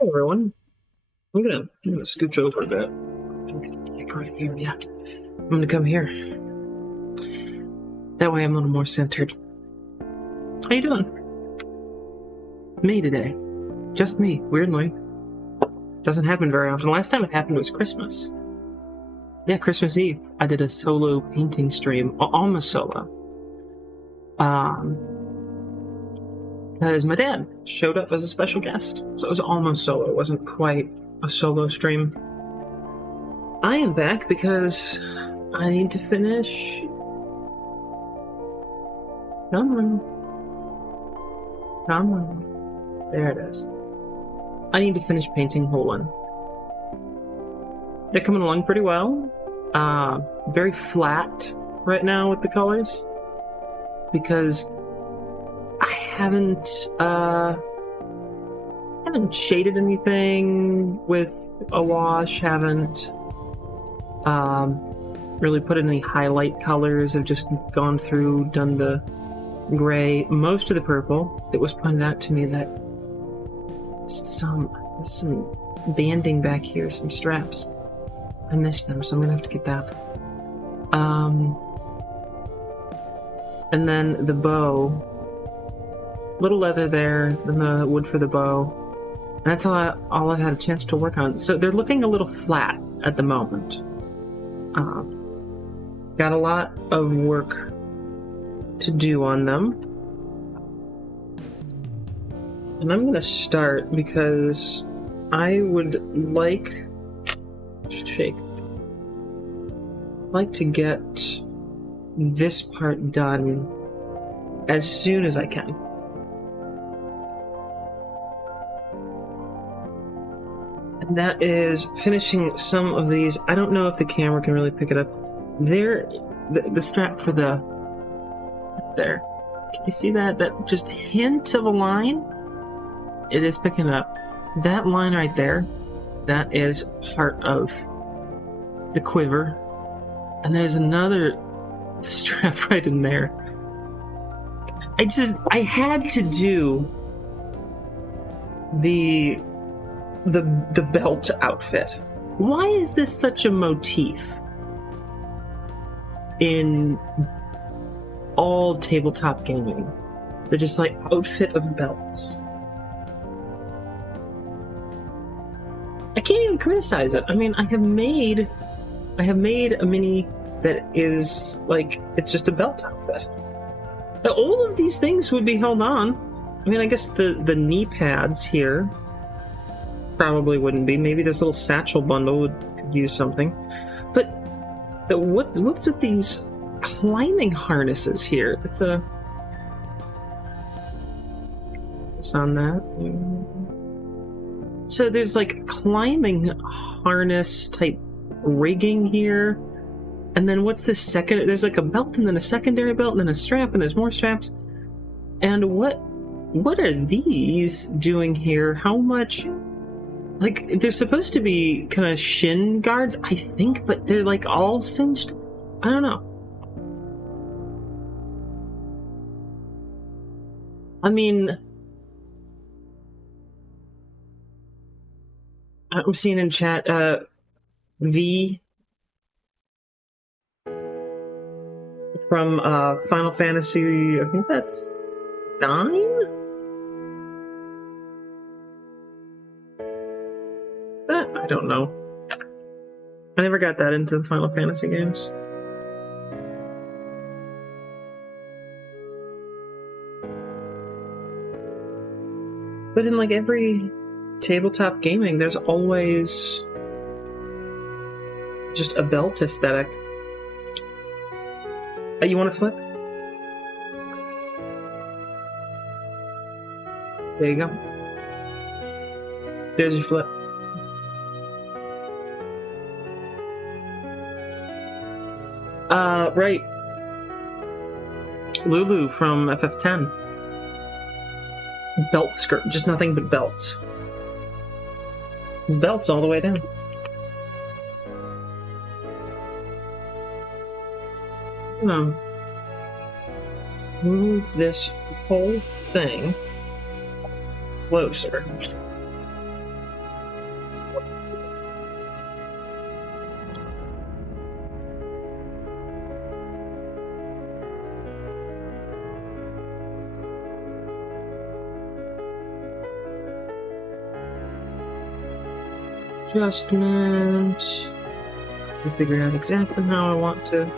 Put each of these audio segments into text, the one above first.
Hi everyone. I'm gonna scooch over a bit. Like right here, yeah. I'm gonna come here. That way I'm a little more centered. How you doing? Me today. Just me, weirdly. Doesn't happen very often. Last time it happened was Christmas. Yeah, Christmas Eve. I did a solo painting stream. Almost solo. Because my dad showed up as a special guest. So it was almost solo. It wasn't quite a solo stream. I am back because I need to finish... Come on. There it is. I need to finish painting Hlwynn. They're coming along pretty well. Very flat right now with the colors. Because I haven't shaded anything with a wash, haven't really put in any highlight colors. I've just gone through, done the gray, most of the purple. It was pointed out to me that some banding back here, some straps. I missed them, so I'm gonna have to get that. And then the bow, little leather there, and the wood for the bow. And that's all I've had a chance to work on. So they're looking a little flat at the moment. Got a lot of work to do on them. And I'm gonna start because I would like to get this part done as soon as I can. And that is finishing some of these. I don't know if the camera can really pick it up. There, the strap for the... There. Can you see that? That just hint of a line? It is picking up. That line right there, that is part of the quiver. And there's another strap right in there. I had to do the belt outfit. Why is this such a motif in all tabletop gaming? They're just like outfit of belts. I can't even criticize it. I mean, I have made a mini that is like, it's just a belt outfit. All of these things would be held on. I mean, I guess the knee pads here probably wouldn't be. Maybe this little satchel bundle could use something. But what's with these climbing harnesses here? It's on that. So there's like climbing harness type rigging here. And then what's this second? There's like a belt and then a secondary belt and then a strap and there's more straps. And what are these doing here? How much? Like, they're supposed to be kind of shin guards, I think, but they're like all cinched. I don't know. I mean, I'm seeing in chat, V from Final Fantasy, I think that's 9? I don't know. I never got that into the Final Fantasy games. But in like every tabletop gaming, there's always just a belt aesthetic. You want to flip? There you go. There's your flip. Right. Lulu from FF10. Belt skirt, just nothing but belts. Belts all the way down. Move this whole thing closer. adjustment to figure out exactly how I want to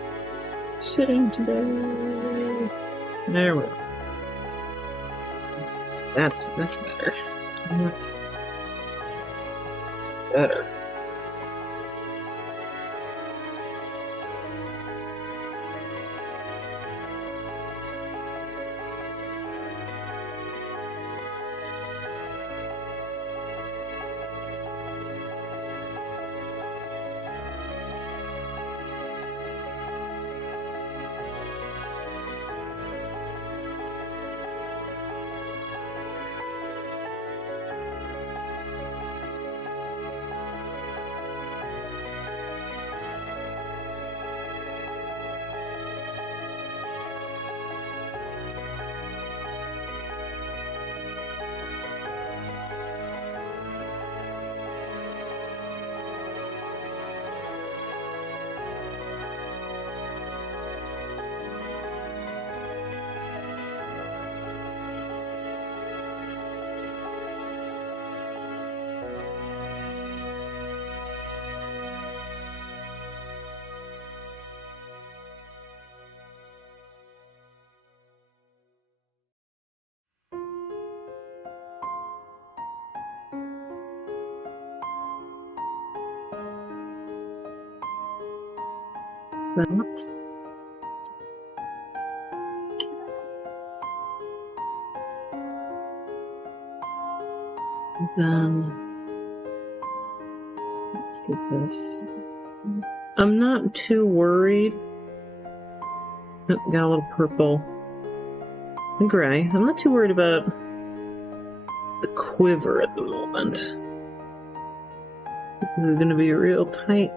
sitting today. There we go. That's better. Better. That. Then let's get this. I'm not too worried. Oh, got a little purple and gray. I'm not too worried about the quiver at the moment. This is going to be real tight.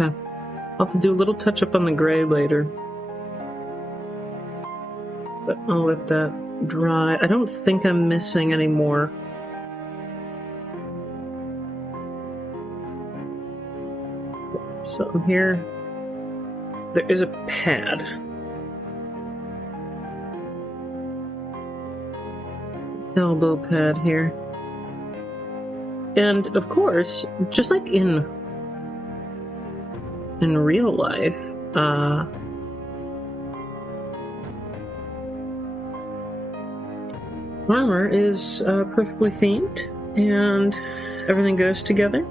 Okay. I'll have to do a little touch up on the gray later. But I'll let that dry. I don't think I'm missing any more. So here, there is a pad. Elbow pad here. And of course, just like in real life, armor is perfectly themed and everything goes together.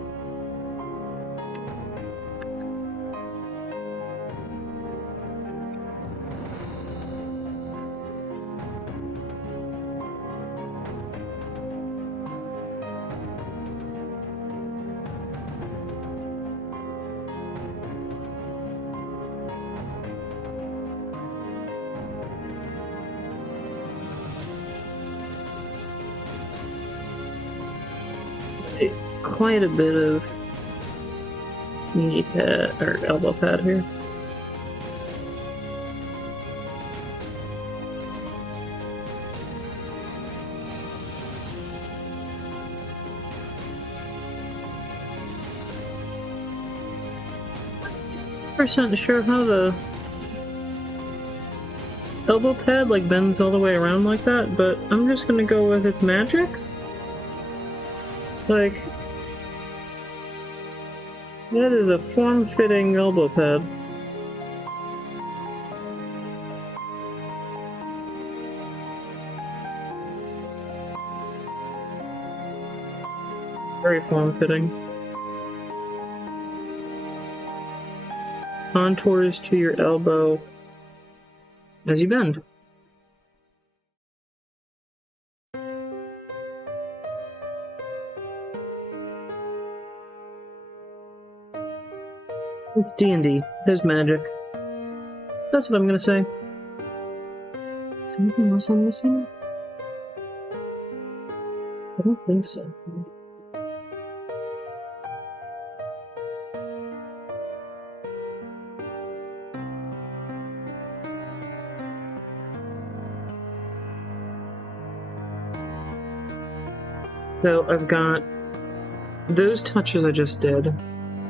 Quite a bit of knee pad or elbow pad here. Percent sure how the elbow pad like bends all the way around like that, but I'm just gonna go with its magic. Like, that is a form-fitting elbow pad. Very form-fitting. Contours to your elbow as you bend. It's D&D. There's magic. That's what I'm gonna say. Is anything else I'm missing? I don't think so. So I've got those touches I just did,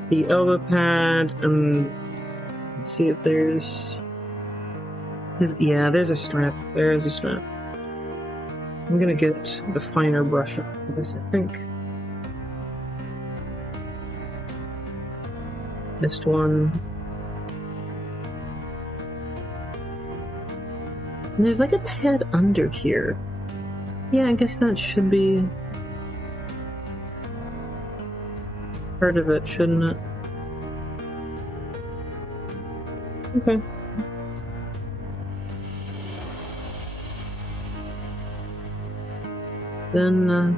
the elbow pad, and let's see if there's yeah, there's a strap. There is a strap. I'm gonna get the finer brush on this, I think. Missed one. And there's like a pad under here. Yeah, I guess that should be part of it, shouldn't it? Okay. Then,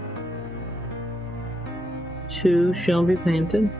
2 shall be painted.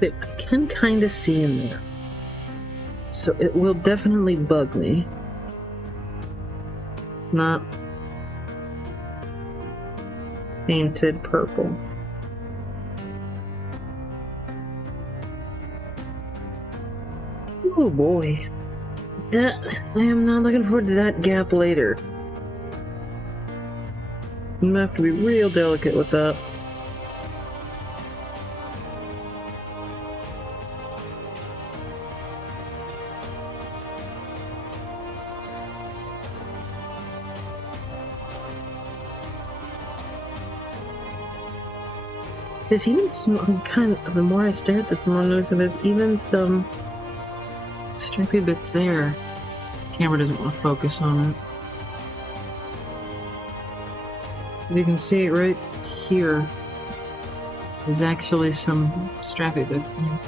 But I can kind of see in there. So it will definitely bug me. Not painted purple. Oh boy. I am not looking forward to that gap later. I'm gonna have to be real delicate with that. There's even some, the more I stare at this, the more I notice that there's even some stripy bits there. The camera doesn't want to focus on it. But you can see right here, there's actually some strappy bits there.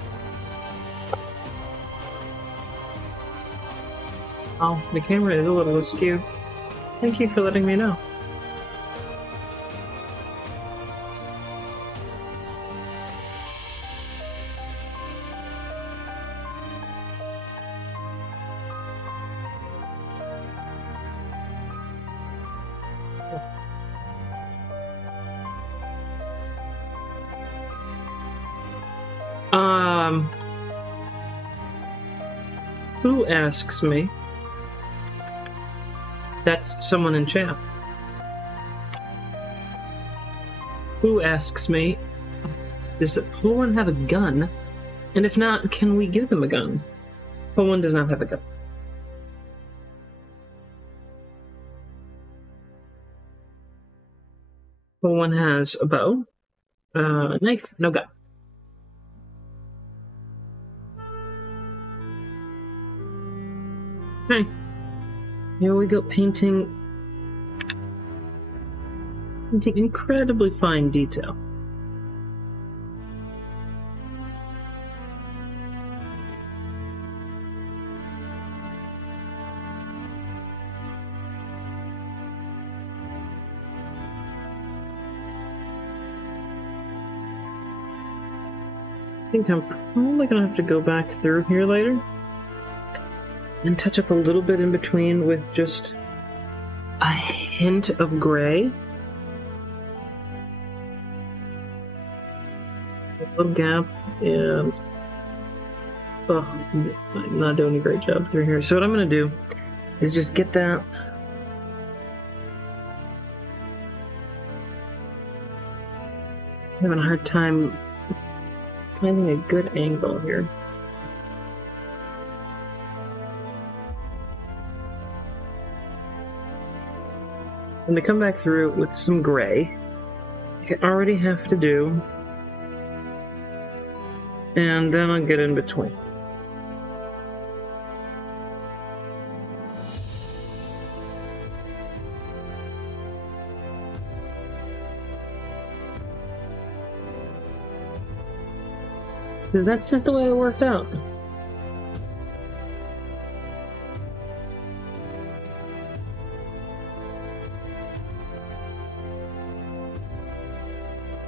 Oh, the camera is a little askew. Thank you for letting me know. Who asks me? That's someone in chat. Who asks me, does Hlwynn have a gun? And if not, can we give them a gun? Hlwynn does not have a gun. Hlwynn has a bow, a knife, no gun. Okay. Here we go, painting incredibly fine detail. I think I'm probably gonna have to go back through here later and touch up a little bit in between with just a hint of gray. A little gap, and I'm not doing a great job through here. So what I'm going to do is just get that I'm having a hard time finding a good angle here. I'm going to come back through with some gray, like I already have to do, and then I'll get in between. Because that's just the way it worked out.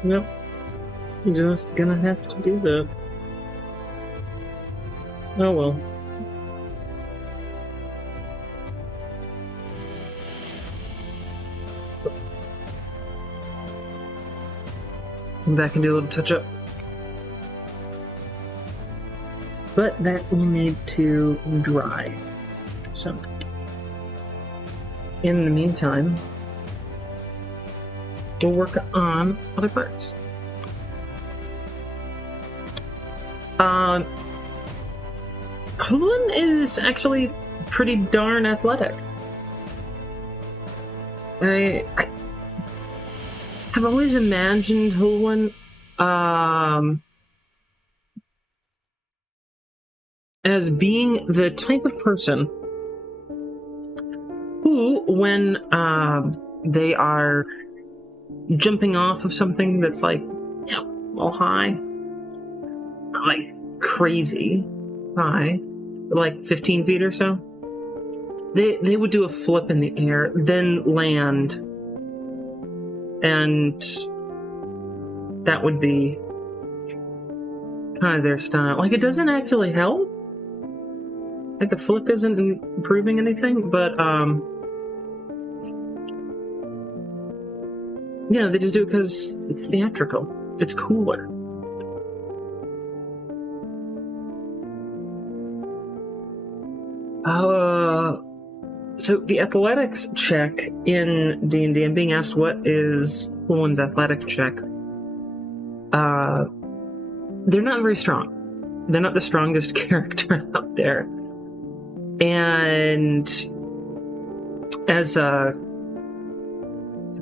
Yep. I'm just gonna have to do that. Oh well. Come back and do a little touch-up. But that will need to dry. So, in the meantime, we'll work on other parts. Hlwynn is actually pretty darn athletic. I have always imagined Hlwynn as being the type of person who, when they are jumping off of something that's like, a little high, not like crazy high, like 15 feet or so, they would do a flip in the air, then land, and that would be kind of their style. Like, it doesn't actually help. Like, the flip isn't improving anything, but, they just do it because it's theatrical. It's cooler. So the athletics check in D&D, I'm being asked what is Hlwynn's athletic check. They're not very strong. They're not the strongest character out there. And as a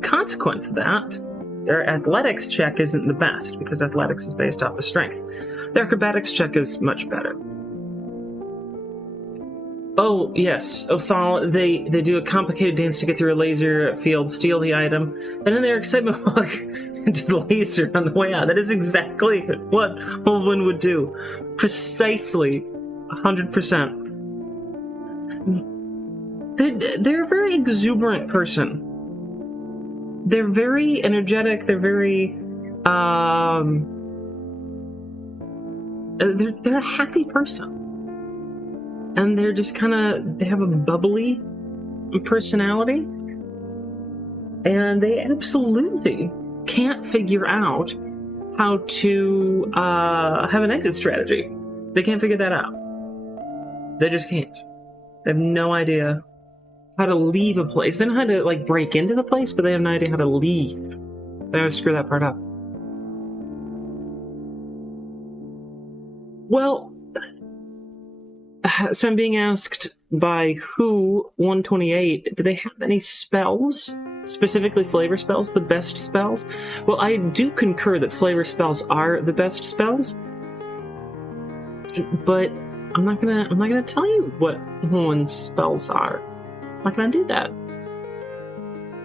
consequence of that, their athletics check isn't the best, because athletics is based off of strength. Their acrobatics check is much better. Oh, yes, Othal, they do a complicated dance to get through a laser field, steal the item, and in their excitement walk into the laser on the way out. That is exactly what Hlwynn would do. Precisely 100%. They're a very exuberant person. They're very energetic, they're very, they're a happy person. And they're just they have a bubbly personality. And they absolutely can't figure out how to have an exit strategy. They can't figure that out. They just can't. They have no idea how to leave a place. They know how to, break into the place, but they have no idea how to leave. They always screw that part up. Well, so I'm being asked by who 128, do they have any spells? Specifically flavor spells, the best spells? Well, I do concur that flavor spells are the best spells. But I'm not gonna tell you what Hlwynn's spells are. I'm not gonna do that.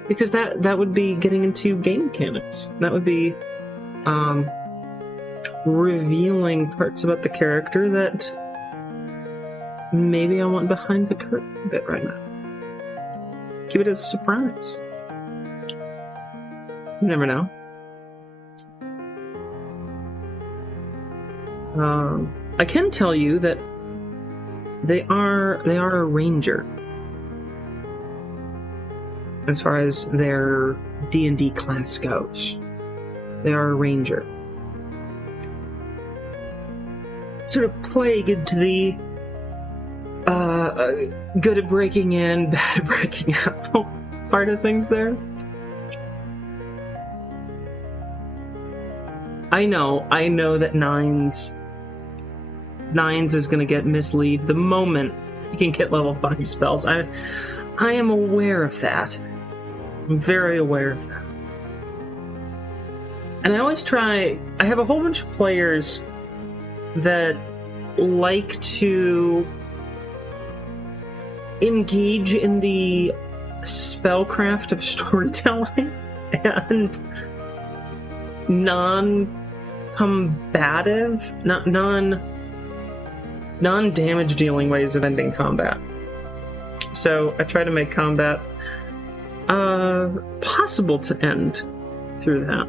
Because that would be getting into game mechanics. That would be revealing parts about the character that maybe I want behind the curtain a bit right now. Keep it as a surprise. You never know. I can tell you that they are a ranger as far as their D&D class goes. They are a ranger. Sort of plague into the good at breaking in, bad at breaking out part of things there. I know that Nines is gonna get mislead the moment he can get level 5 spells. I am aware of that. I'm very aware of that. And I have a whole bunch of players that like to engage in the spellcraft of storytelling and non-combative, non-damage dealing ways of ending combat. So I try to make combat possible to end through that.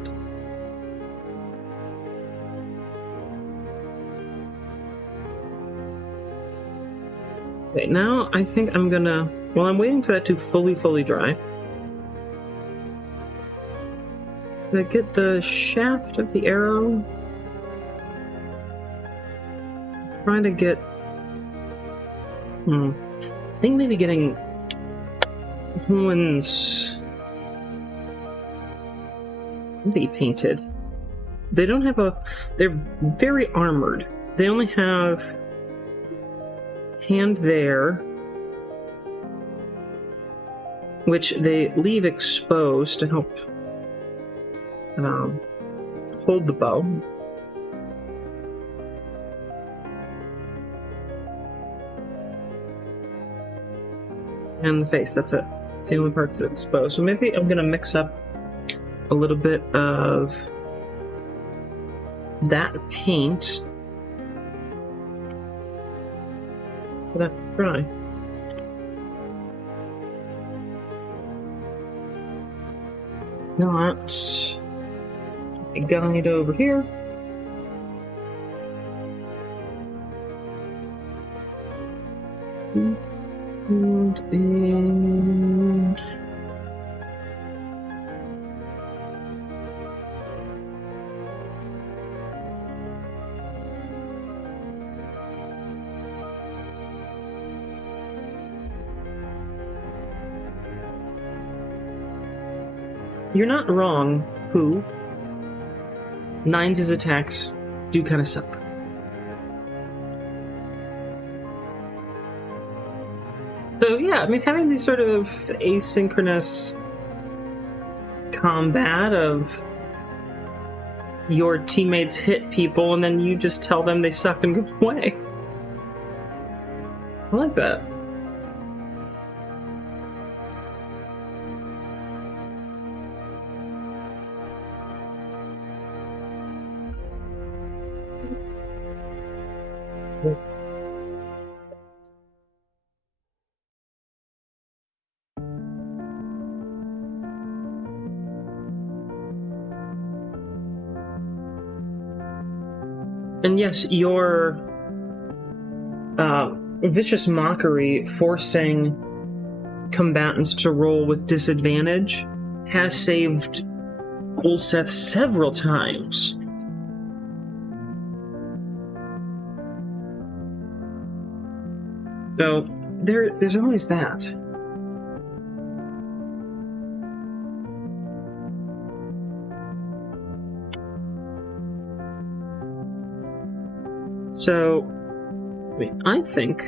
Okay, now I think I'm gonna... While I'm waiting for that to fully dry, I'm gonna get the shaft of the arrow. Trying to get... I think maybe getting Hlwynn's be painted. They don't have a... They're very armored. They only have hand there, which they leave exposed to help hold the bow. And the face, that's it. It's the only part that's exposed. So maybe I'm gonna mix up a little bit of that paint. Let that dry. Not a guide over here. And you're not wrong, Who. 9's attacks do kind of suck. So yeah, I mean, having these sort of asynchronous combat of your teammates hit people and then you just tell them they suck and go away. I like that. And yes, your vicious mockery forcing combatants to roll with disadvantage has saved Ulseth several times. So there's always that. So, I mean, I think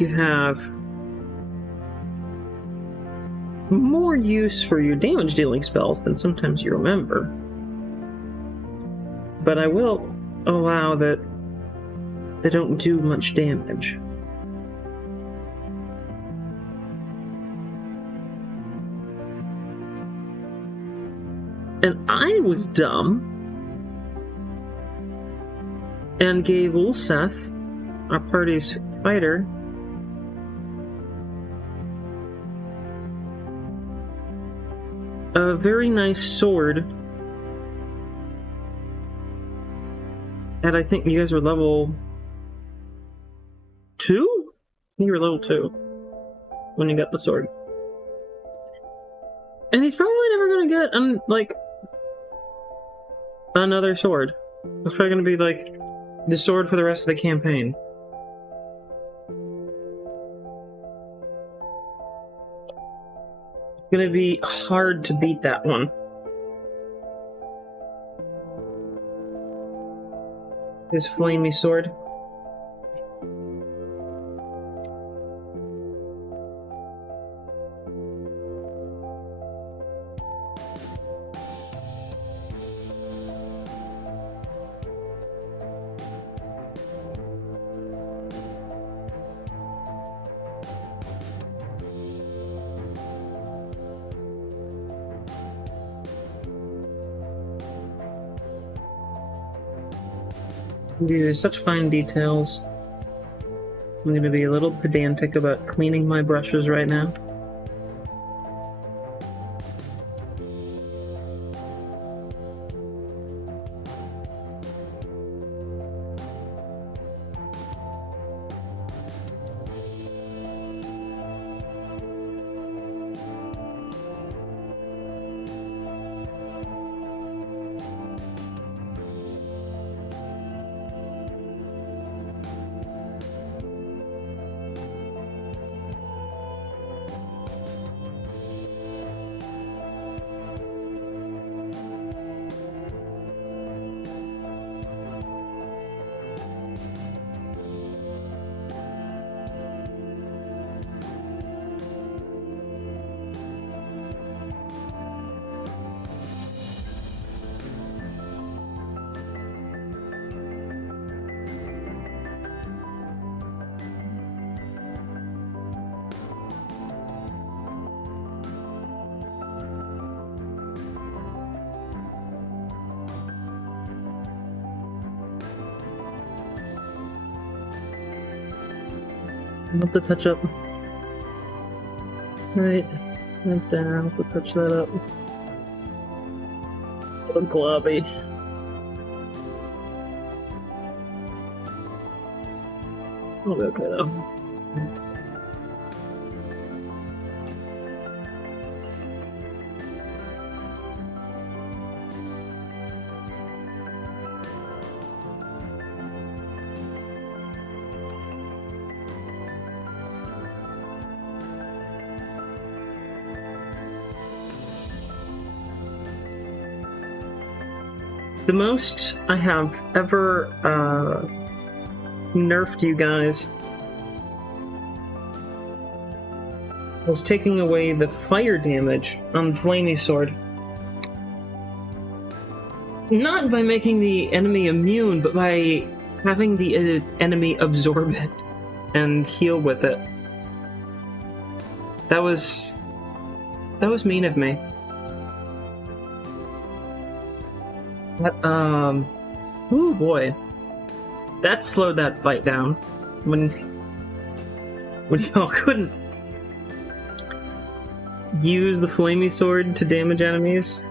you have more use for your damage dealing spells than sometimes you remember. But I will allow that they don't do much damage. And I was dumb and gave Ulseth, our party's fighter, a very nice sword. And I think you guys were level 2? I think you were level 2 when you got the sword. And he's probably never gonna get, like, another sword. It's probably gonna be, like, the sword for the rest of the campaign. It's gonna be hard to beat that one. His flamey sword. These are such fine details. I'm going to be a little pedantic about cleaning my brushes right now. I'll have to touch up. Right there, I'll have to touch that up. Oh, globby. I'll be okay though. The most I have ever nerfed you guys was taking away the fire damage on Flamey Sword. Not by making the enemy immune, but by having the enemy absorb it and heal with it. That was mean of me. But, oh boy. That slowed that fight down. When y'all couldn't use the Flamey Sword to damage enemies,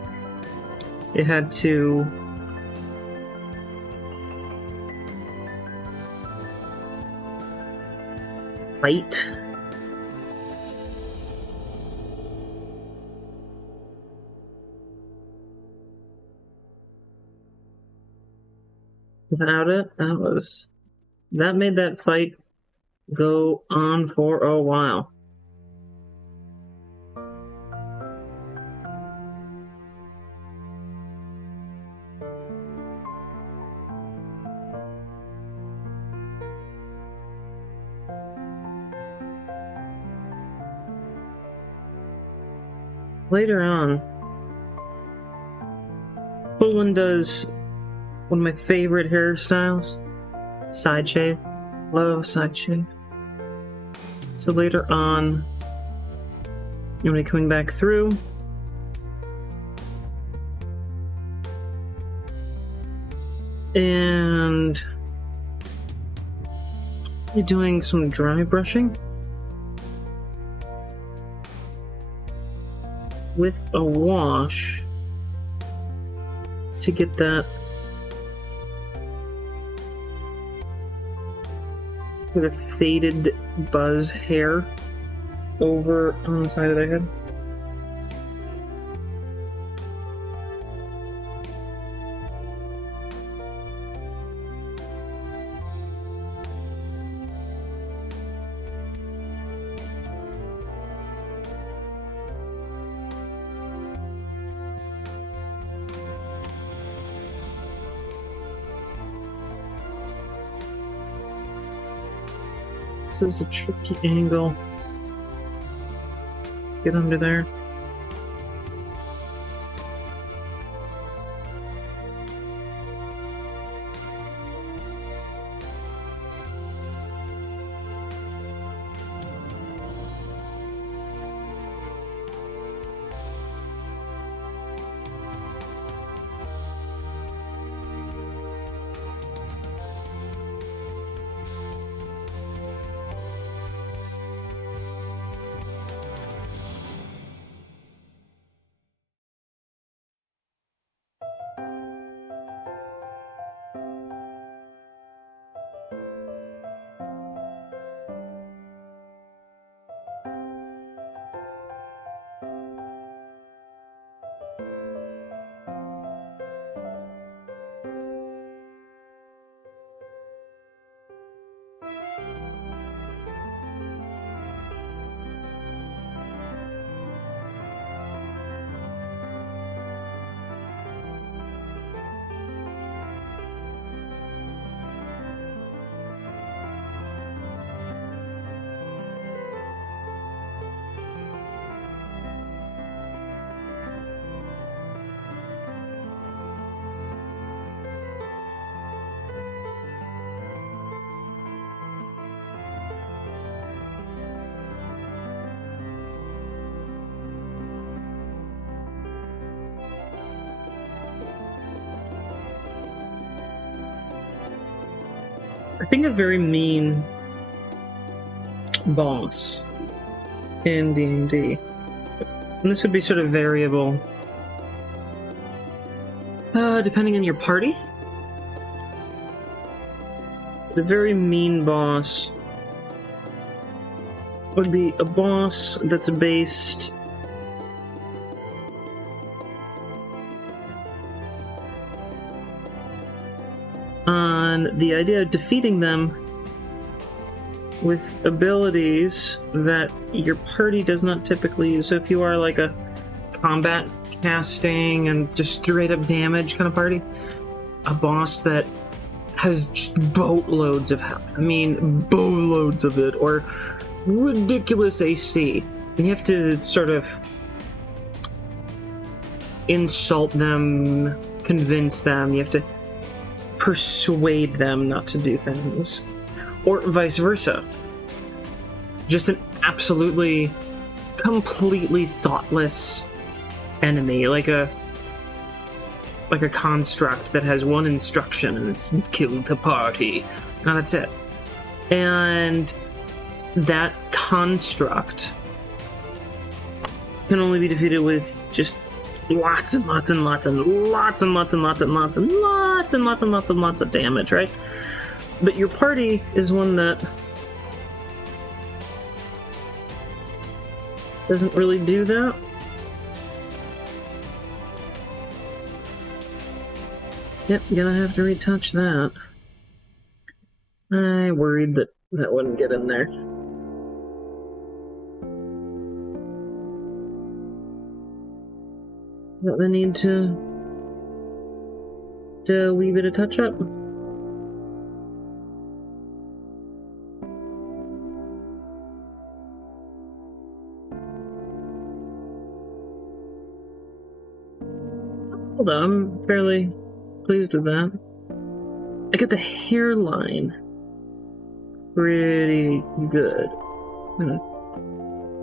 it had to fight. Without it, that made that fight go on for a while. Later on, Hlwynn does one of my favorite hairstyles, side shave. Love side shave. So later on, I'm gonna be coming back through. And you're doing some dry brushing with a wash to get that sort of faded buzz hair over on the side of their head. This is a tricky angle. Get under there. I think a very mean boss in D&D. And this would be sort of variable depending on your party. The very mean boss would be a boss that's based on the idea of defeating them with abilities that your party does not typically use. So if you are like a combat casting and just straight up damage kind of party, a boss that has just boatloads of health, I mean boatloads of it, or ridiculous AC, and you have to sort of insult them, convince them, you have to persuade them not to do things. Or vice versa. Just an absolutely, completely thoughtless enemy, like a construct that has one instruction and it's kill the party. Now that's it. And that construct can only be defeated with just lots and lots and lots and lots and lots and lots and lots and lots and lots and lots and lots of damage, right? But your party is one that doesn't really do that. Yep, gonna have to retouch that. I worried that that wouldn't get in there. Got the need to a wee bit of touch up. Hold on, I'm fairly pleased with that. I got the hairline pretty good. I'm gonna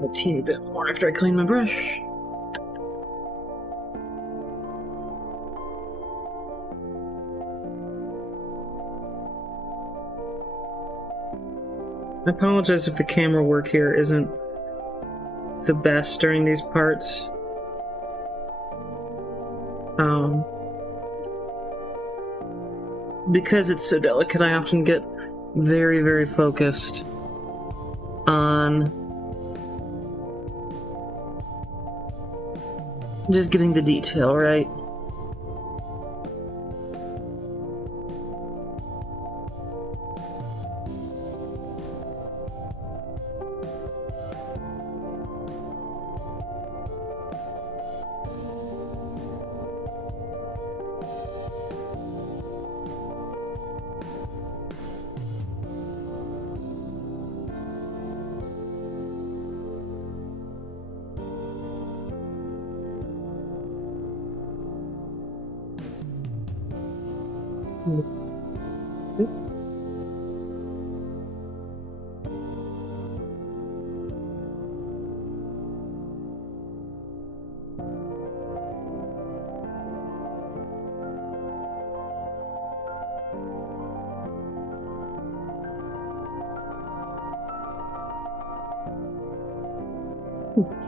a teeny bit more after I clean my brush. I apologize if the camera work here isn't the best during these parts. Because it's so delicate, I often get very, very focused on just getting the detail right.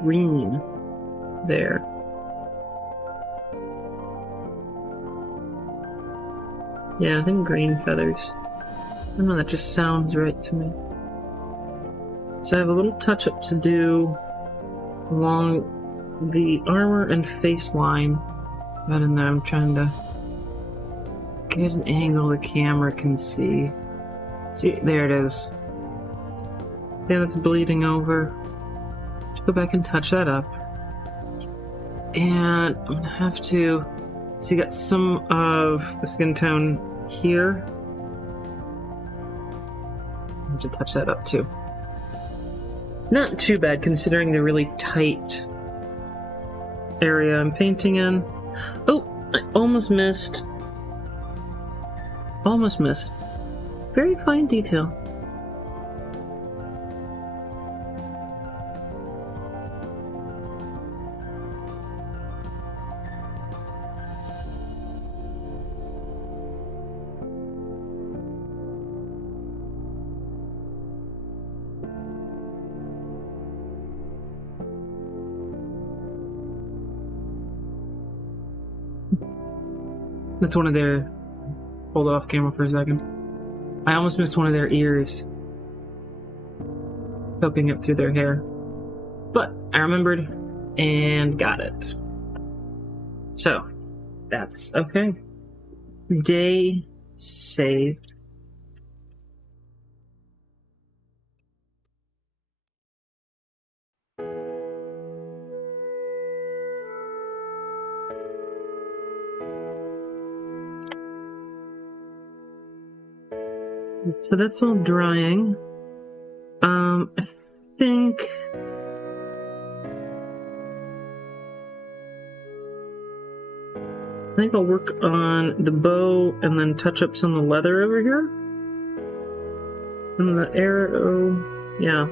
Green there. Yeah, I think green feathers. I don't know, that just sounds right to me. So I have a little touch-up to do along the armor and face line. Right in there, I'm trying to get an angle the camera can see. See, there it is. Yeah, that's bleeding over. Go back and touch that up. And I'm gonna have to... So you got some of the skin tone here. I have to touch that up too. Not too bad considering the really tight area I'm painting in. Oh, I almost missed. Almost missed. Very fine detail. That's one of their... Hold off camera for a second. I almost missed one of their ears poking up through their hair. But I remembered and got it. So, that's okay. Day saved. So that's all drying. I think... I'll work on the bow and then touch up some of the leather over here. And the arrow... yeah.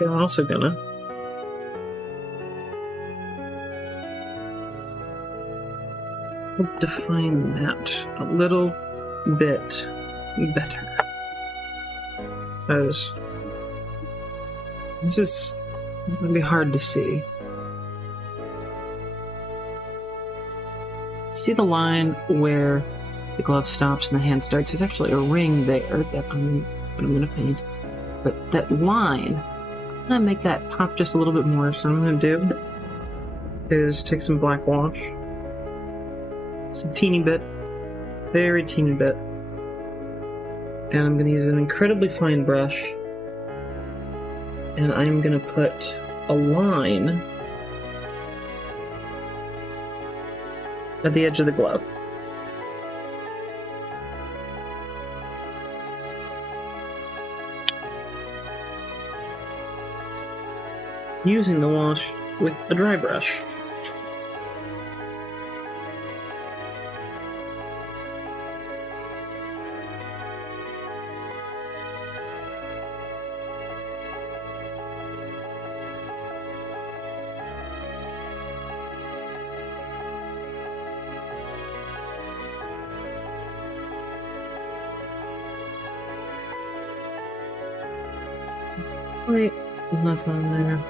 I'm also gonna define that a little bit better, as this is gonna be hard to see. See the line where the glove stops and the hand starts? There's actually a ring there that I'm gonna paint. But that line, I'm gonna make that pop just a little bit more. So what I'm gonna do is take some black wash. Just a teeny bit. Very teeny bit. And I'm gonna use an incredibly fine brush. And I'm gonna put a line at the edge of the glove. Using the wash with a dry brush. Wait, enough on there.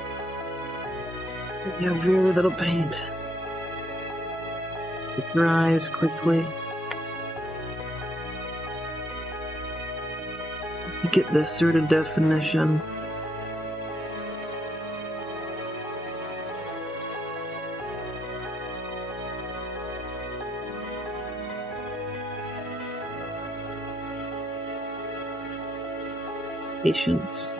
We have very little paint. It dries quickly. You get this sort of definition. Patience.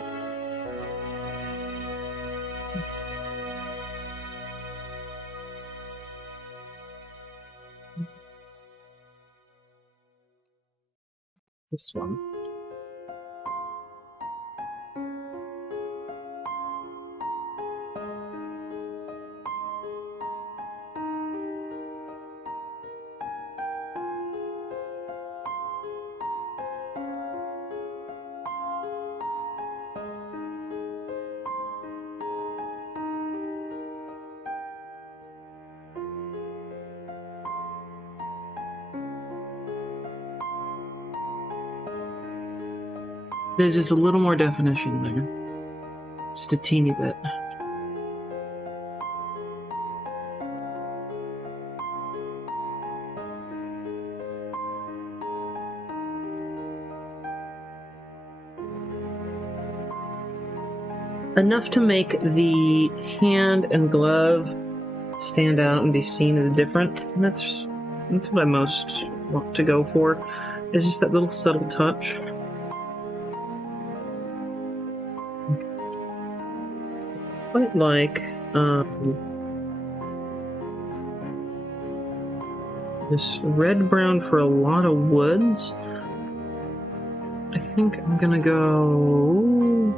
This one. There's just a little more definition there. Just a teeny bit. Enough to make the hand and glove stand out and be seen as different. And that's what I most want to go for. Is just that little subtle touch. Quite like this red-brown for a lot of woods. I think I'm gonna go...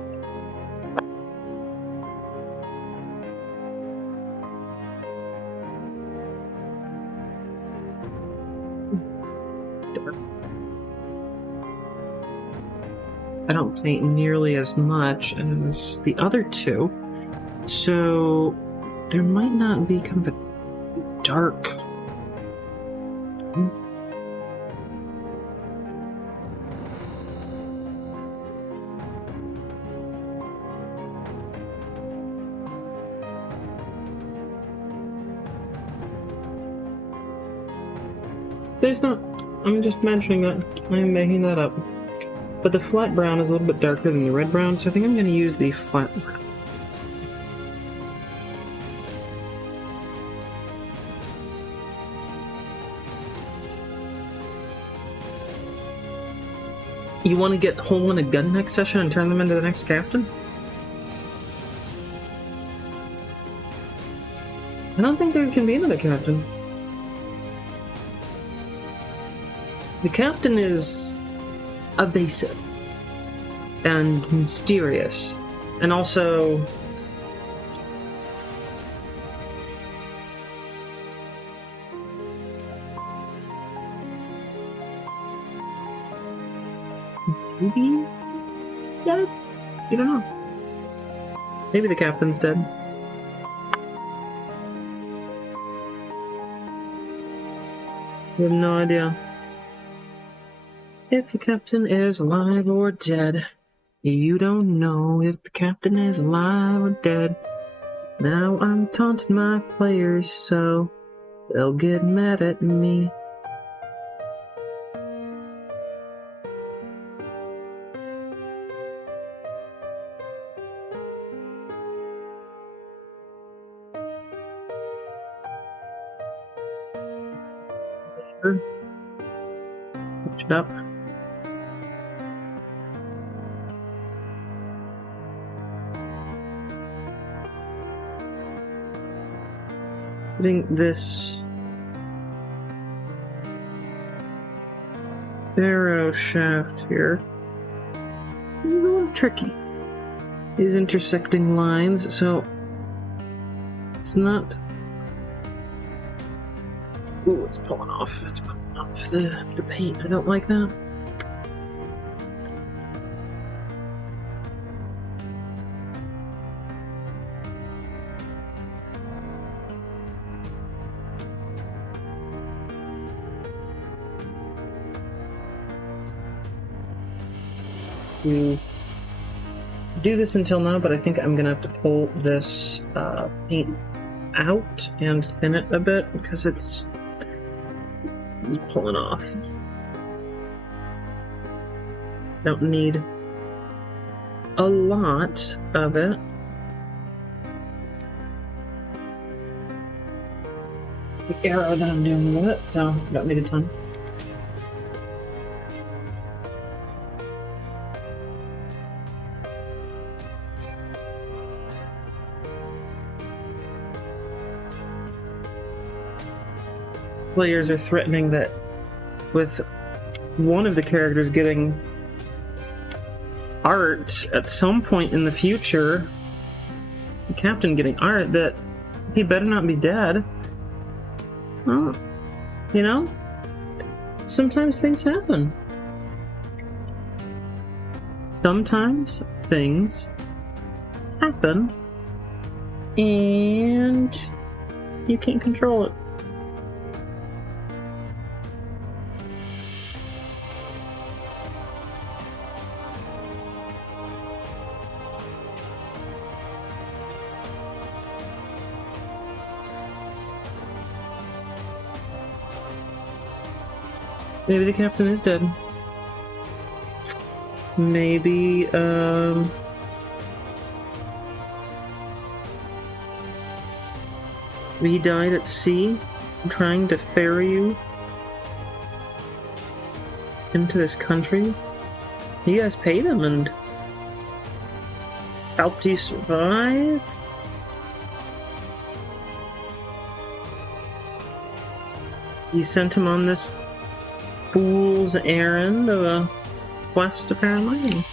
I don't paint nearly as much as the other two. So, there might not be kind of a dark... There's not... I'm just mentioning that. I'm making that up. But the flat brown is a little bit darker than the red brown, so I think I'm going to use the flat brown. You want to get Hlwynn a gun next session and turn them into the next captain? I don't think there can be another captain. The captain is evasive and mysterious, and also maybe dead? You don't know. Maybe the captain's dead. I have no idea. If the captain is alive or dead, you don't know if the captain is alive or dead. Now I'm taunting my players so they'll get mad at me. Switch it up. Putting this arrow shaft here is a little tricky. These intersecting lines, so it's not. Ooh, it's pulling off. It's pulling off the paint. I don't like that. To do this until now, but I think I'm gonna have to pull this paint out and thin it a bit because it's pulling off. Don't need a lot of it. The arrow that I'm doing with it, so don't need a ton. Players are threatening that with one of the characters getting art at some point in the future, the captain getting art, that he better not be dead. Oh, you know? Sometimes things happen. Sometimes things happen and you can't control it. Maybe the captain is dead. Maybe, he died at sea, trying to ferry you into this country. You guys paid him and helped you survive? You sent him on this fool's errand of a quest, apparently.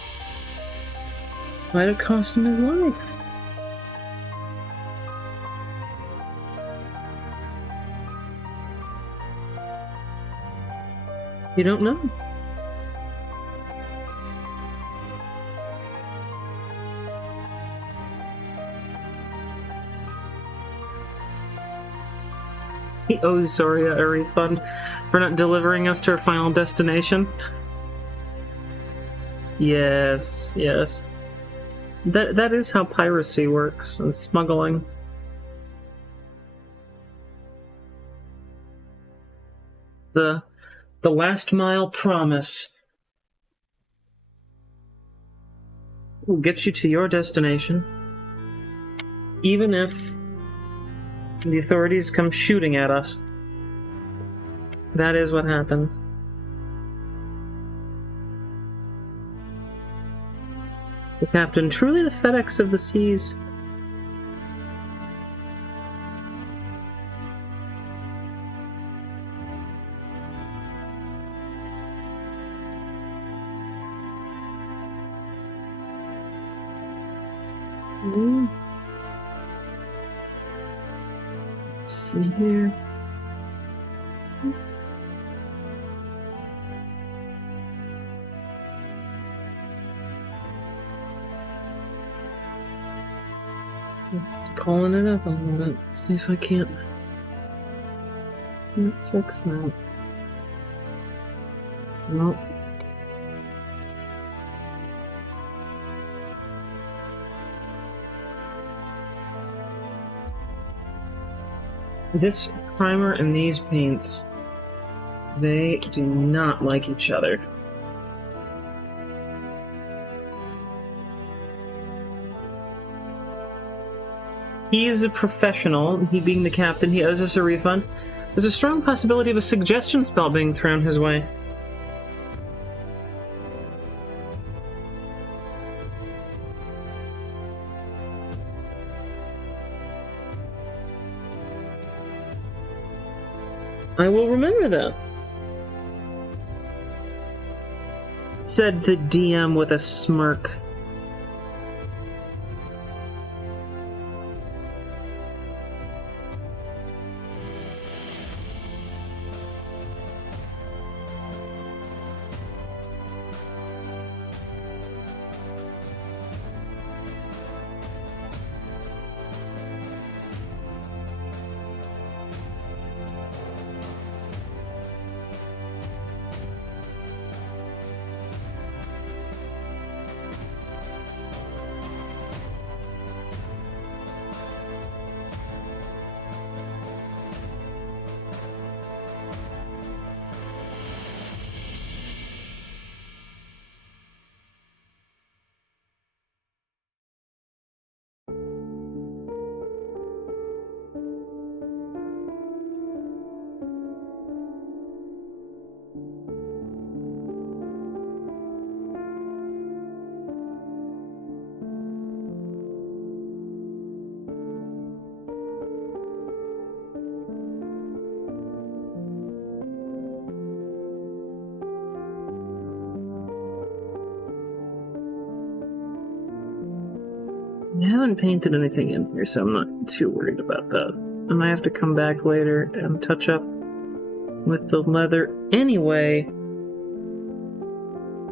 Might have cost him his life. You don't know. He owes Zoria a refund for not delivering us to our final destination. Yes, yes. That is how piracy works, and smuggling. The The last mile promise will get you to your destination, even if the authorities come shooting at us. That is what happens. The captain, truly the FedEx of the seas. Let's see here. It's pulling it up a little bit. Let's see if I can't fix that. Nope. This primer and these paints, they do not like each other. He is a professional, he being the captain, he owes us a refund. There's a strong possibility of a suggestion spell being thrown his way. I will remember that, said the DM with a smirk. I haven't painted anything in here, so I'm not too worried about that. I might have to come back later and touch up with the leather anyway.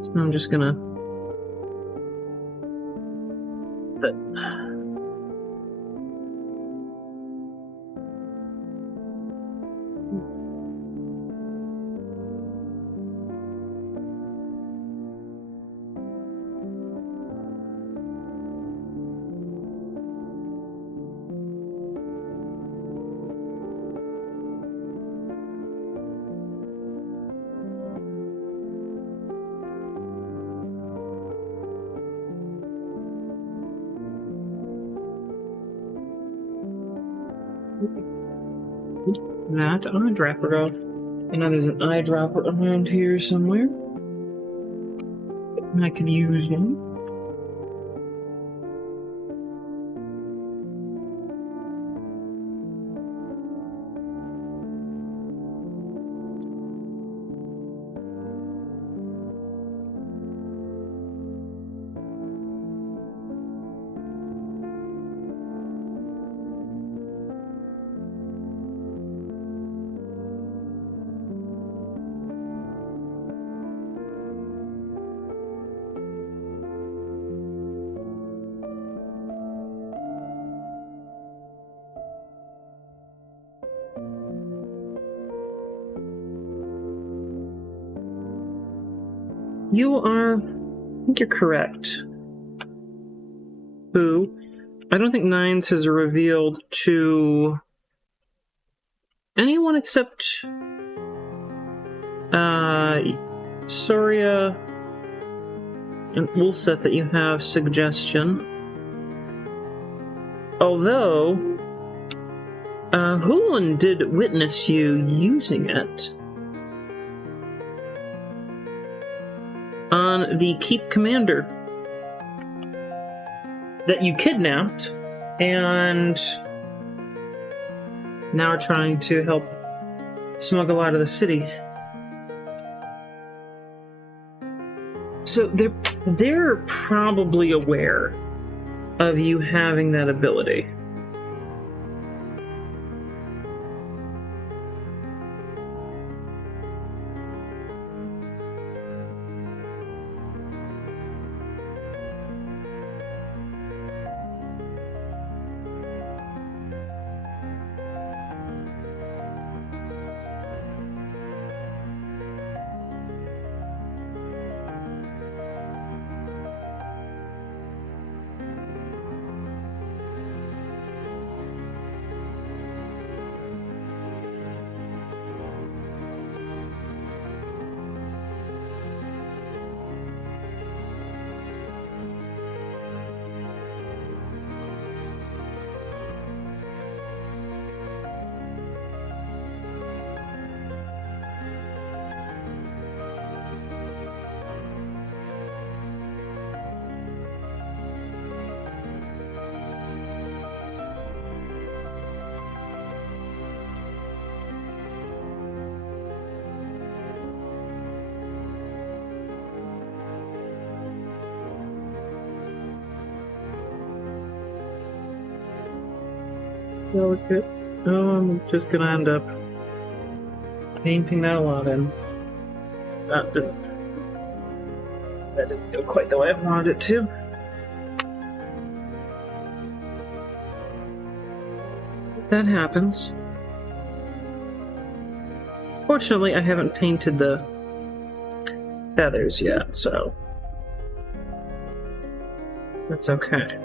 So I'm just gonna... But... That eyedropper off. I know there's an eyedropper around here somewhere. I could use one. I think you're correct. Who? I don't think Nines has revealed to anyone except Soria and Ulset that you have suggestion. Although, Hlwynn did witness you using it on the Keep Commander that you kidnapped and now are trying to help smuggle out of the city. So they're probably aware of you having that ability. Delicate. Oh, I'm just gonna end up painting that a lot in. That didn't go quite the way I wanted it to. That happens. Fortunately, I haven't painted the feathers yet, so that's okay.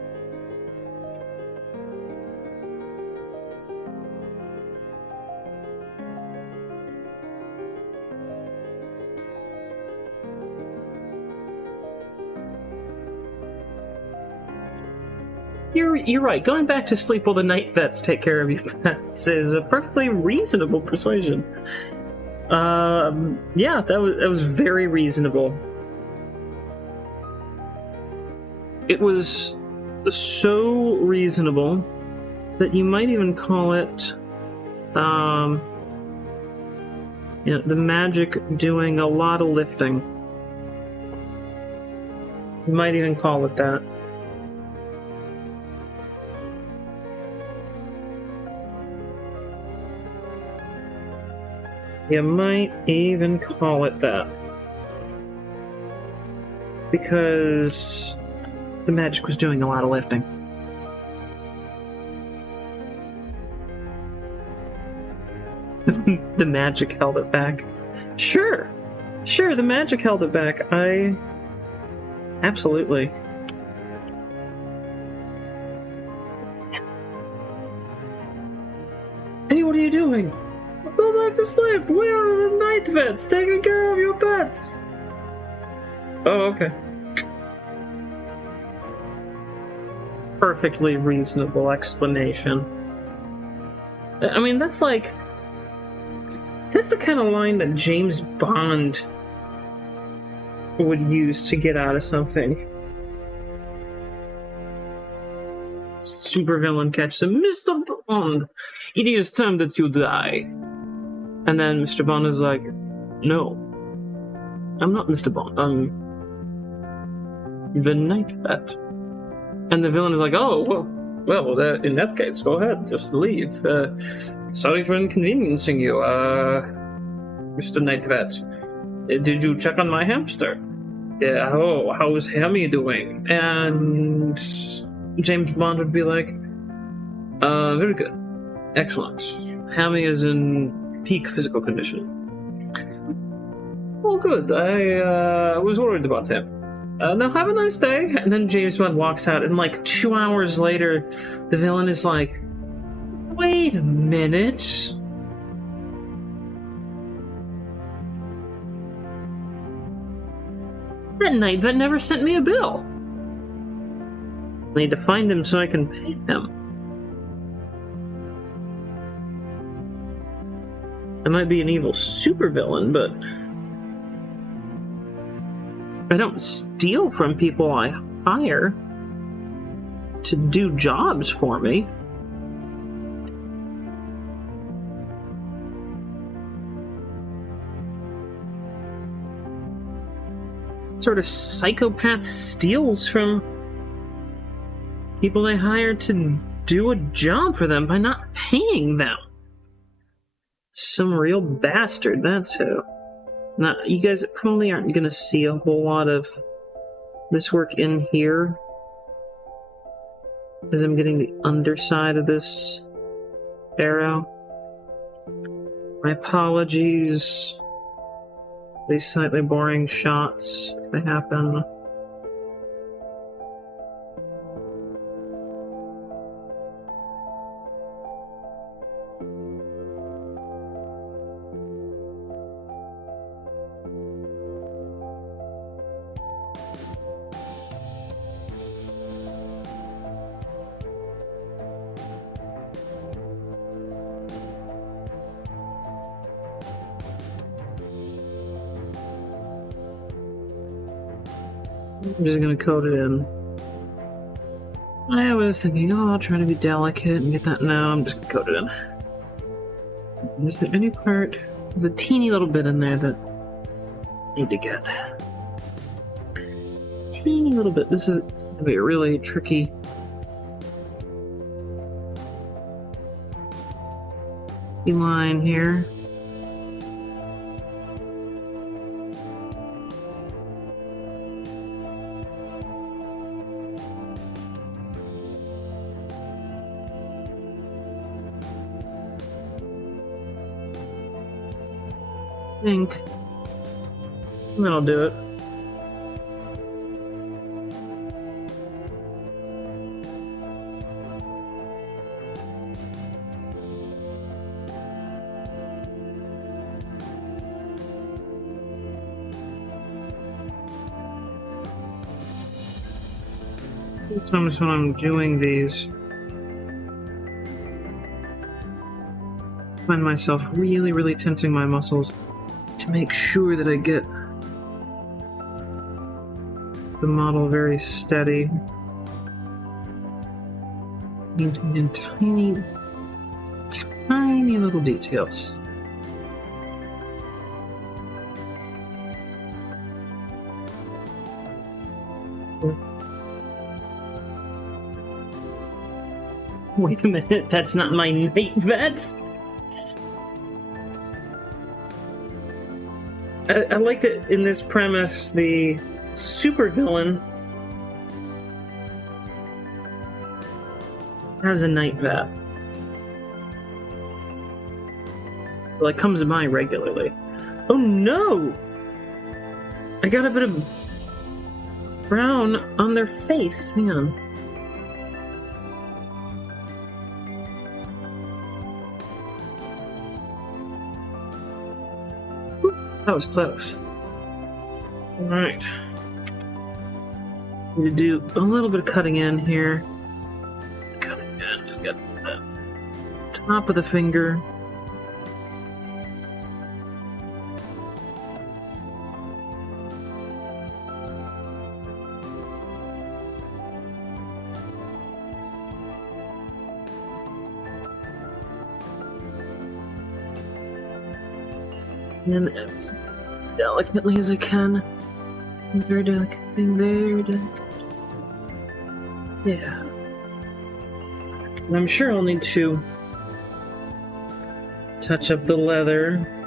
You're right. Going back to sleep while the night vets take care of your pets is a perfectly reasonable persuasion. Yeah, that was very reasonable. It was so reasonable that you might even call it, the magic doing a lot of lifting. You might even call it that. You might even call it that. Because the magic was doing a lot of lifting. The magic held it back. Sure, the magic held it back. Absolutely. Hey, what are you doing? Go back to sleep. We are the night vets taking care of your pets. Oh, okay. Perfectly reasonable explanation. I mean, that's the kind of line that James Bond would use to get out of something. Supervillain catches him. Mr. Bond, it is time that you die. And then Mr. Bond is like, no, I'm not Mr. Bond, I'm the night vet. And the villain is like, oh, well, in that case, go ahead, just leave. Sorry for inconveniencing you, Mr. Night Vet. Did you check on my hamster? Yeah, how's Hammy doing? And James Bond would be like, very good. Excellent. Hammy is in peak physical condition. Oh, good. I was worried about him. Now have a nice day. And then James Bond walks out, and 2 hours later, the villain is like, wait a minute. That night vet never sent me a bill. I need to find him so I can pay him. I might be an evil supervillain, but I don't steal from people I hire to do jobs for me. What sort of psychopath steals from people they hire to do a job for them by not paying them? Some real bastard, that's who. Now, you guys probably aren't going to see a whole lot of this work in here, as I'm getting the underside of this arrow. My apologies. These slightly boring shots, if they happen. I'm just gonna code it in. I was thinking, oh, I'll try to be delicate and get that. No, I'm just gonna code it in. Is there any part? There's a teeny little bit in there that I need to get. Teeny little bit. This is gonna be a really tricky line here. I think that'll do it. Sometimes when I'm doing these, I find myself really tensing my muscles to make sure that I get the model very steady. In tiny little details. Wait a minute, that's not my night vet? I like that in this premise, the supervillain has a night vet. Well, it comes by regularly. Oh no! I got a bit of brown on their face. Hang on. That was close. Alright. Need to do a little bit of cutting in here. Cutting in. We've got the top of the finger. And as delicately as I can. Being very delicate, being very delicate. Yeah. And I'm sure I'll need to touch up the leather.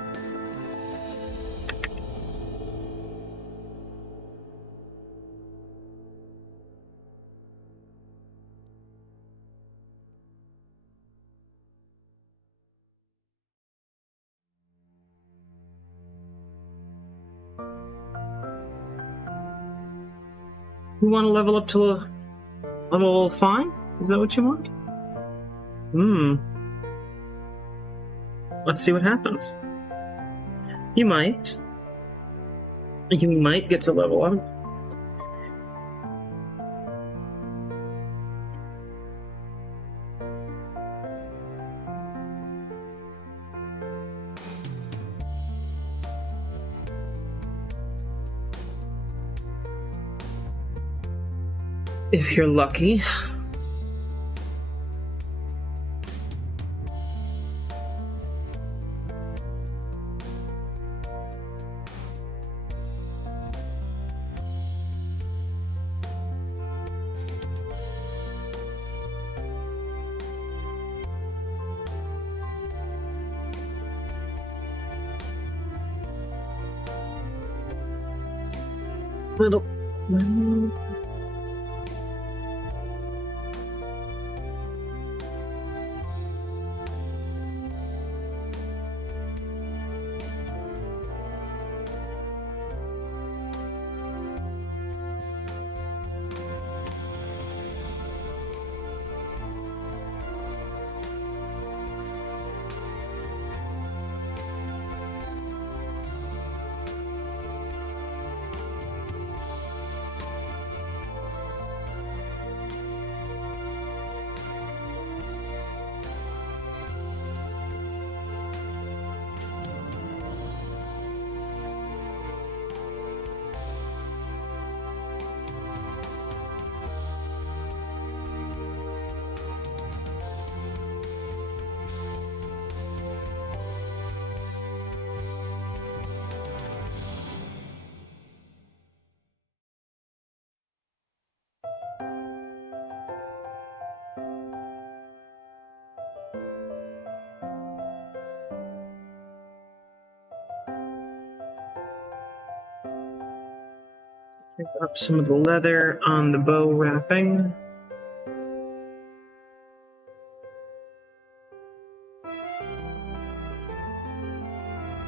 You want to level up to level 5? Is that what you want? Let's see what happens. You might get to level up. If you're lucky. Little. Pick up some of the leather on the bow wrapping.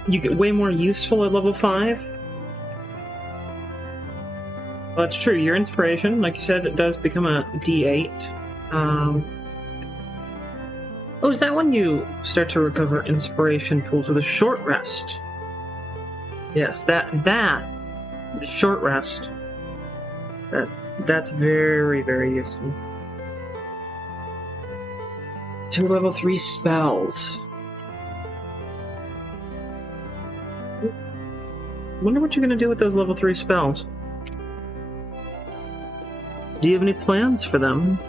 You get way more useful at level 5. Well, that's true. Your inspiration, like you said, it does become a D8. Oh, is that when you start to recover inspiration pools with a short rest? Yes, the short rest. That's very, very useful. 2 level 3 spells. Wonder what you're gonna do with those level 3 spells. Do you have any plans for them?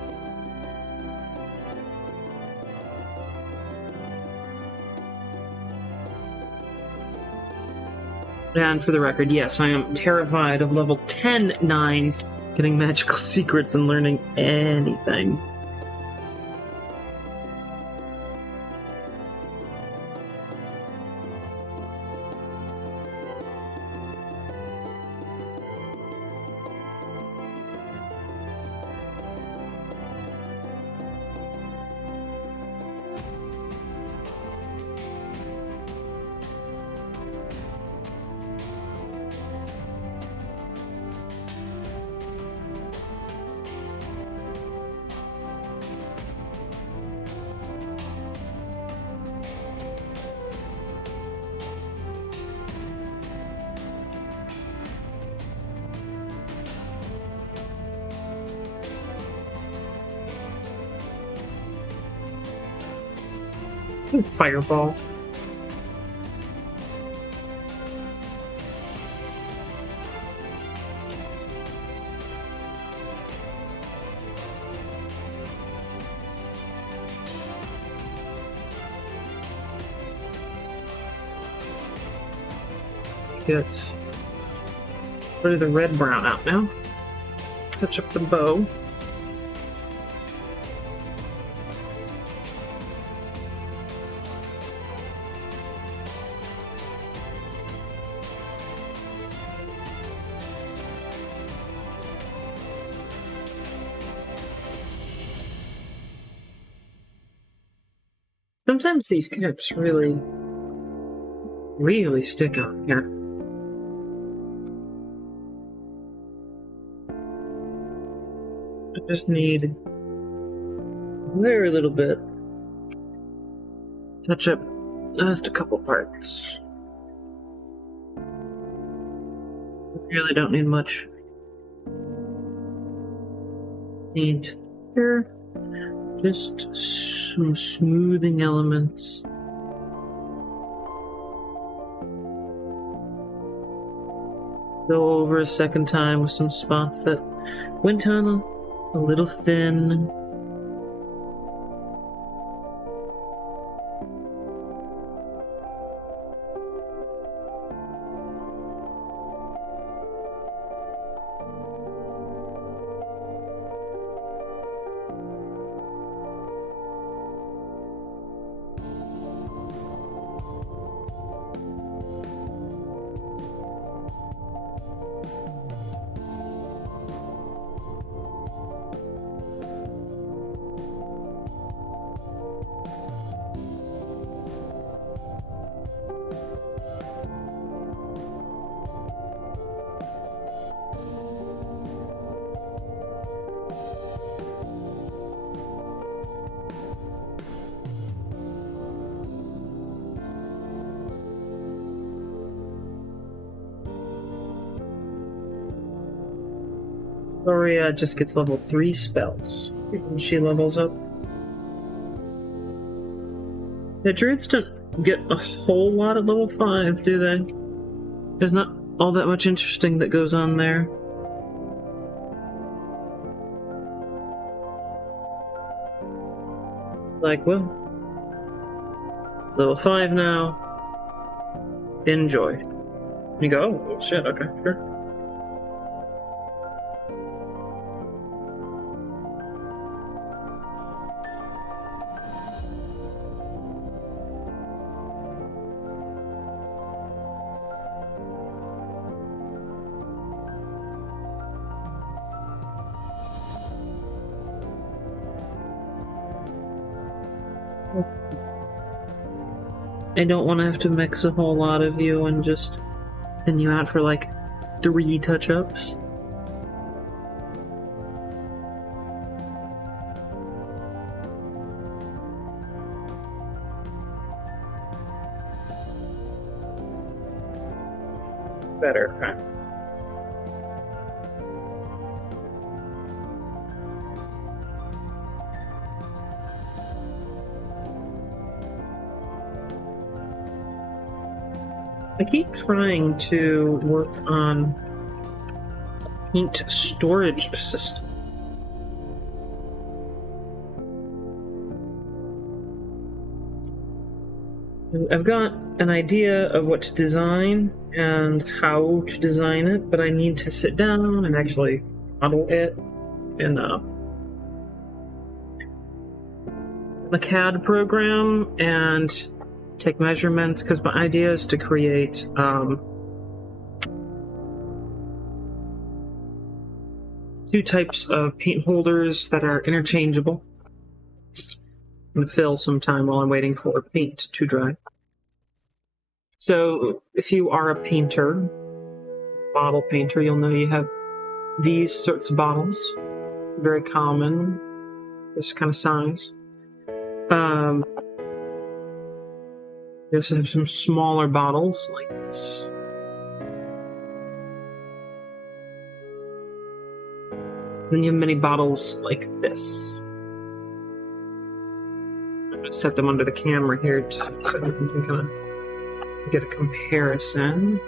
And for the record, yes, I am terrified of level 10 9s getting magical secrets and learning anything. Fireball. Get rid of the red brown out now. Touch up the bow. Sometimes these caps really stick on here. I just need a very little bit. Touch up just a couple parts. Really don't need much. Need here. Just some smoothing elements. Go over a second time with some spots that went on A little thin. Gloria just gets level 3 spells when she levels up. The druids don't get a whole lot at level 5, do they? There's not all that much interesting that goes on there. Like, well, level 5 now. Enjoy. You go, oh shit, okay, sure. I don't want to have to mix a whole lot of you and just thin you out for like 3 touch-ups. Better, huh? I keep trying to work on a paint storage system. I've got an idea of what to design and how to design it, but I need to sit down and actually model it in a CAD program and take measurements, because my idea is to create two types of paint holders that are interchangeable. I'm going to fill some time while I'm waiting for paint to dry. So if you are a painter, bottle painter, you'll know you have these sorts of bottles. Very common, this kind of size. We also have some smaller bottles like this. Then you have many bottles like this. I'm going to set them under the camera here so you can kind of get a comparison.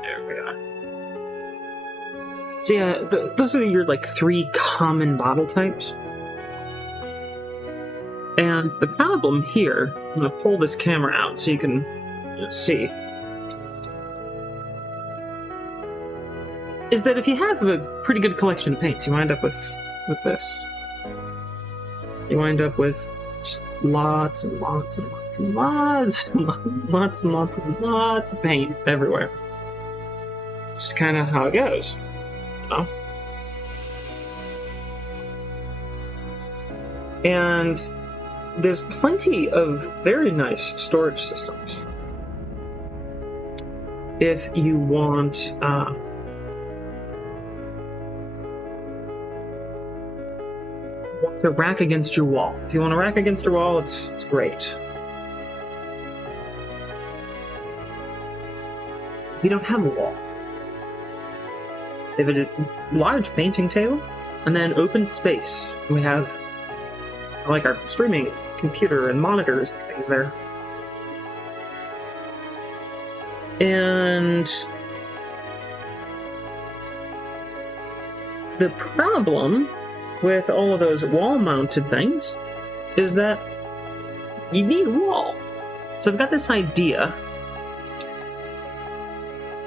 There we are. So yeah, those are your like 3 common bottle types. And the problem here, I'm going to pull this camera out so you can see, is that if you have a pretty good collection of paints, you wind up with this. You wind up with just lots and lots and lots and lots and lots and lots and lots of paint everywhere. It's just kind of how it goes, you know? And there's plenty of very nice storage systems if you want to rack against your wall. If you want to rack against your wall, it's great. We don't have a wall. We have a large painting table and then open space. We have like our streaming computer and monitors and things there. And the problem with all of those wall-mounted things is that you need wall. So I've got this idea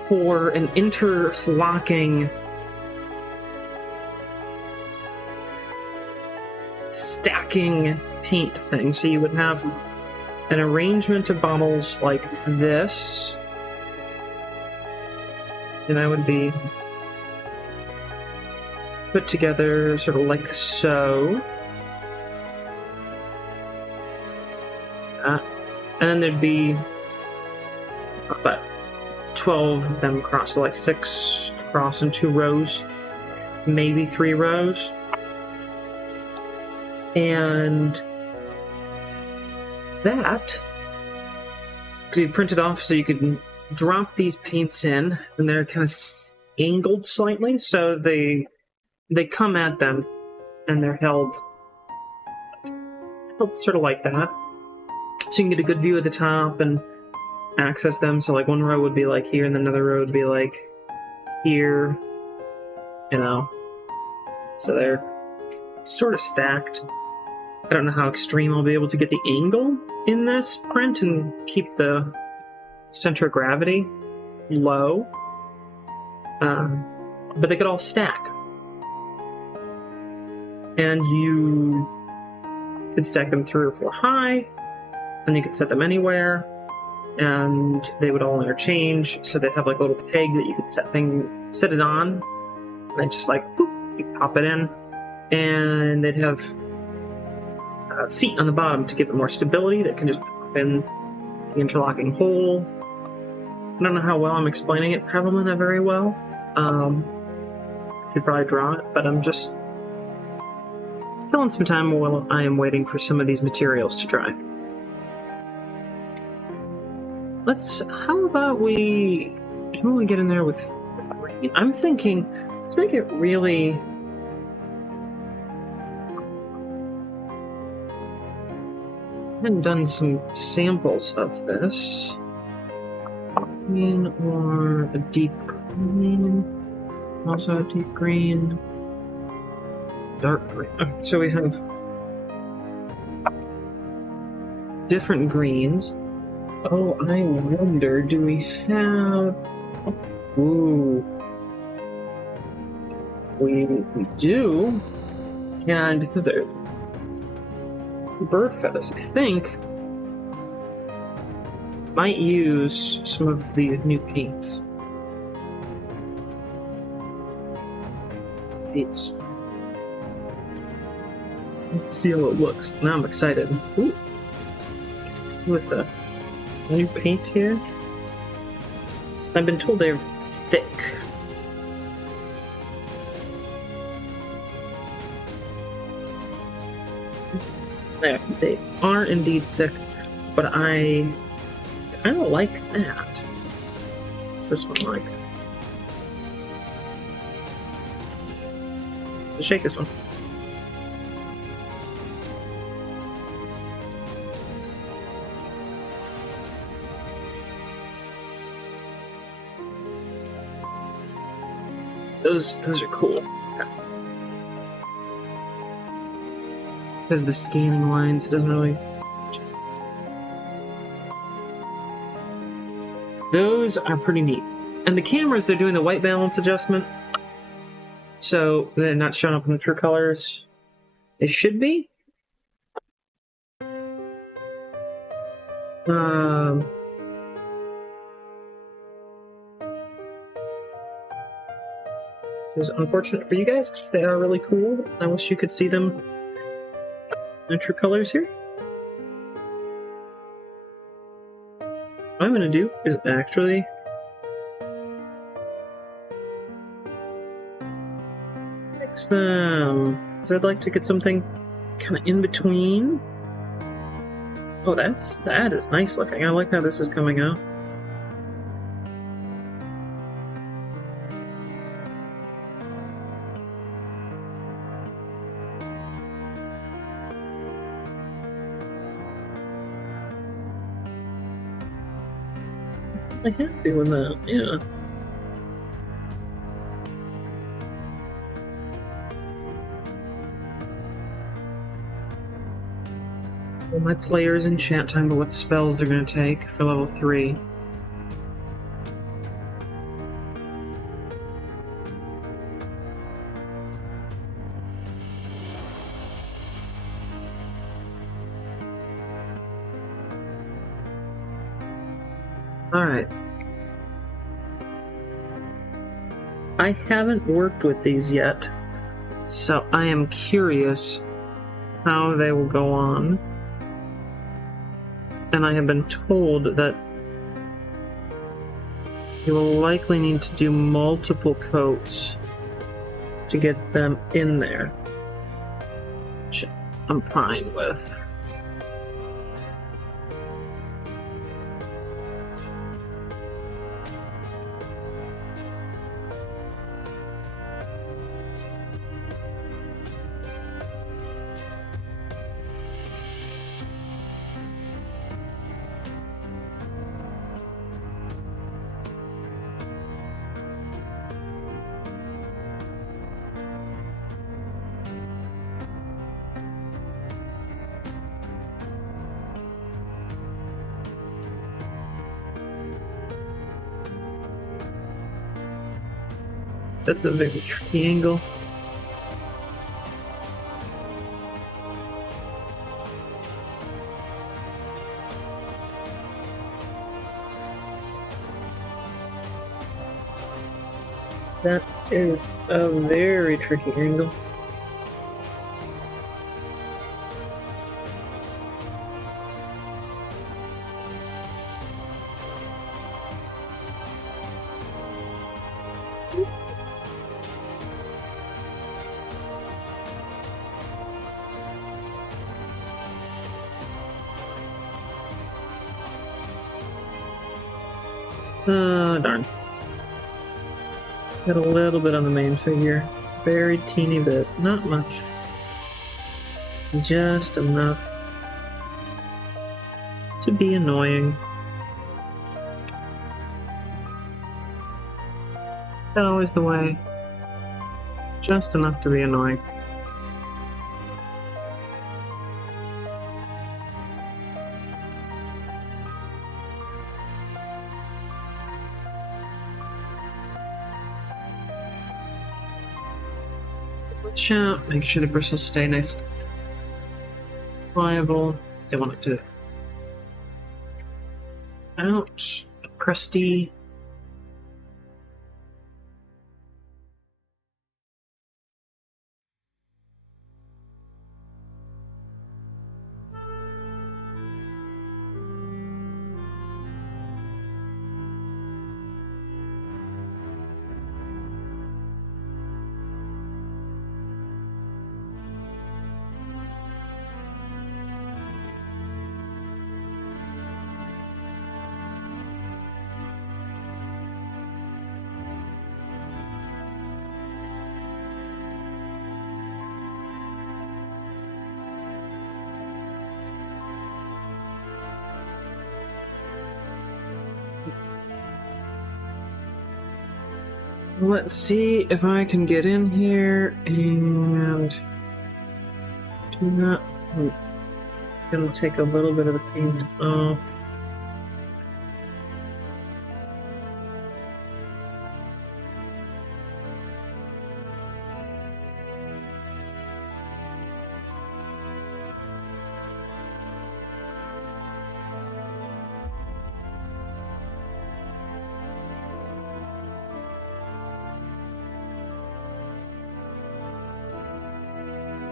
for an interlocking stacking paint thing. So you would have an arrangement of bottles like this, and I would be put together sort of like so. And then there'd be about 12 of them across, so like 6 across in 2 rows, maybe 3 rows. And that could be printed off so you could drop these paints in, and they're kind of angled slightly, so they come at them, and they're held sort of like that. So you can get a good view of the top and access them. So like one row would be like here, and then another row would be like here, you know. So they're sort of stacked. I don't know how extreme I'll be able to get the angle in this print and keep the center of gravity low. But they could all stack. And you could stack them 3 or 4 high, and you could set them anywhere, and they would all interchange, so they'd have like a little peg that you could set it on, and then just like, boop, you pop it in, and they'd have feet on the bottom to give it more stability that can just pop in the interlocking hole. I don't know how well I'm explaining it, probably not very well. Should probably draw it, but I'm just killing some time while I am waiting for some of these materials to dry. How about we get in there with green? I'm thinking, let's make it really... I haven't done some samples of this. Green or a deep green. It's also a deep green. Dark green. Okay, so we have different greens. Oh, I wonder, do we have... Ooh. We do. And because they're bird feathers, I think might use some of these new paints. Let's see how it looks. Now I'm excited. Ooh. With the new paint here. I've been told they're thick. Yeah, they are indeed thick, but I kind of like that. What's this one like? Let's shake this one. Those are cool. Because the scanning lines doesn't really... Those are pretty neat. And the cameras, they're doing the white balance adjustment. So they're not showing up in the true colors. They should be. It's unfortunate for you guys because they are really cool. I wish you could see them in true colors here. What I'm going to do is actually mix them, because I'd like to get something kind of in between. Oh, that is nice looking. I like how this is coming out. I'm happy with that, yeah. my players' enchant time, but what spells they're going to take for level 3. Alright. I haven't worked with these yet, so I am curious how they will go on. And I have been told that you will likely need to do multiple coats to get them in there, which I'm fine with. That's a very tricky angle. That is a very tricky angle. Oh, darn. Got a little bit on the main figure. Very teeny bit. Not much. Just enough to be annoying. That's always the way. Just enough to be annoying. Make sure the bristles stay nice, pliable. Don't want it to ouch, crusty. Let's see if I can get in here and do not. I'm gonna take a little bit of the paint off.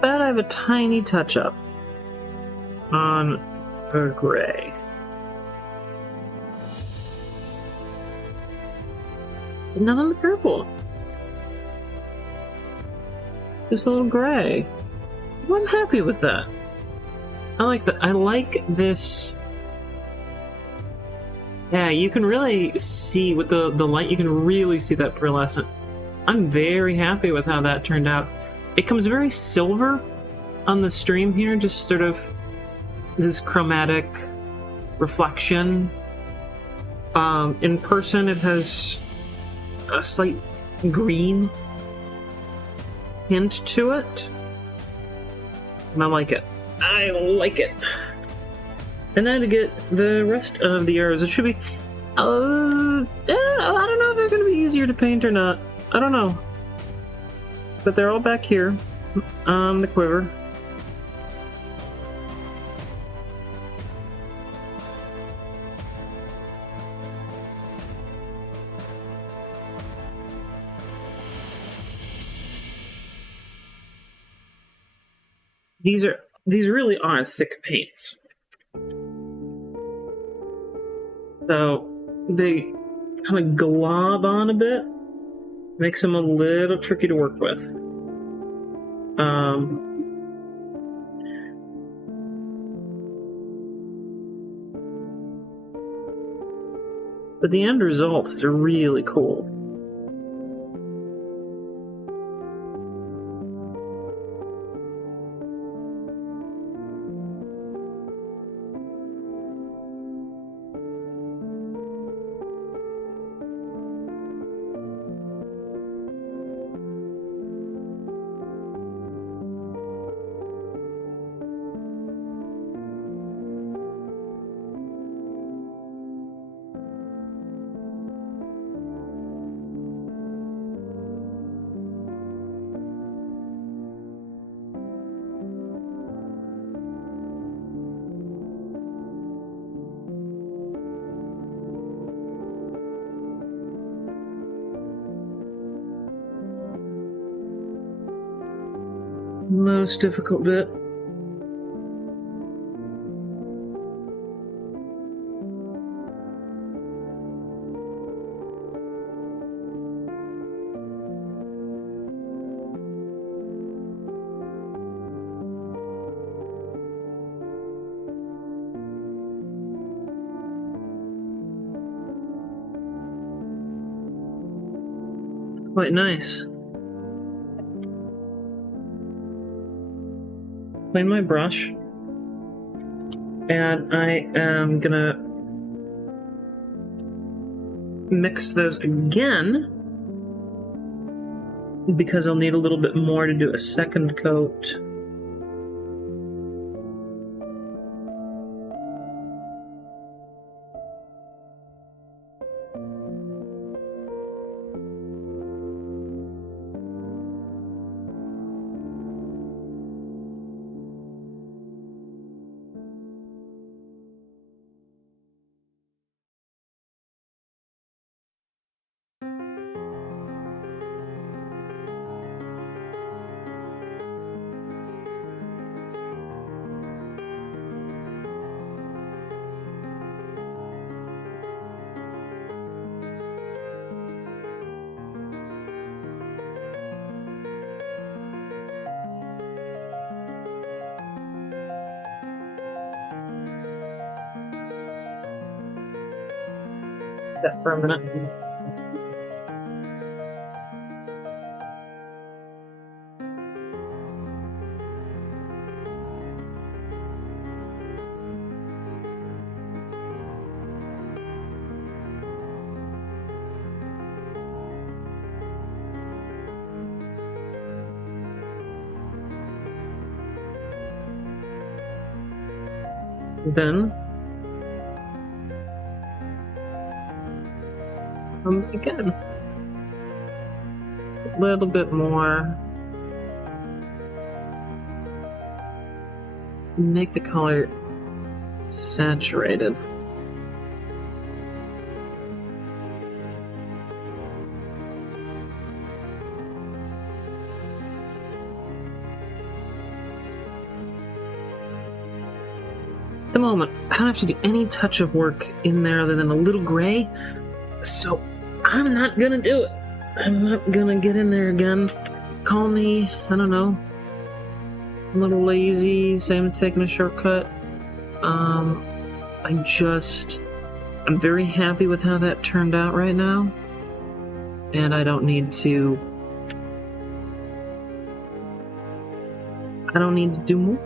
But I have a tiny touch-up on a gray. But none on the purple. Just a little gray. Well, I'm happy with that. I like that. I like this. Yeah, you can really see with the light, you can really see that pearlescent. I'm very happy with how that turned out. It comes very silver on the stream here, just sort of this chromatic reflection. In person, it has a slight green hint to it. And I like it. I like it. And now to get the rest of the arrows. It should be... I don't know if they're going to be easier to paint or not. I don't know. But they're all back here on the quiver. These really are thick paints. So they kind of glob on a bit, makes them a little tricky to work with. But the end result is really cool. Most difficult bit. Quite nice. Clean my brush, and I am gonna mix those again because I'll need a little bit more to do a second coat. That for a minute. Then again, a little bit more. Make the color saturated. At the moment, I don't have to do any touch of work in there other than a little gray, so I'm not gonna do it. I'm not gonna get in there again. Call me, I don't know, a little lazy, say I'm taking a shortcut. I'm very happy with how that turned out right now, and I don't need to do more.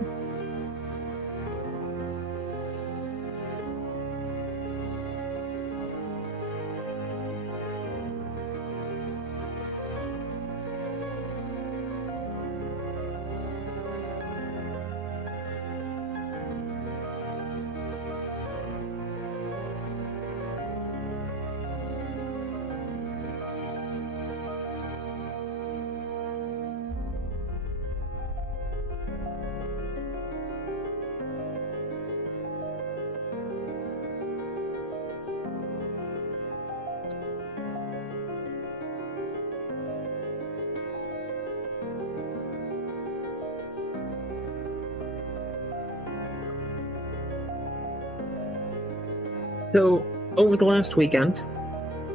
So, over the last weekend,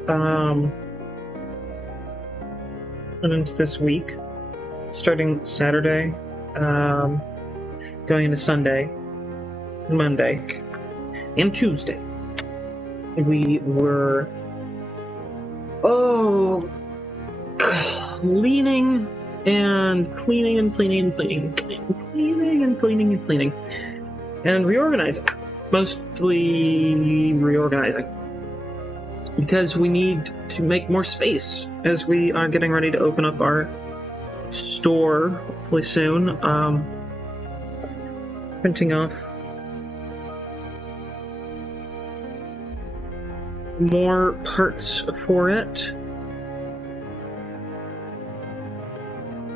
and into this week, starting Saturday, going into Sunday, Monday, and Tuesday, we were, cleaning and cleaning and cleaning and cleaning and cleaning and cleaning and cleaning and reorganizing. Mostly reorganizing. Because we need to make more space as we are getting ready to open up our store, hopefully soon. Printing off more parts for it.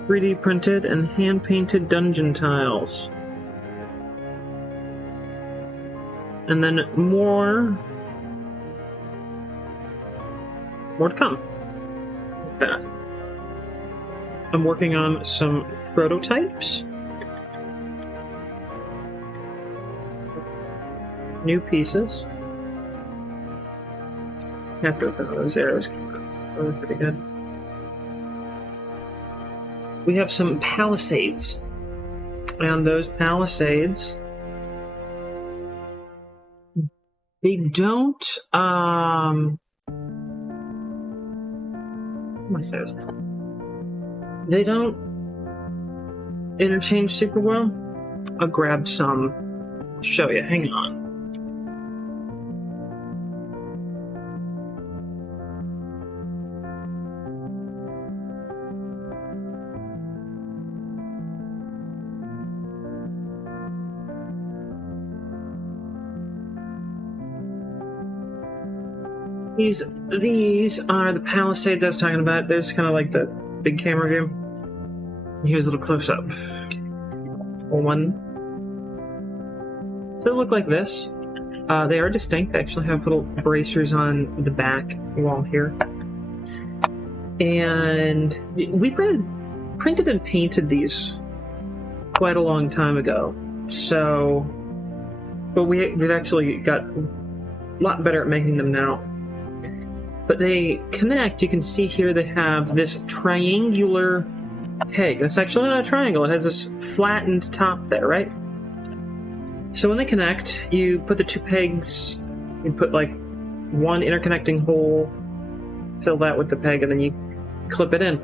3D printed and hand painted dungeon tiles. And then more to come. Okay. I'm working on some prototypes. New pieces. Have to open those arrows. Those are pretty good. We have some palisades. And those palisades, they don't, they don't interchange super well. I'll grab some, show you, hang on. These are the palisades I was talking about. There's kind of like the big camera view. Here's a little close-up. One. So they look like this. They are distinct. They actually have little bracers on the back wall here. And we printed and painted these quite a long time ago. So, but we've actually got a lot better at making them now. But they connect. You can see here they have this triangular peg. It's actually not a triangle. It has this flattened top there, right? So when they connect, you put the two pegs, you put like one interconnecting hole, fill that with the peg, and then you clip it in.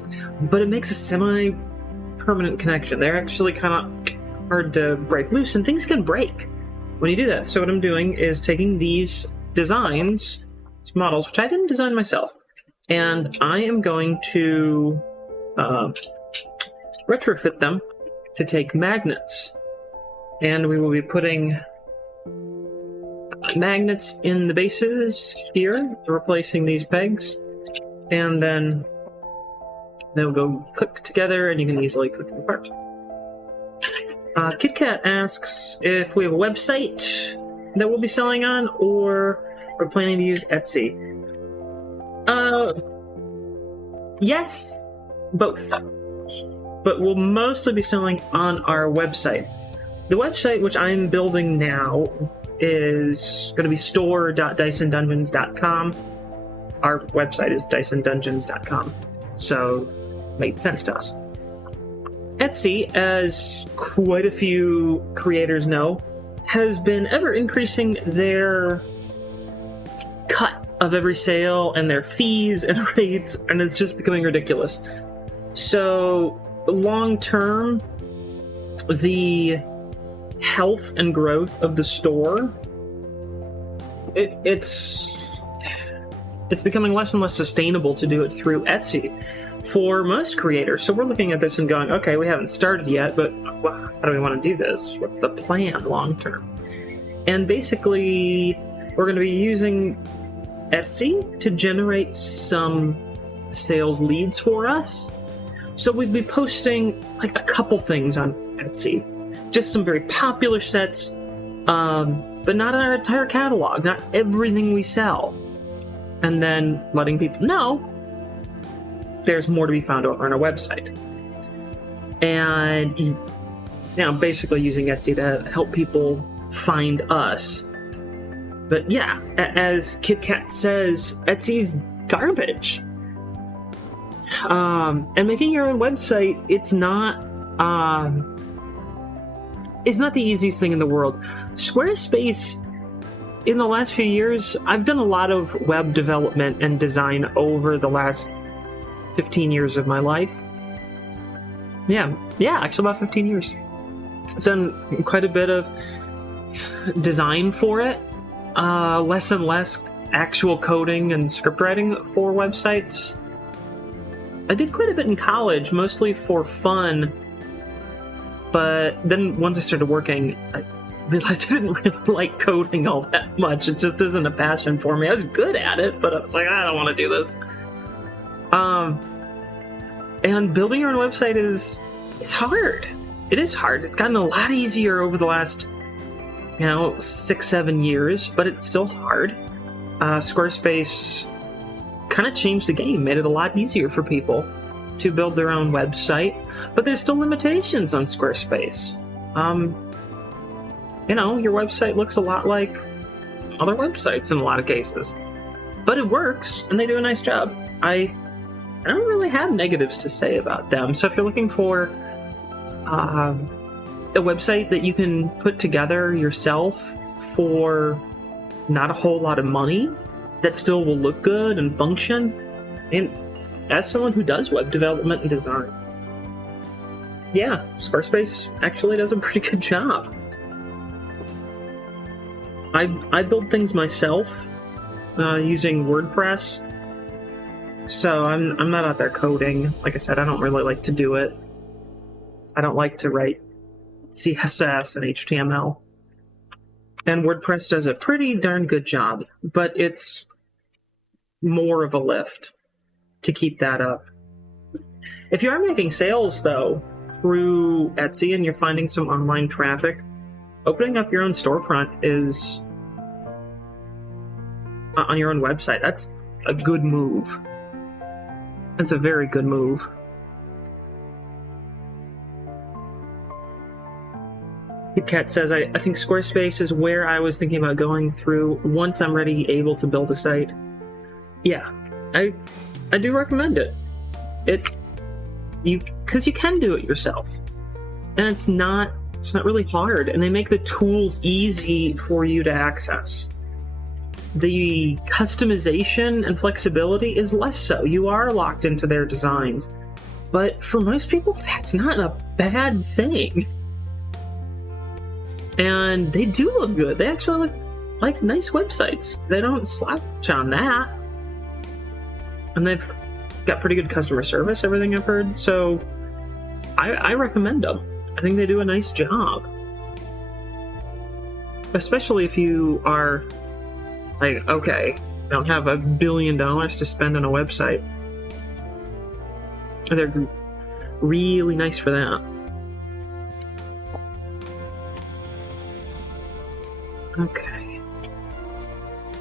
But it makes a semi-permanent connection. They're actually kind of hard to break loose, and things can break when you do that. So what I'm doing is taking these designs, models, which I didn't design myself, and I am going to retrofit them to take magnets, and we will be putting magnets in the bases here, replacing these pegs, and then they'll go click together and you can easily click them apart. KitKat asks if we have a website that we'll be selling on, or we're planning to use Etsy. Yes, both. But we'll mostly be selling on our website. The website, which I'm building now, is going to be store.dysondungeons.com. Our website is dysondungeons.com. So, made sense to us. Etsy, as quite a few creators know, has been ever increasing their cut of every sale and their fees and rates, and it's just becoming ridiculous. So long term, the health and growth of the store, it's becoming less and less sustainable to do it through Etsy for most creators. So we're looking at this and going, okay, we haven't started yet, but how do we want to do this? What's the plan long term? And basically, we're going to be using Etsy to generate some sales leads for us. So we'd be posting like a couple things on Etsy. Just some very popular sets, but not our entire catalog, not everything we sell. And then letting people know there's more to be found over on our website. And basically using Etsy to help people find us. But yeah, as Kit Kat says, Etsy's garbage. And making your own website, it's not the easiest thing in the world. Squarespace, in the last few years, I've done a lot of web development and design over the last 15 years of my life. Yeah, actually about 15 years. I've done quite a bit of design for it, less and less actual coding and script writing for websites. I did quite a bit in college, mostly for fun, but then once I started working, I realized I didn't really like coding all that much. It just isn't a passion for me. I was good at it, but I was like, I don't want to do this. And building your own website it's hard. It is hard. It's gotten a lot easier over the last, 6-7 years, but it's still hard. Squarespace kind of changed the game, made it a lot easier for people to build their own website, but there's still limitations on Squarespace. Your website looks a lot like other websites in a lot of cases, but it works, and they do a nice job. I don't really have negatives to say about them. So if you're looking for a website that you can put together yourself for not a whole lot of money, that still will look good and function, and as someone who does web development and design, yeah, Squarespace actually does a pretty good job. I build things myself using WordPress, so I'm not out there coding. Like I said, I don't really like to do it. I don't like to write CSS and HTML. And WordPress does a pretty darn good job, but it's more of a lift to keep that up. If you are making sales, though, through Etsy and you're finding some online traffic, opening up your own storefront is on your own website. That's a good move. That's a very good move. Kit Kat says, I think Squarespace is where I was thinking about going through once I'm able to build a site. Yeah, I do recommend it. Because you can do it yourself. And it's not really hard, and they make the tools easy for you to access. The customization and flexibility is less so. You are locked into their designs. But for most people, that's not a bad thing. And they do look good. They actually look like nice websites. They don't slouch on that. And they've got pretty good customer service, everything I've heard. So I recommend them. I think they do a nice job. Especially if you are like, okay, I don't have $1 billion to spend on a website. They're really nice for that. Okay.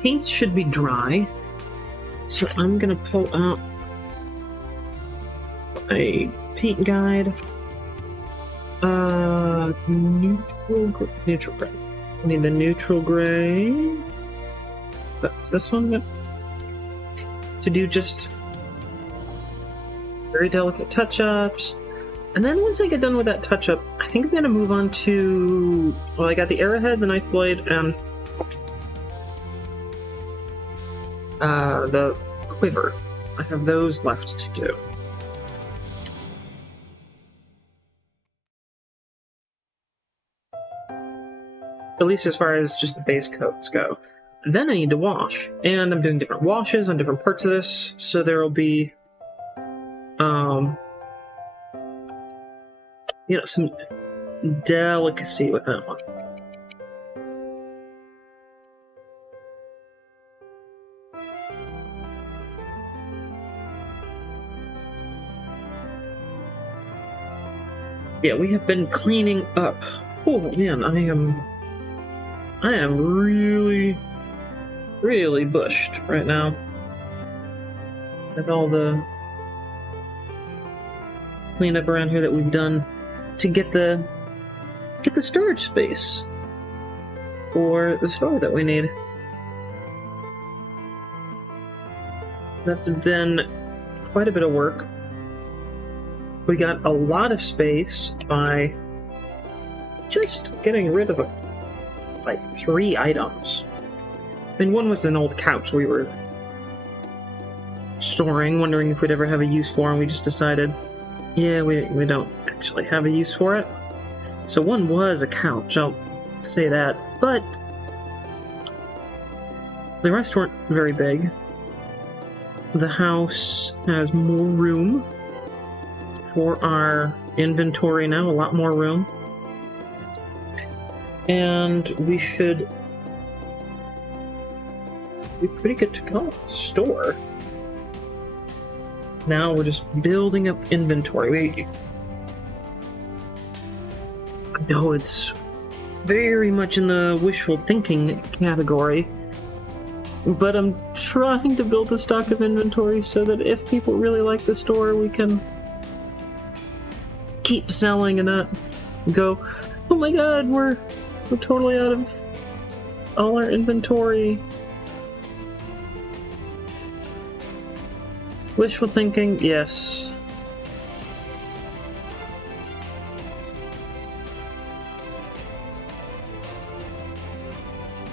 Paints should be dry. So I'm gonna pull out a paint guide. Neutral gray. I need the neutral gray. That's this one. To do just very delicate touch-ups. And then once I get done with that touch-up, I think I'm gonna move on to, well, I got the arrowhead, the knife blade, and the quiver. I have those left to do. At least as far as just the base coats go. Then I need to wash, and I'm doing different washes on different parts of this, so there will be, some delicacy with that one. Yeah, we have been cleaning up. Oh man, I am really, really bushed right now. With all the cleanup around here that we've done to get the storage space for the store that we need. That's been quite a bit of work. We got a lot of space by just getting rid of like 3 items. I mean, one was an old couch we were storing, wondering if we'd ever have a use for, and we just decided, yeah, we don't actually have a use for it. So one was a couch, I'll say that, but the rest weren't very big. The house has more room for our inventory now, a lot more room. And we should be pretty good to go. Store. Now we're just building up inventory. I know it's very much in the wishful thinking category, but I'm trying to build a stock of inventory so that if people really like the store, we can keep selling and not go, oh my god, we're totally out of all our inventory. Wishful thinking, yes.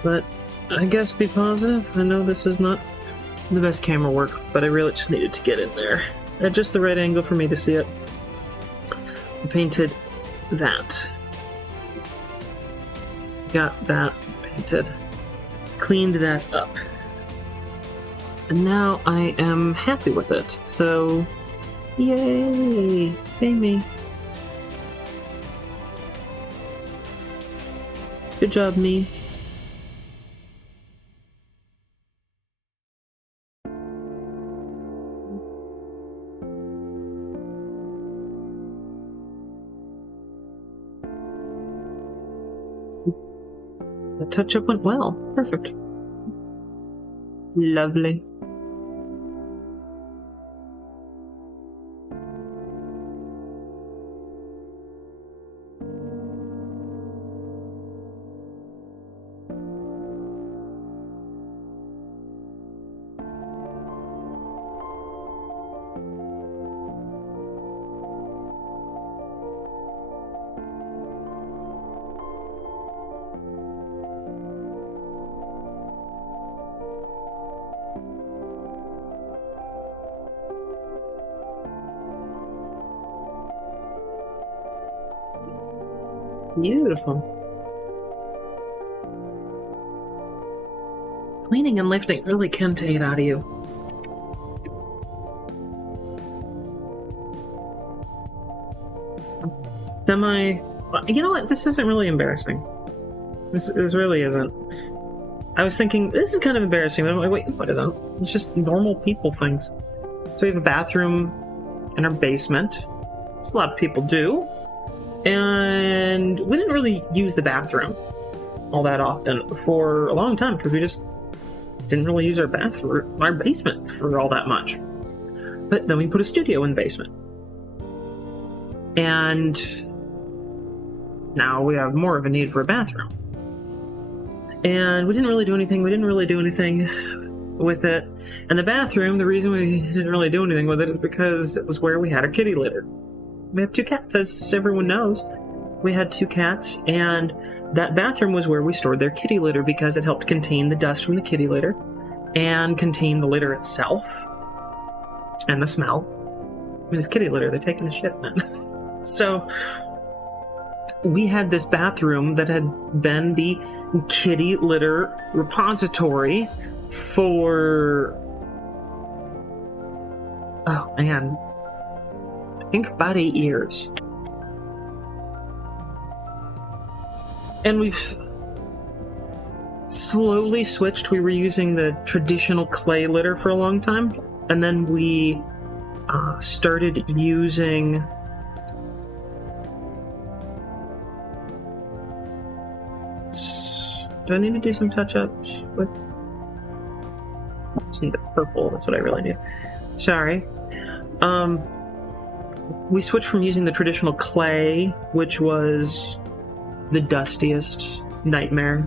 But I guess be positive. I know this is not the best camera work, but I really just needed to get in there at just the right angle for me to see it. I painted that. Got that painted. Cleaned that up. And now I am happy with it. So, yay! Pay me. Good job, me. The touch-up went well. Perfect. Lovely. Beautiful. Cleaning and lifting really can take it out of you. You know what? This isn't really embarrassing. This really isn't. I was thinking, this is kind of embarrassing, but I'm like, wait, no, it isn't. It's just normal people things. So we have a bathroom in our basement. Which a lot of people do. And we didn't really use the bathroom all that often for a long time because we just didn't really use our basement for all that much. But then we put a studio in the basement. And now we have more of a need for a bathroom. And we didn't really do anything with it. And the bathroom, the reason we didn't really do anything with it is because it was where we had our kitty litter. We have 2 cats, as everyone knows. We had 2 cats, and that bathroom was where we stored their kitty litter because it helped contain the dust from the kitty litter and contain the litter itself and the smell. I mean, it's kitty litter. They're taking a shit, man. So we had this bathroom that had been the kitty litter repository for... oh, man. I think about 8 years. And we've slowly switched. We were using the traditional clay litter for a long time. And then we started using... do I need to do some touch-ups with... I just need a purple. That's what I really need. Sorry. We switched from using the traditional clay, which was the dustiest nightmare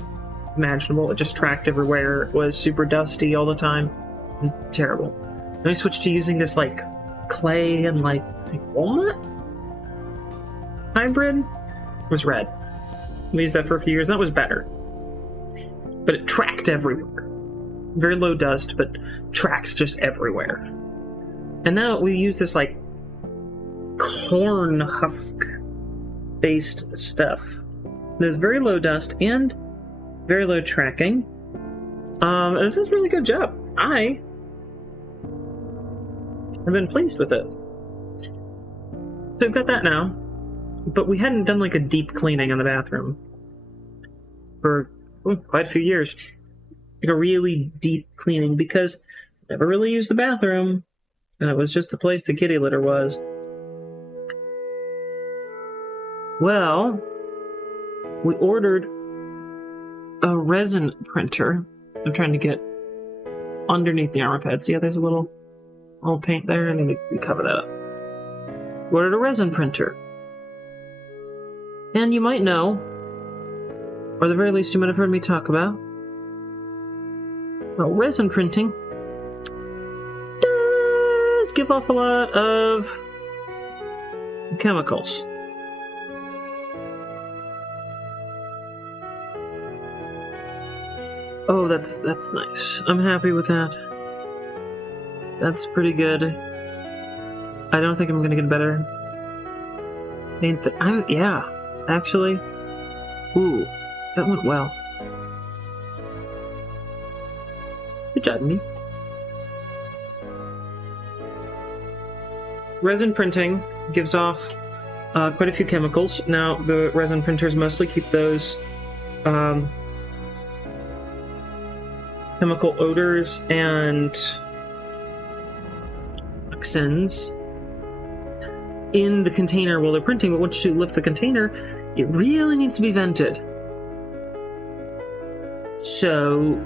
imaginable. It just tracked everywhere. It was super dusty all the time. It was terrible. Then we switched to using this like clay and like walnut hybrid. It was red. We used that for a few years. That was better. But it tracked everywhere. Very low dust, but tracked just everywhere. And now we use this like corn husk based stuff. There's very low dust and very low tracking. And it does a really good job. I have been pleased with it. So we've got that now. But we hadn't done like a deep cleaning on the bathroom for quite a few years. Like a really deep cleaning, because I never really used the bathroom, and it was just the place the kitty litter was. Well, we ordered a resin printer. I'm trying to get underneath the armor pad. See how there's a little paint there? I need to cover that up. We ordered a resin printer. And you might know, or at the very least you might have heard me talk about, well, resin printing does give off a lot of chemicals. Oh, that's nice. I'm happy with that. That's pretty good. I don't think I'm gonna get better. Yeah, actually. Ooh, that went well. Good job, me. Resin printing gives off quite a few chemicals. Now, the resin printers mostly keep those chemical odors and toxins in the container while they're printing, but once you lift the container, it really needs to be vented. So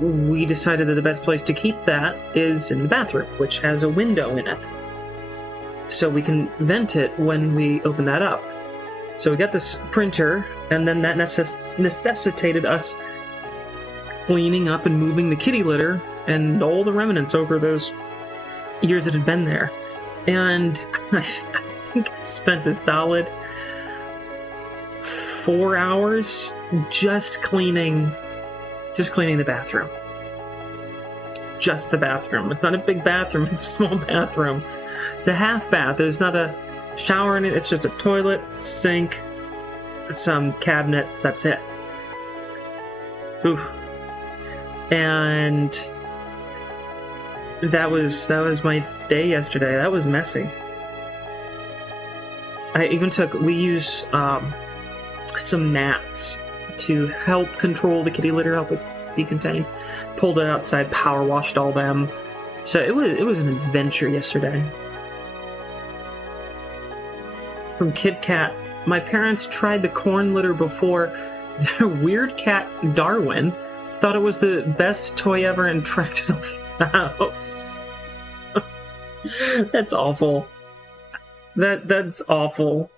we decided that the best place to keep that is in the bathroom, which has a window in it. So we can vent it when we open that up. So we got this printer, and then that necessitated us cleaning up and moving the kitty litter and all the remnants over those years that had been there. And I think I spent a solid 4 hours just cleaning the bathroom. Just the bathroom. It's not a big bathroom, it's a small bathroom. It's a half bath. There's not a shower in it, it's just a toilet, sink, some cabinets, that's it. Oof. And that was my day yesterday. That was messy. We use some mats to help control the kitty litter, help it be contained. Pulled it outside, power washed all them. So it was an adventure yesterday. From Kit Kat, my parents tried the corn litter before. Their weird cat Darwin thought it was the best toy ever and tracked it off the house. That's awful. That's awful.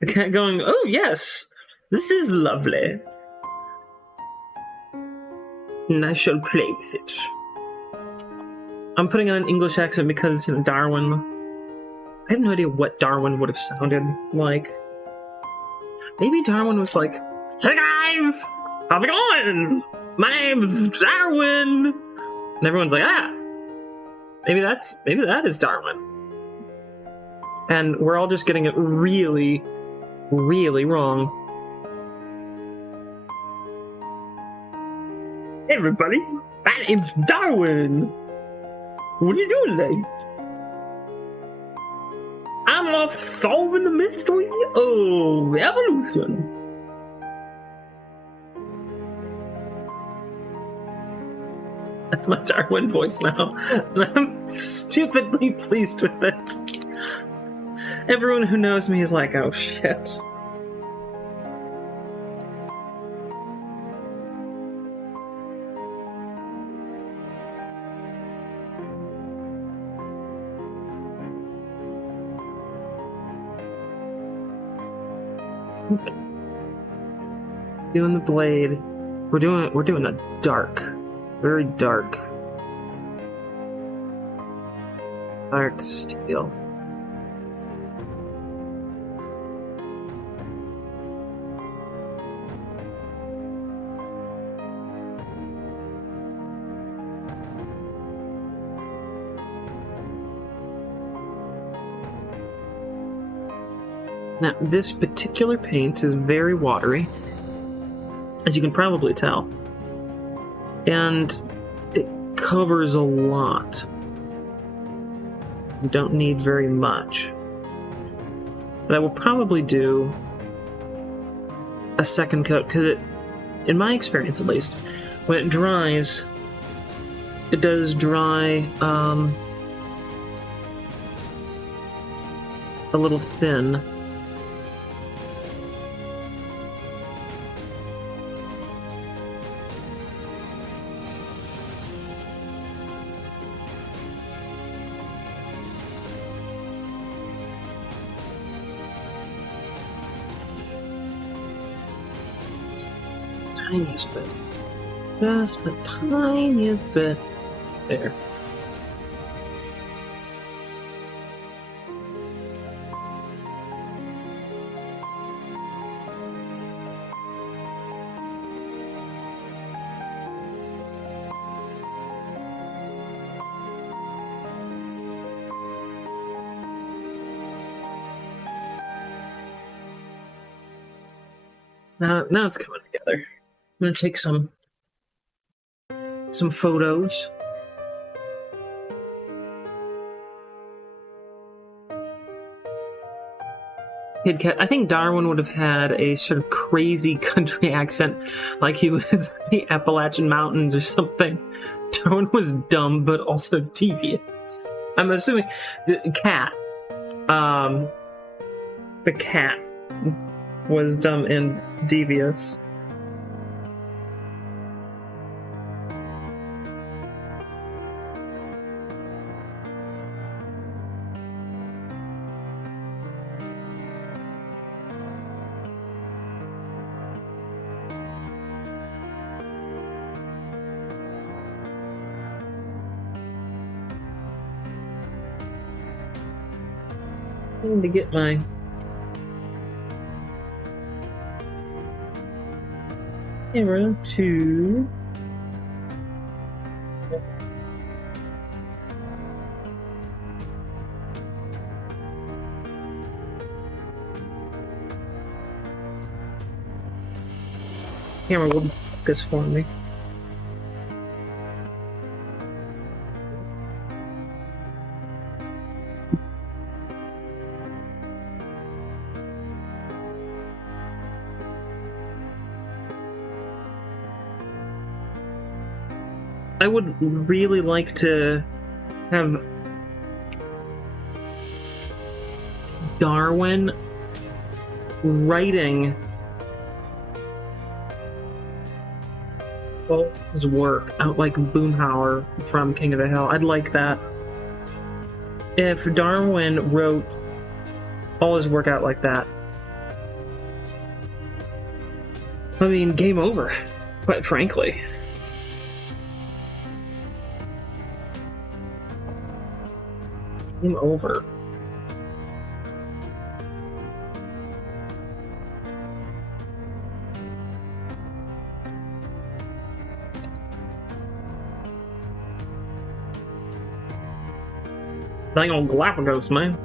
The cat going, "Oh yes, this is lovely. And I shall play with it." I'm putting on an English accent because, Darwin. I have no idea what Darwin would have sounded like. Maybe Darwin was like, "Hey guys, how's it going? My name's Darwin." And everyone's like, "Ah." Maybe that is Darwin. And we're all just getting it really, really wrong. Hey everybody, my name's Darwin. What are you doing today? I'm off solving the mystery of evolution. That's my Darwin voice now, and I'm stupidly pleased with it. Everyone who knows me is like, "Oh shit." Doing the blade. We're doing a dark. Very dark. Dark steel. Now, this particular paint is very watery, as you can probably tell, and it covers a lot. You don't need very much. But I will probably do a second coat, because in my experience at least, when it dries, it does dry a little thin. Tiniest bit. Just the tiniest bit. There. Now it's coming together. I'm gonna take some photos. I think Darwin would have had a sort of crazy country accent, like he lived in the Appalachian Mountains or something. Darwin was dumb, but also devious. I'm assuming the cat was dumb and devious. I need to get my camera to camera will focus for me. I would really like to have Darwin writing all his work out like Boomhauer from King of the Hill. I'd like that. If Darwin wrote all his work out like that, I mean, game over, quite frankly. Game over. Dang old Galapagos, man.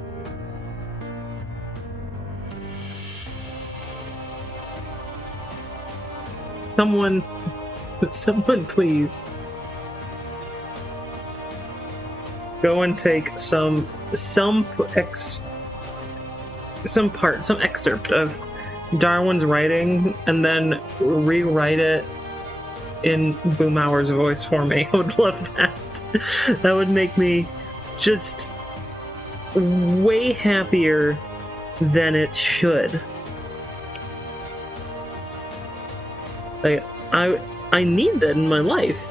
Someone please go and take some excerpt of Darwin's writing and then rewrite it in Boomhauer's voice for me. I would love that. That would make me just way happier than it should. Like, I need that in my life.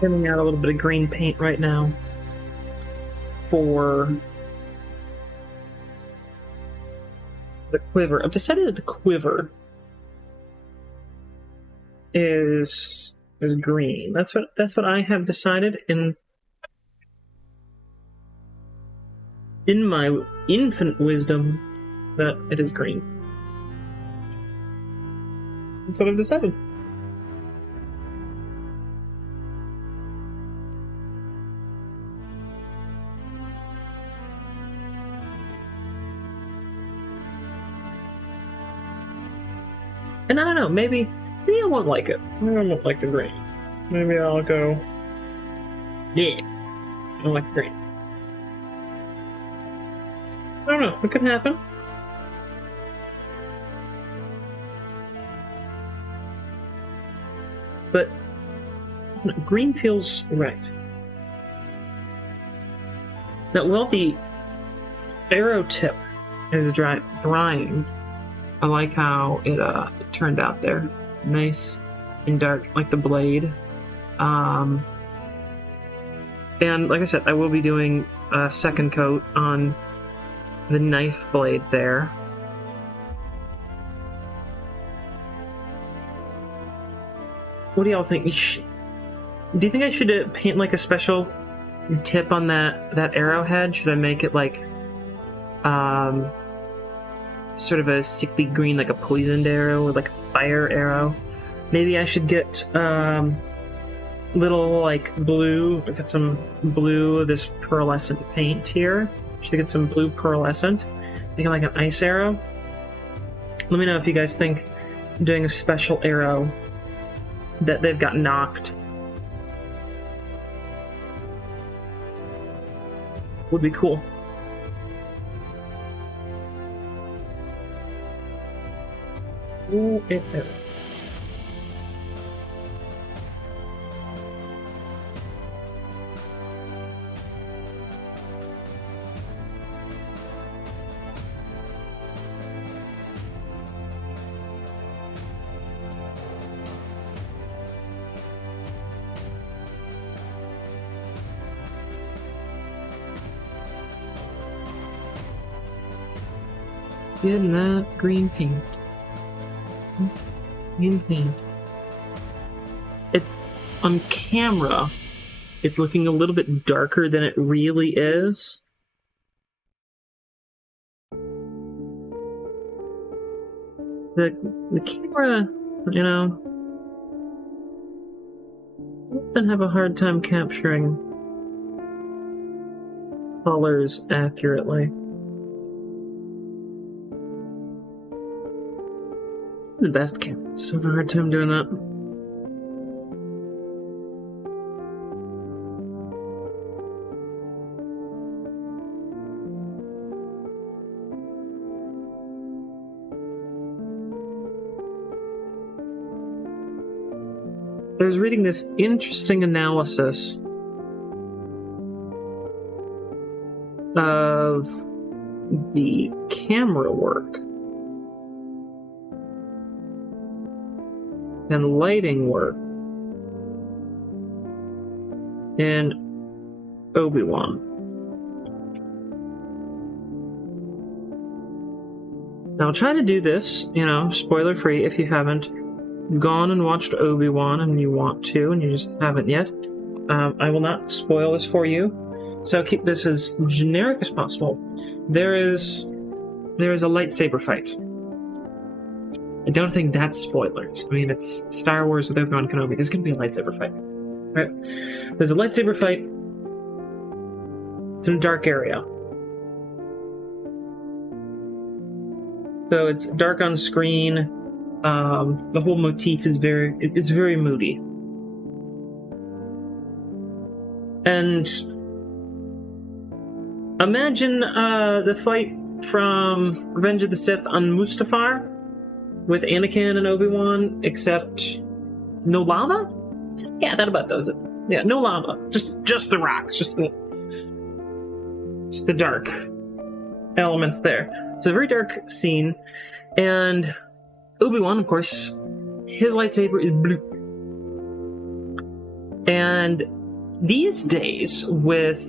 Getting out a little bit of green paint right now for the quiver. I've decided that the quiver is green. That's what I have decided in my infinite wisdom, that it is green. That's what I've decided. And I don't know, maybe I won't like it. Maybe I won't like the green. Maybe I'll go, yeah, I don't like green. I don't know, it could happen. But green feels right. Now, while the arrow tip is drying, I like how it turned out there. Nice and dark, like the blade. And like I said, I will be doing a second coat on the knife blade there. What do y'all think? Do you think I should paint like a special tip on that arrowhead? Should I make it like sort of a sickly green, like a poisoned arrow, or like a fire arrow? Maybe I should get little like blue. Get some blue, this pearlescent paint here. Should I get some blue pearlescent? Make it like an ice arrow. Let me know if you guys think doing a special arrow that they've got knocked would be cool. Ooh, it is. Getting that green paint. Green paint. On camera, it's looking a little bit darker than it really is. The camera, you know, often have a hard time capturing colors accurately. The best cameras have a hard time doing that. I was reading this interesting analysis of the camera work and lighting work in Obi-Wan. Now, I'll try to do this, you know, spoiler-free if you haven't gone and watched Obi-Wan and you want to, and you just haven't yet. I will not spoil this for you, so I'll keep this as generic as possible. There is a lightsaber fight. I don't think that's spoilers. I mean, it's Star Wars with Obi-Wan Kenobi. There's going to be a lightsaber fight. Right? There's a lightsaber fight. It's in a dark area. So it's dark on screen. The whole motif is very moody. And imagine the fight from Revenge of the Sith on Mustafar with Anakin and Obi-Wan, except no lava? Yeah, that about does it. Yeah, no lava. Just the rocks. Just the dark elements there. It's a very dark scene. And Obi-Wan, of course, his lightsaber is blue. And these days, with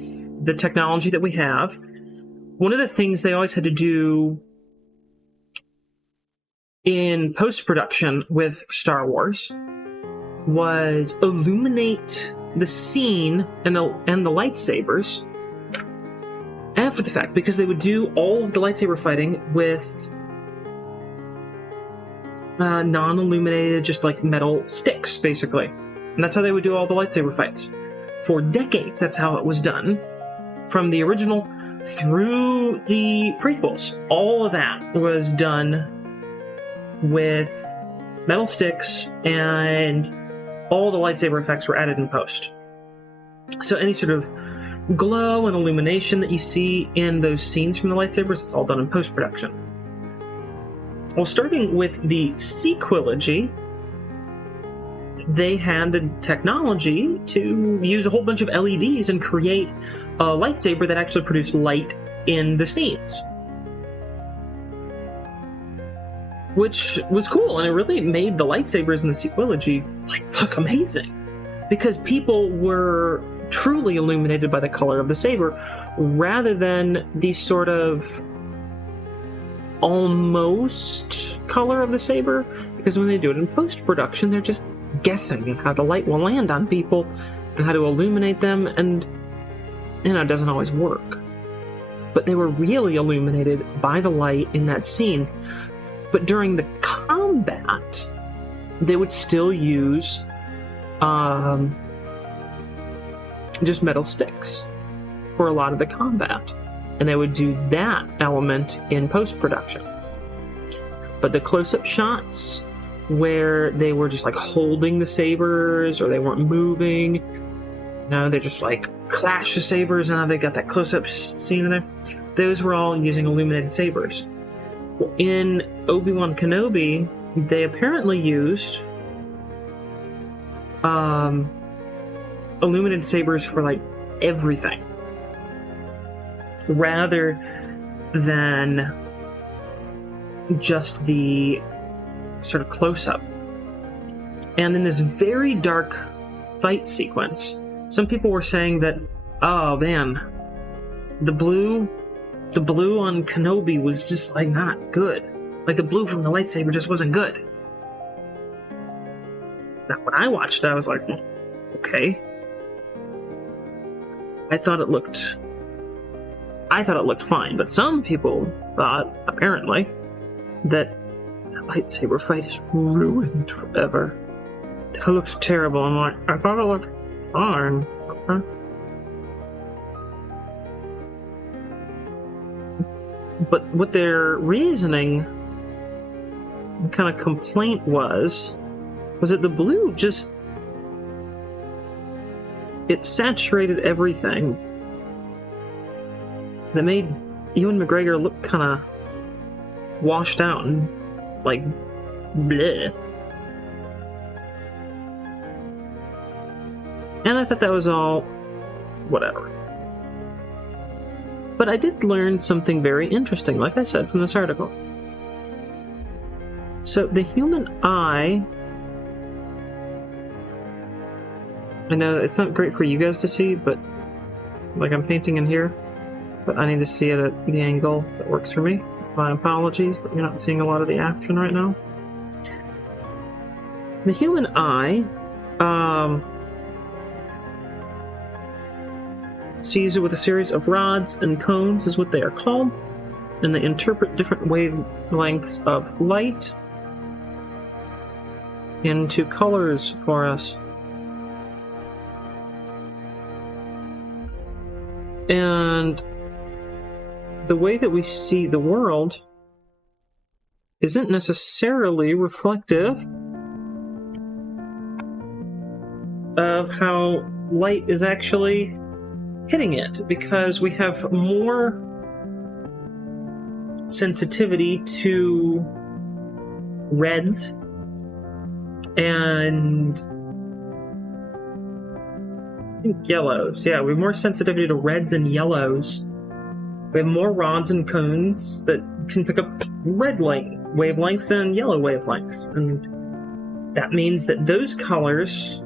the technology that we have, one of the things they always had to do in post-production with Star Wars was illuminate the scene and the lightsabers after the fact, because they would do all of the lightsaber fighting with non-illuminated, just like metal sticks, basically. And that's how they would do all the lightsaber fights. For decades, that's how it was done. From the original through the prequels, all of that was done with metal sticks, and all the lightsaber effects were added in post. So any sort of glow and illumination that you see in those scenes from the lightsabers, it's all done in post-production. Well, starting with the sequelogy, they had the technology to use a whole bunch of LEDs and create a lightsaber that actually produced light in the scenes. Which was cool, and it really made the lightsabers in the sequelogy look amazing. Because people were truly illuminated by the color of the saber, rather than the sort of almost color of the saber. Because when they do it in post-production, they're just guessing how the light will land on people and how to illuminate them, and it doesn't always work. But they were really illuminated by the light in that scene. But during the combat, they would still use just metal sticks for a lot of the combat. And they would do that element in post-production. But the close-up shots where they were just holding the sabers, or they weren't moving, they just clash the sabers, and they got that close-up scene in there, those were all using illuminated sabers. In Obi-Wan Kenobi, they apparently used illuminated sabers for everything, rather than just the sort of close-up. And in this very dark fight sequence, some people were saying that, oh man, the blue on Kenobi was just not good. The blue from the lightsaber just wasn't good. Now, when I watched it, I was like, okay. I thought it looked fine, but some people thought, apparently, that the lightsaber fight is ruined forever. It looks terrible. I'm like, I thought it looked fine. Okay. But what their reasoning and kind of complaint was that the blue it saturated everything. And it made Ewan McGregor look kind of washed out and bleh. And I thought that was all whatever. But I did learn something very interesting, like I said, from this article. So the human eye, I know it's not great for you guys to see, but I'm painting in here, but I need to see it at the angle that works for me. My apologies that you're not seeing a lot of the action right now. The human eye sees it with a series of rods and cones, is what they are called, and they interpret different wavelengths of light into colors for us. And the way that we see the world isn't necessarily reflective of how light is actually hitting it, because we have more sensitivity to reds and I think yellows. Yeah, we have more sensitivity to reds and yellows. We have more rods and cones that can pick up red light wavelengths and yellow wavelengths, and that means that those colors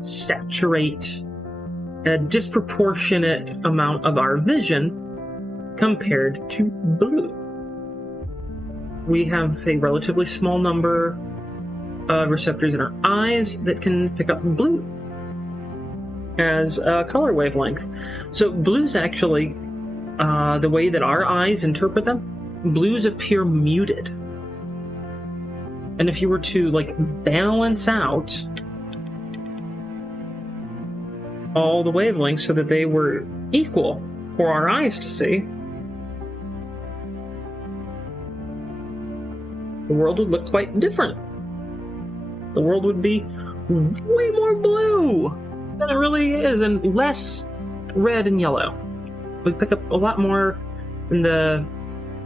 saturate a disproportionate amount of our vision compared to blue. We have a relatively small number of receptors in our eyes that can pick up blue as a color wavelength. So blues actually, the way that our eyes interpret them, blues appear muted. And if you were to balance out all the wavelengths so that they were equal for our eyes to see, the world would look quite different. The world would be way more blue than it really is, and less red and yellow. We'd pick up a lot more in the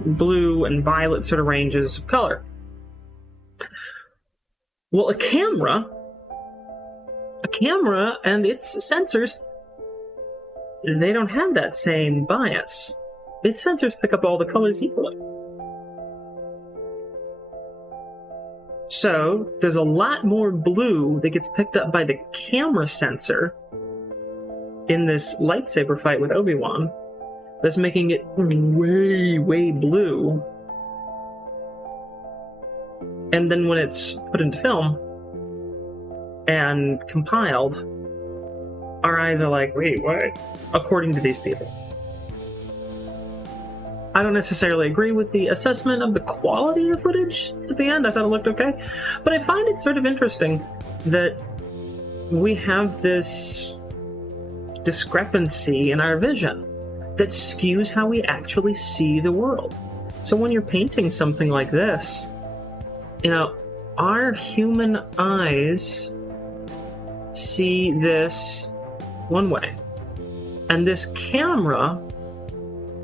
blue and violet sort of ranges of color. Well, a camera and its sensors, they don't have that same bias. Its sensors pick up all the colors equally. So there's a lot more blue that gets picked up by the camera sensor in this lightsaber fight with Obi-Wan, that's making it way, way blue. And then when it's put into film and compiled, our eyes are like, wait, what? According to these people. I don't necessarily agree with the assessment of the quality of the footage at the end. I thought it looked okay. But I find it sort of interesting that we have this discrepancy in our vision that skews how we actually see the world. So when you're painting something like this, our human eyes see this one way, and this camera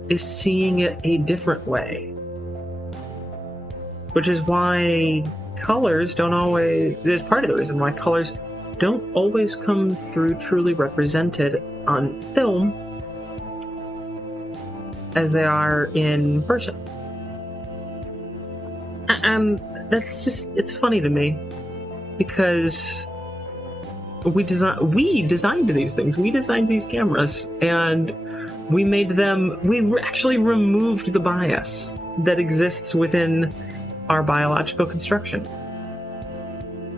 is seeing it a different way. Which is why colors don't always... There's part of the reason why colors don't always come through truly represented on film as they are in person. And that's just... It's funny to me, because we designed these things. We designed these cameras, and we made them... We actually removed the bias that exists within our biological construction.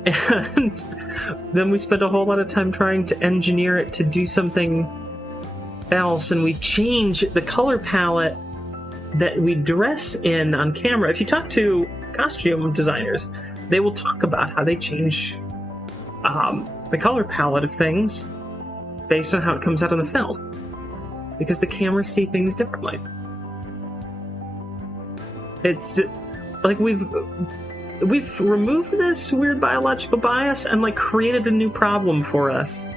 And then we spent a whole lot of time trying to engineer it to do something else, and we change the color palette that we dress in on camera. If you talk to costume designers, they will talk about how they change the color palette of things based on how it comes out on the film, because the cameras see things differently. It's just, like we've removed this weird biological bias and created a new problem for us.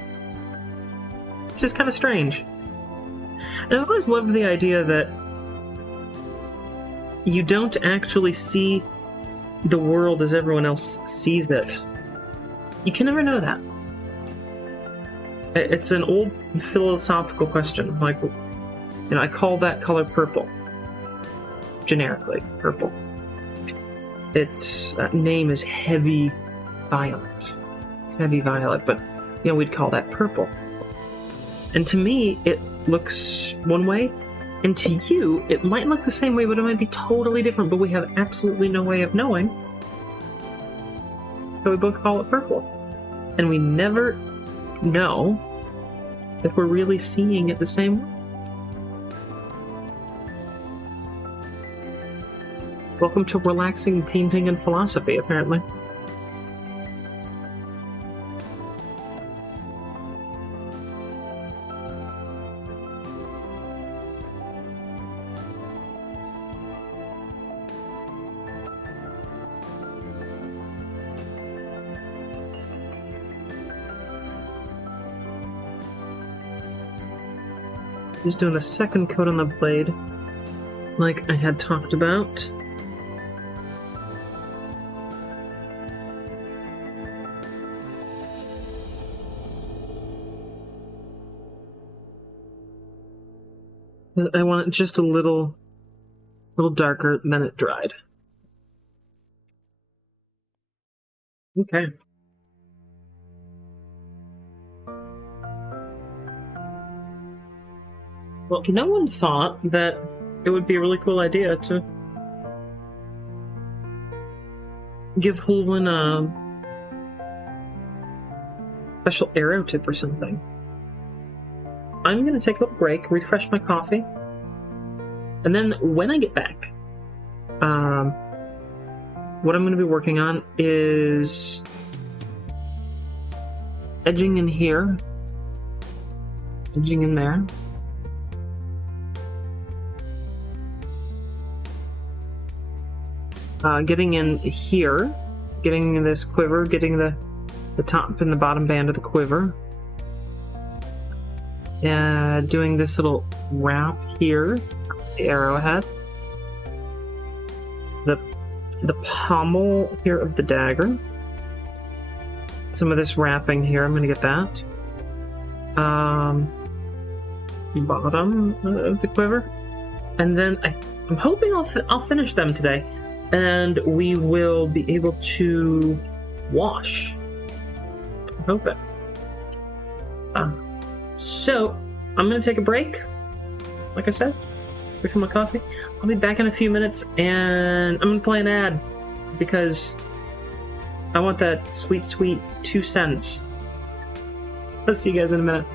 It's just kind of strange. And I've always loved the idea that you don't actually see the world as everyone else sees it. You can never know that. It's an old philosophical question. I call that color purple. Generically, purple. Its name is heavy violet. It's heavy violet, but we'd call that purple. And to me, it looks one way, and to you, it might look the same way, but it might be totally different, but we have absolutely no way of knowing. So we both call it purple. And we never know if we're really seeing it the same way. Welcome to relaxing painting and philosophy, apparently. Just doing a second coat on the blade, like I had talked about. I want it just a little darker than it dried. Okay. Well, no one thought that it would be a really cool idea to give Hlwynn a special arrow tip or something. I'm going to take a little break, refresh my coffee, and then when I get back, what I'm going to be working on is edging in here, edging in there. Getting in here, getting this quiver, getting the top and the bottom band of the quiver. Doing this little wrap here, the arrowhead. The pommel here of the dagger. Some of this wrapping here, I'm going to get that. Bottom of the quiver. And then I'm hoping I'll finish them today. And we will be able to wash. I hope it. So, I'm going to take a break. Like I said, refill my coffee. I'll be back in a few minutes, and I'm going to play an ad because I want that sweet, sweet 2 cents. Let's see you guys in a minute.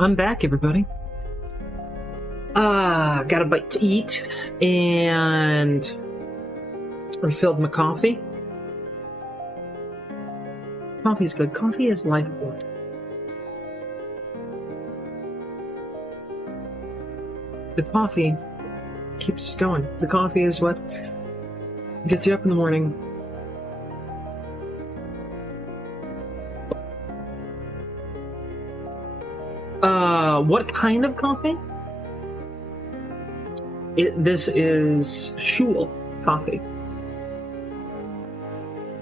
I'm back, everybody. Got a bite to eat and refilled my coffee. Coffee's good. Coffee is lifeblood. The coffee keeps us going. The coffee is what gets you up in the morning. What kind of coffee? This is Hlwynn coffee.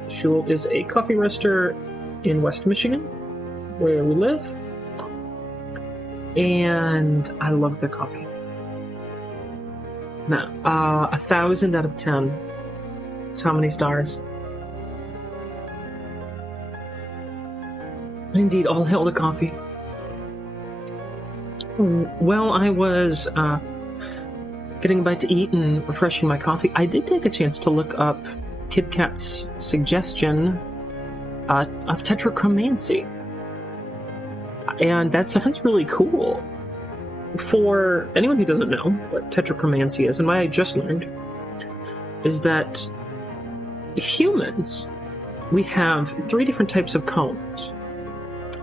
Hlwynn is a coffee roaster in West Michigan, where we live. And I love their coffee. Now, 1,000 out of 10. That's how many stars. Indeed, all hail to coffee. While I was getting a bite to eat and refreshing my coffee, I did take a chance to look up Kid Cat's suggestion of tetrachromancy. And that sounds really cool. For anyone who doesn't know what tetrachromancy is, and what I just learned, is that humans, we have 3 different types of cones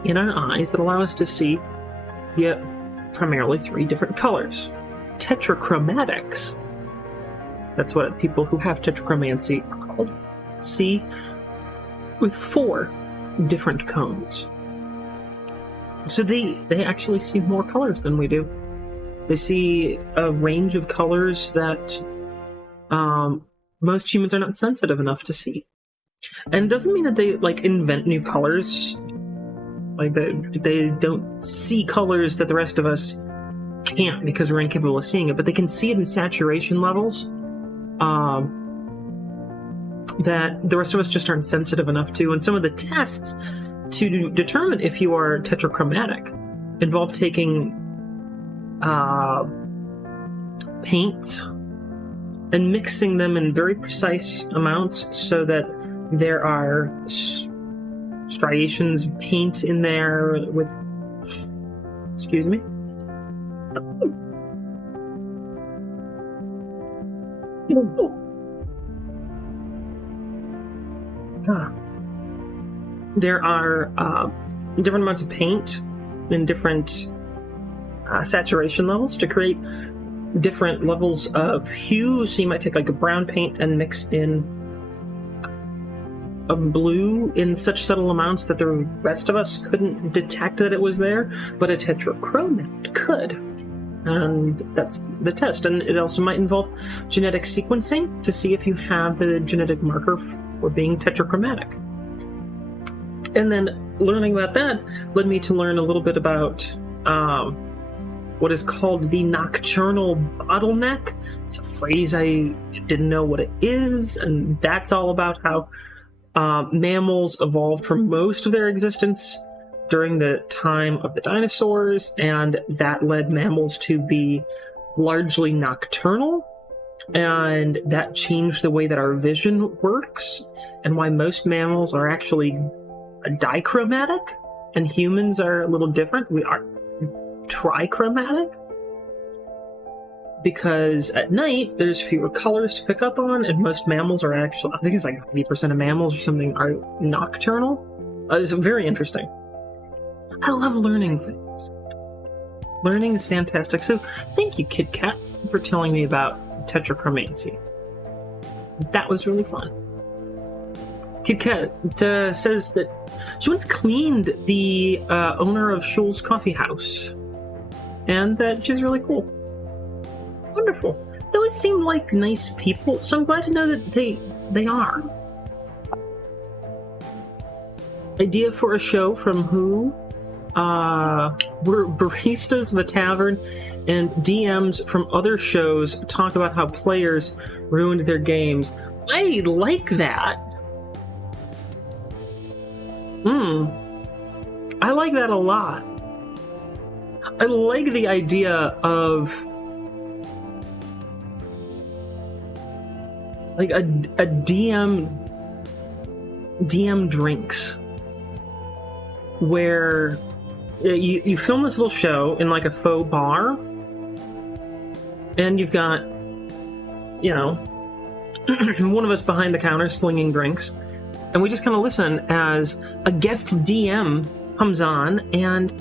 in our eyes that allow us to see yet primarily 3 different colors. Tetrachromatics, that's what people who have tetrachromancy are called, see with 4 different cones. So they actually see more colors than we do. They see a range of colors that most humans are not sensitive enough to see. And it doesn't mean that they invent new colors. They don't see colors that the rest of us can't because we're incapable of seeing it, but they can see it in saturation levels that the rest of us just aren't sensitive enough to. And some of the tests to determine if you are tetrachromatic involve taking paint and mixing them in very precise amounts so that there are striations of paint in there with... Excuse me? There are different amounts of paint in different saturation levels to create different levels of hue. So you might take a brown paint and mix in a blue in such subtle amounts that the rest of us couldn't detect that it was there, but a tetrachromat could. And that's the test. And it also might involve genetic sequencing to see if you have the genetic marker for being tetrachromatic. And then learning about that led me to learn a little bit about what is called the nocturnal bottleneck. It's a phrase I didn't know what it is, and that's all about how mammals evolved for most of their existence during the time of the dinosaurs, and that led mammals to be largely nocturnal, and that changed the way that our vision works, and why most mammals are actually dichromatic, and humans are a little different. We are trichromatic, because at night there's fewer colors to pick up on, and most mammals are actually, I think it's 90% of mammals or something, are nocturnal. It's very interesting. I love learning things. Learning is fantastic. So thank you, Kid Cat, for telling me about tetrachromancy. That was really fun. Kid Cat says that she once cleaned the owner of Hlwynn's coffee house, and that she's really cool. Wonderful. They always seem like nice people, so I'm glad to know that they are. Idea for a show from who? We're baristas of a tavern, and DMs from other shows talk about how players ruined their games. I like that. I like that a lot. I like the idea of a DM drinks where you film this little show in like a faux bar, and you've got, you know, one of us behind the counter slinging drinks, and we just kind of listen as a guest DM comes on and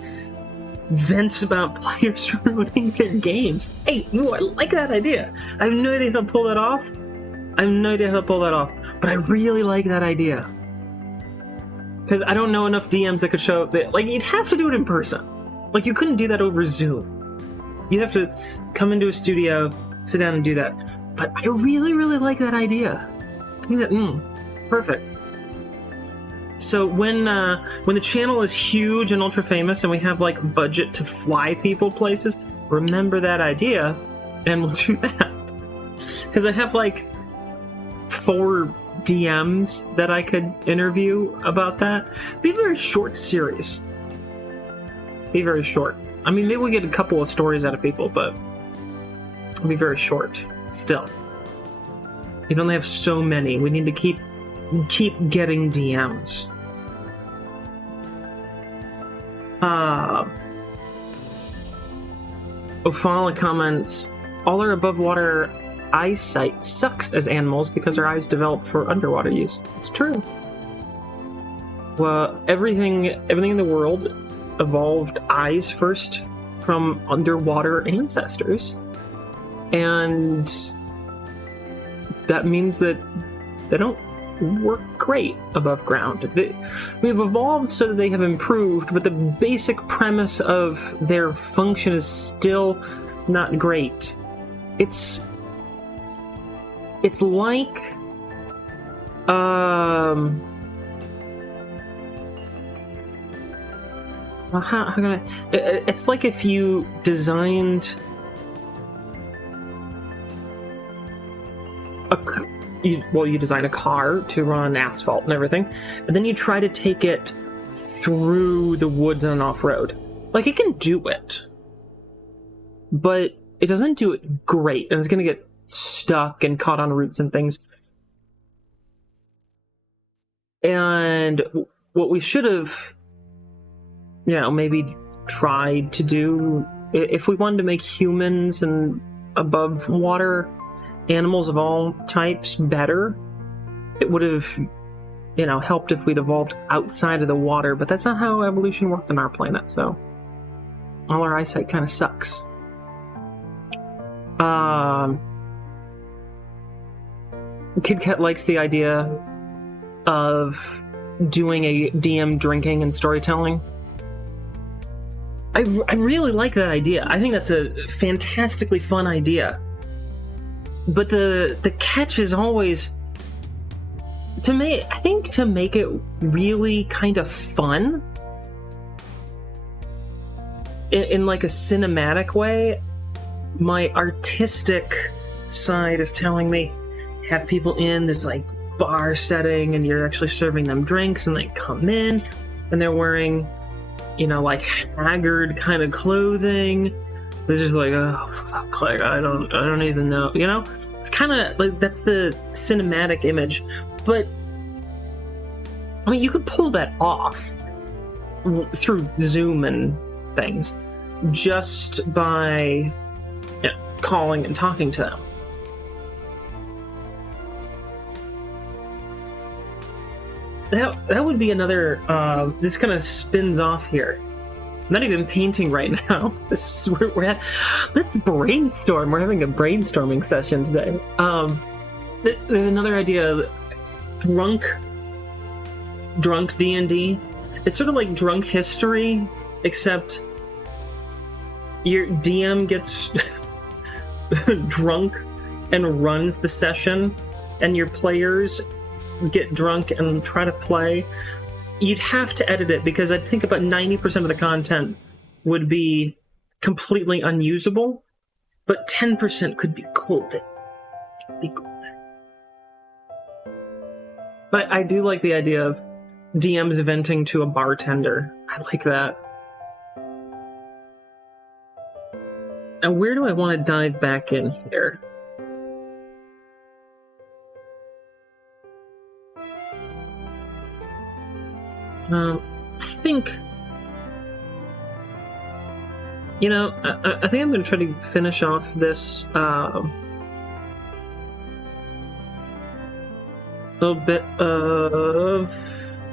vents about players ruining their games. Hey, I like that idea. I have no idea how to pull that off. But I really like that idea. Because I don't know enough DMs that could show that, like, you'd have to do it in person. Like, you couldn't do that over Zoom. You'd have to come into a studio, sit down and do that. But I really, really like that idea. I think that, perfect. So when the channel is huge and ultra famous and we have like budget to fly people places, remember that idea and we'll do that. Because I have like 4 DMs that I could interview about that. Be a very short series. Be very short. I mean, maybe we get a couple of stories out of people, but it'll be very short still. You only have so many. We need to keep getting DMs. Ophala comments, all our above water eyesight sucks as animals because our eyes develop for underwater use. It's true. Well, everything in the world evolved eyes first from underwater ancestors. And that means that they don't work great above ground. We've evolved so that they have improved, but the basic premise of their function is still not great. It's like well, how can I? It's like if you designed you design a car to run on asphalt and everything, and then you try to take it through the woods and off-road. Like, it can do it, but it doesn't do it great, and it's going to get stuck and caught on roots and things. And what we should have, maybe tried to do, if we wanted to make humans and above water animals of all types better, it would have, helped if we'd evolved outside of the water, but that's not how evolution worked on our planet, so all our eyesight kind of sucks. Kid Cat likes the idea of doing a DM drinking and storytelling. I really like that idea. I think that's a fantastically fun idea. But the catch is always, to make it really kind of fun in like a cinematic way, my artistic side is telling me have people in this like bar setting and you're actually serving them drinks, and they come in and they're wearing, like haggard kind of clothing. They're just like, oh fuck, like I don't even know, It's kind of like, that's the cinematic image. But I mean, you could pull that off through Zoom and things just by calling and talking to them. That would be another. This kind of spins off here. I'm not even painting right now. This is where we're at. Let's brainstorm. We're having a brainstorming session today. There's another idea. Drunk DnD. It's sort of like drunk history, except your DM gets drunk and runs the session, and your players get drunk and try to play. You'd have to edit it because I think about 90% of the content would be completely unusable, but 10% could be golden. But I do like the idea of DMs venting to a bartender. I like that. Now, where do I want to dive back in here? I think You know, I think I'm going to try to finish off this little bit of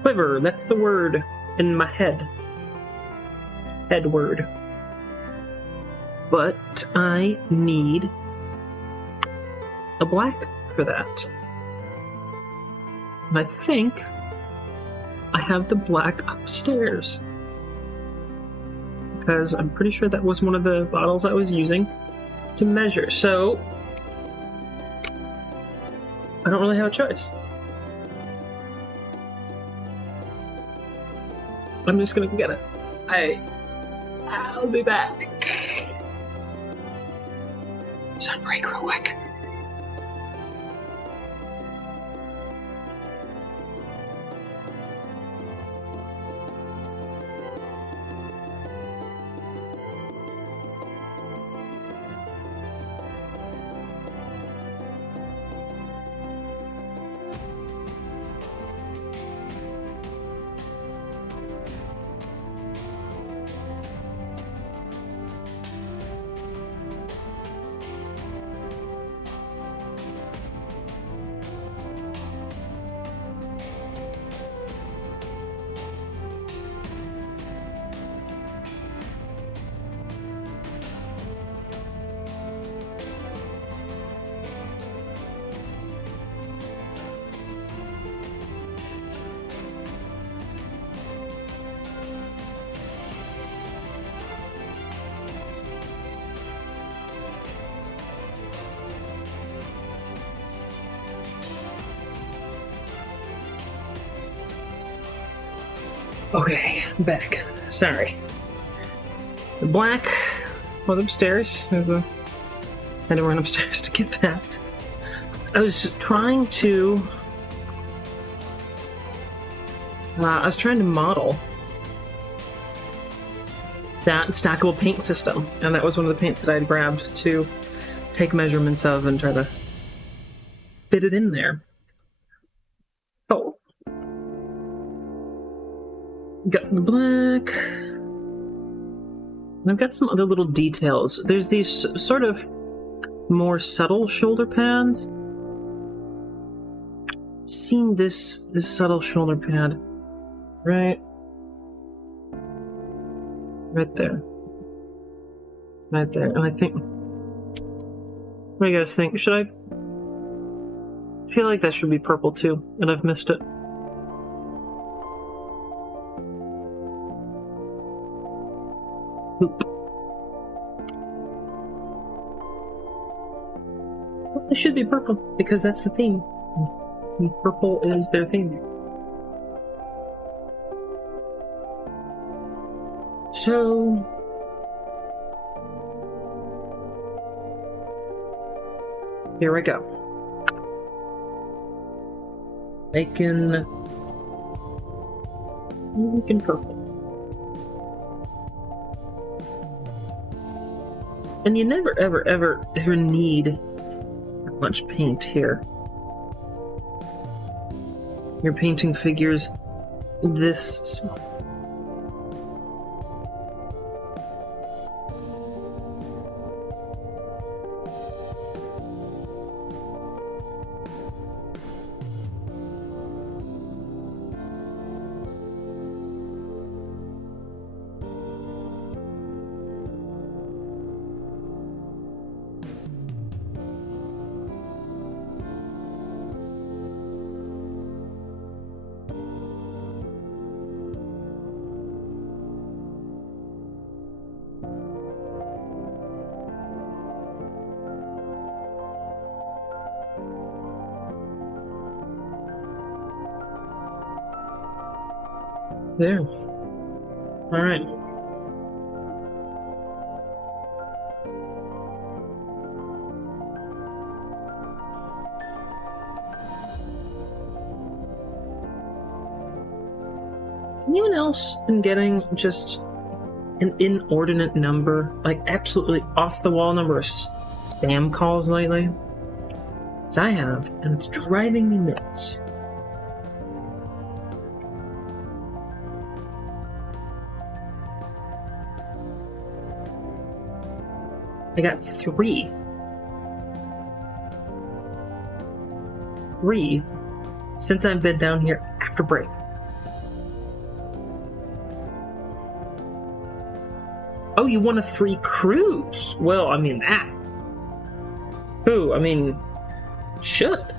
quiver. That's the word in my head. Head word. But I need a black for that. And I think I have the black upstairs. Because I'm pretty sure that was one of the bottles I was using to measure. So, I don't really have a choice. I'm just gonna get it. I'll be back. Sun break real quick. Okay, I'm back. Sorry. The black was upstairs. I had to run upstairs to get that. I was trying to model that stackable paint system, and that was one of the paints that I had grabbed to take measurements of and try to fit it in there. Oh. Got the black. And I've got some other little details. There's these sort of more subtle shoulder pads. Seen this subtle shoulder pad right there. Right there. And I think, what do you guys think? I feel like that should be purple too, and I've missed it. Oop. Well, it should be purple, because that's the theme. And purple is their theme. So, here we go. Making purple. And you never, ever need that much paint here. You're painting figures this small. There. All right. Has anyone else been getting just an inordinate number, like absolutely off-the-wall number of spam calls lately? As I have, and it's driving me nuts. I got 3. 3 since I've been down here after break. Oh, you want a free cruise? Well, I mean, that. Ooh, I mean, should.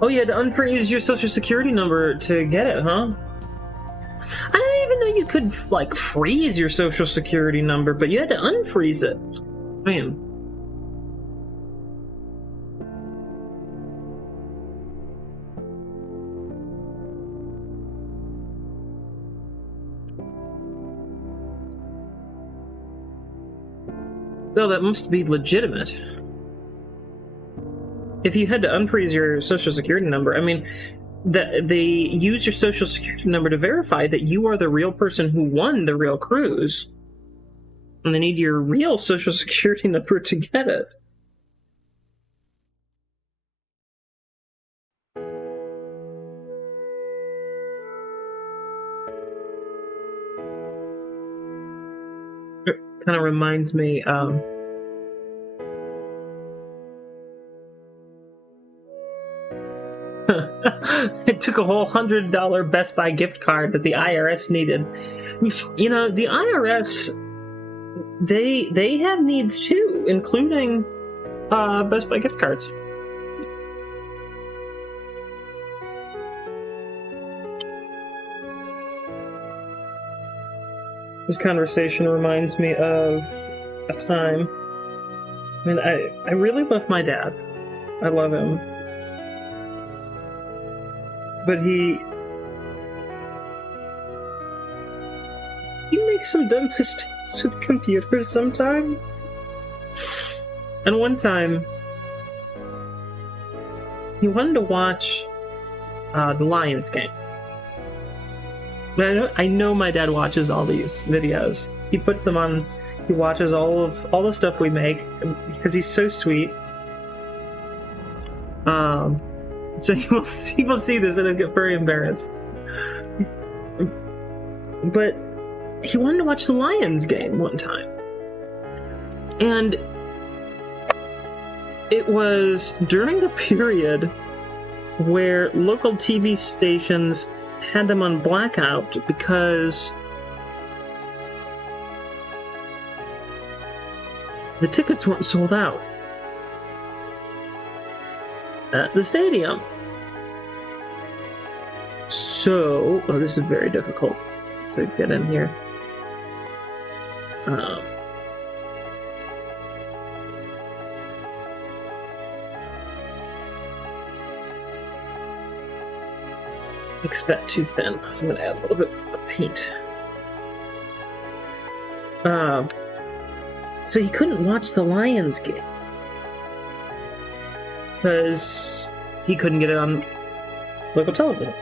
Oh, you had to unfreeze your social security number to get it, huh? I didn't even know you could, like, freeze your social security number, but you had to unfreeze it. Man. Well, that must be legitimate. If you had to unfreeze your social security number, I mean, they use your social security number to verify that you are the real person who won the real cruise. And they need your real social security number to get it. It kind of reminds me, it took a whole $100 Best Buy gift card that the IRS needed. You know, the IRS, they have needs too, including Best Buy gift cards. This conversation reminds me of a time. I mean, I really love my dad. I love him. But he makes some dumb mistakes with computers sometimes. And one time, he wanted to watch the Lions game. I know my dad watches all these videos. He puts them on. He watches all the stuff we make because he's so sweet. So he will see this and he'll get very embarrassed. But he wanted to watch the Lions game one time. And it was during the period where local TV stations had them on blackout because the tickets weren't sold out at the stadium. So, this is very difficult to get in here. Makes that too thin, so I'm going to add a little bit of paint. So he couldn't watch the Lions game because he couldn't get it on local television.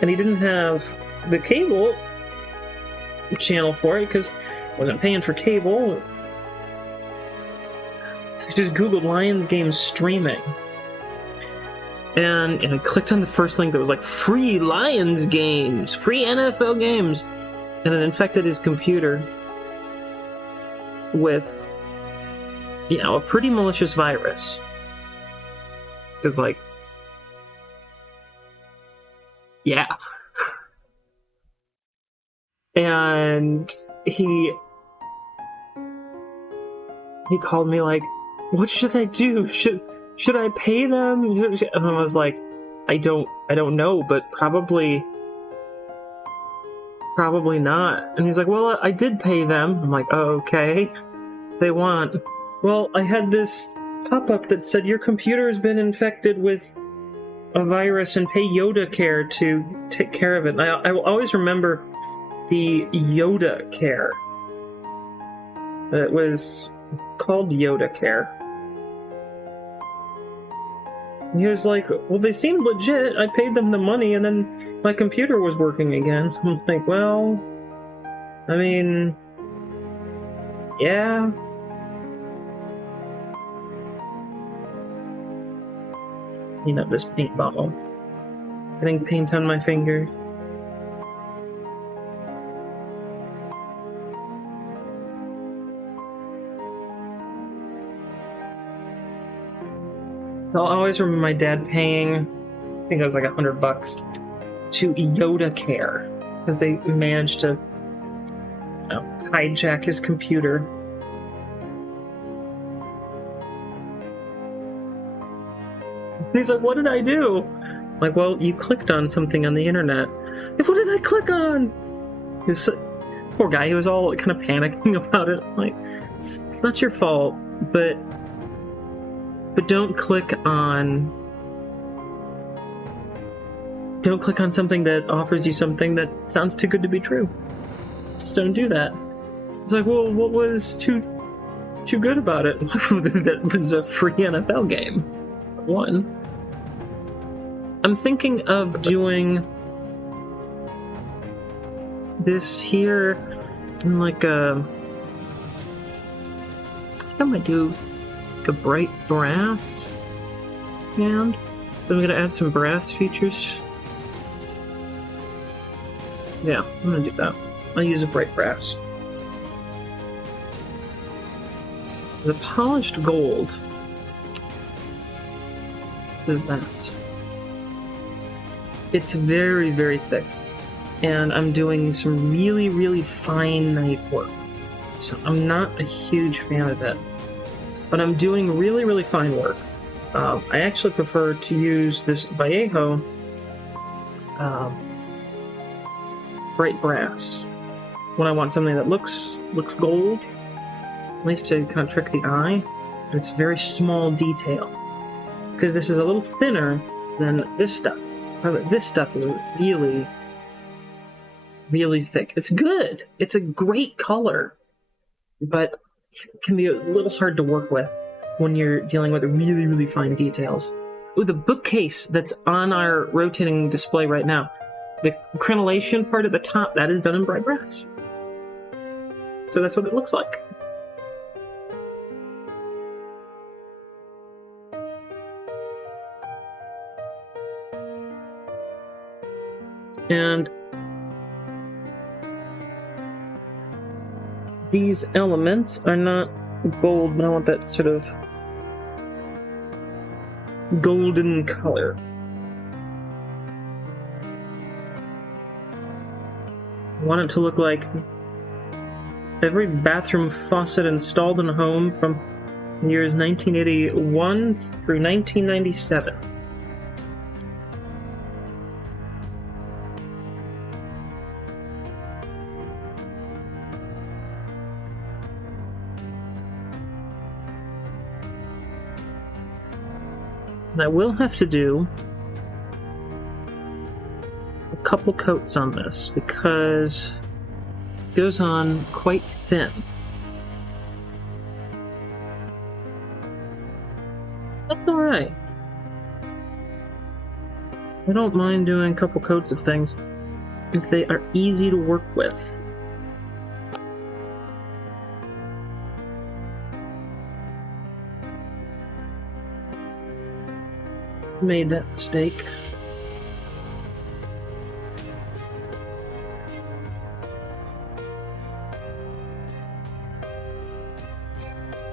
And he didn't have the cable channel for it because he wasn't paying for cable. So he just Googled Lions game streaming. And I clicked on the first link that was like free Lions games, free NFL games. And it infected his computer with, a pretty malicious virus. Because, yeah. And he called me like, what should I do? Should I pay them? And I was like, I don't know, but probably not. And he's like, well, I did pay them. I'm like, oh, okay. They want. Well, I had this pop-up that said your computer has been infected with a virus and pay Yoda Care to take care of it. And I will always remember the Yoda Care. It was called Yoda Care. And he was like, well, they seemed legit. I paid them the money, and then my computer was working again. So I'm like, well, I mean, yeah. This paint bottle. Getting paint on my finger. I'll always remember my dad paying, I think it was like $100 to Yoda Care because they managed to hijack his computer. And he's like, what did I do? I'm like, well, you clicked on something on the internet. Like, what did I click on? Poor guy, he was all kind of panicking about it. Like, it's not your fault, but don't click on something that offers you something that sounds too good to be true. Just don't do that. It's like, well, what was too good about it? That was a free NFL game. One. I'm thinking of doing this here in like I think I might do like a bright brass band. Then I'm gonna add some brass features. Yeah, I'm gonna do that. I'll use a bright brass. The polished gold is that. It's very, very thick. And I'm doing some really, really fine night work. So I'm not a huge fan of it. But I'm doing really, really fine work. I actually prefer to use this Vallejo bright brass when I want something that looks gold, at least to kind of trick the eye. It's very small detail. Because this is a little thinner than this stuff. This stuff is really, really thick. It's good. It's a great color, but it can be a little hard to work with when you're dealing with really, really fine details. Ooh, the bookcase that's on our rotating display right now, the crenellation part at the top, that is done in bright brass. So that's what it looks like. And these elements are not gold, but I want that sort of golden color. I want it to look like every bathroom faucet installed in a home from the years 1981 through 1997. And I will have to do a couple coats on this because it goes on quite thin. That's alright. I don't mind doing a couple coats of things if they are easy to work with. Made that mistake.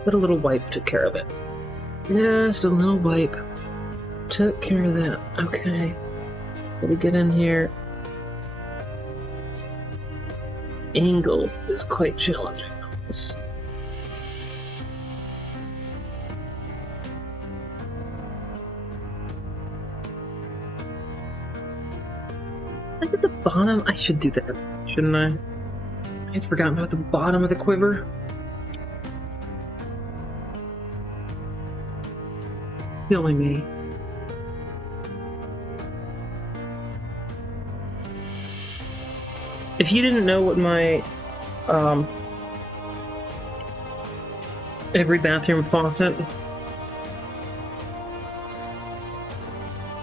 But a little wipe took care of it. Just a little wipe took care of that. Okay. Let me get in here. Angle is quite challenging. Look at the bottom. I should do that, shouldn't I? I had forgotten about the bottom of the quiver. Killing me. If you didn't know what my every bathroom faucet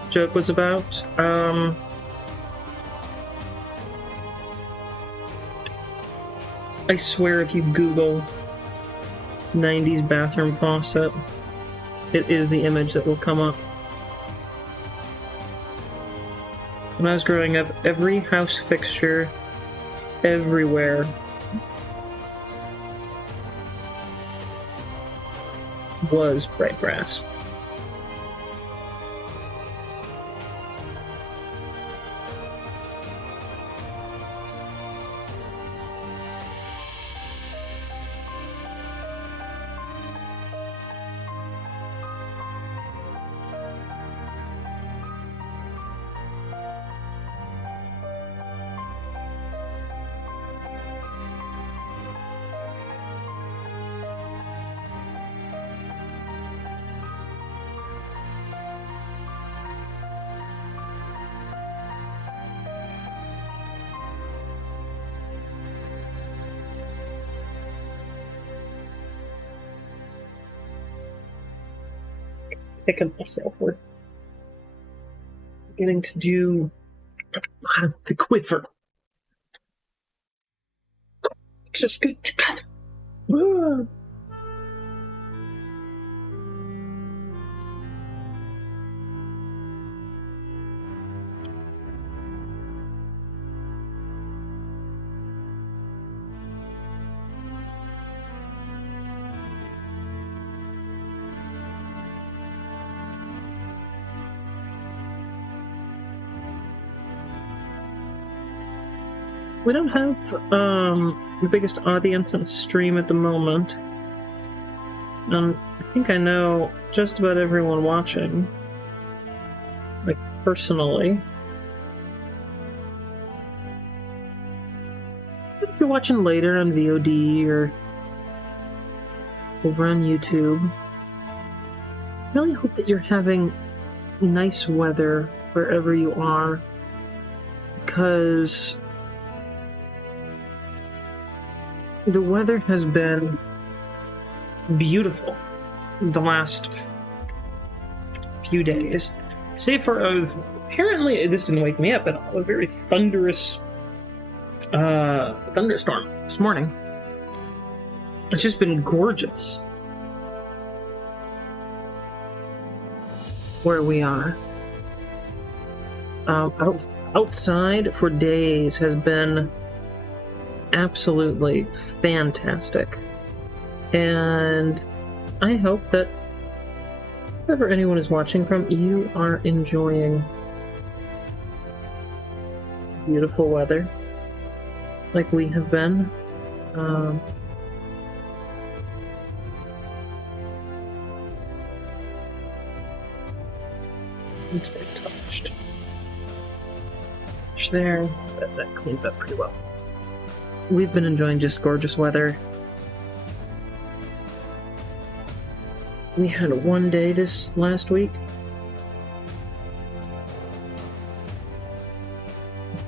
joke was about, I swear if you Google 90s bathroom faucet, it is the image that will come up. When I was growing up, every house fixture, everywhere, was bright brass. kicking myself for getting to do the quiver. Let's just get together. We don't have the biggest audience on stream at the moment. I think I know just about everyone watching. Like, personally. If you're watching later on VOD or over on YouTube, I really hope that you're having nice weather wherever you are, because the weather has been beautiful the last few days. Save for apparently this didn't wake me up at all. A very thunderous thunderstorm this morning. It's just been gorgeous where we are. Outside for days has been absolutely fantastic, and I hope that wherever anyone is watching from, you are enjoying beautiful weather like we have been. Let's get touched there. That cleaned up pretty well. We've been enjoying just gorgeous weather. We had one day this last week.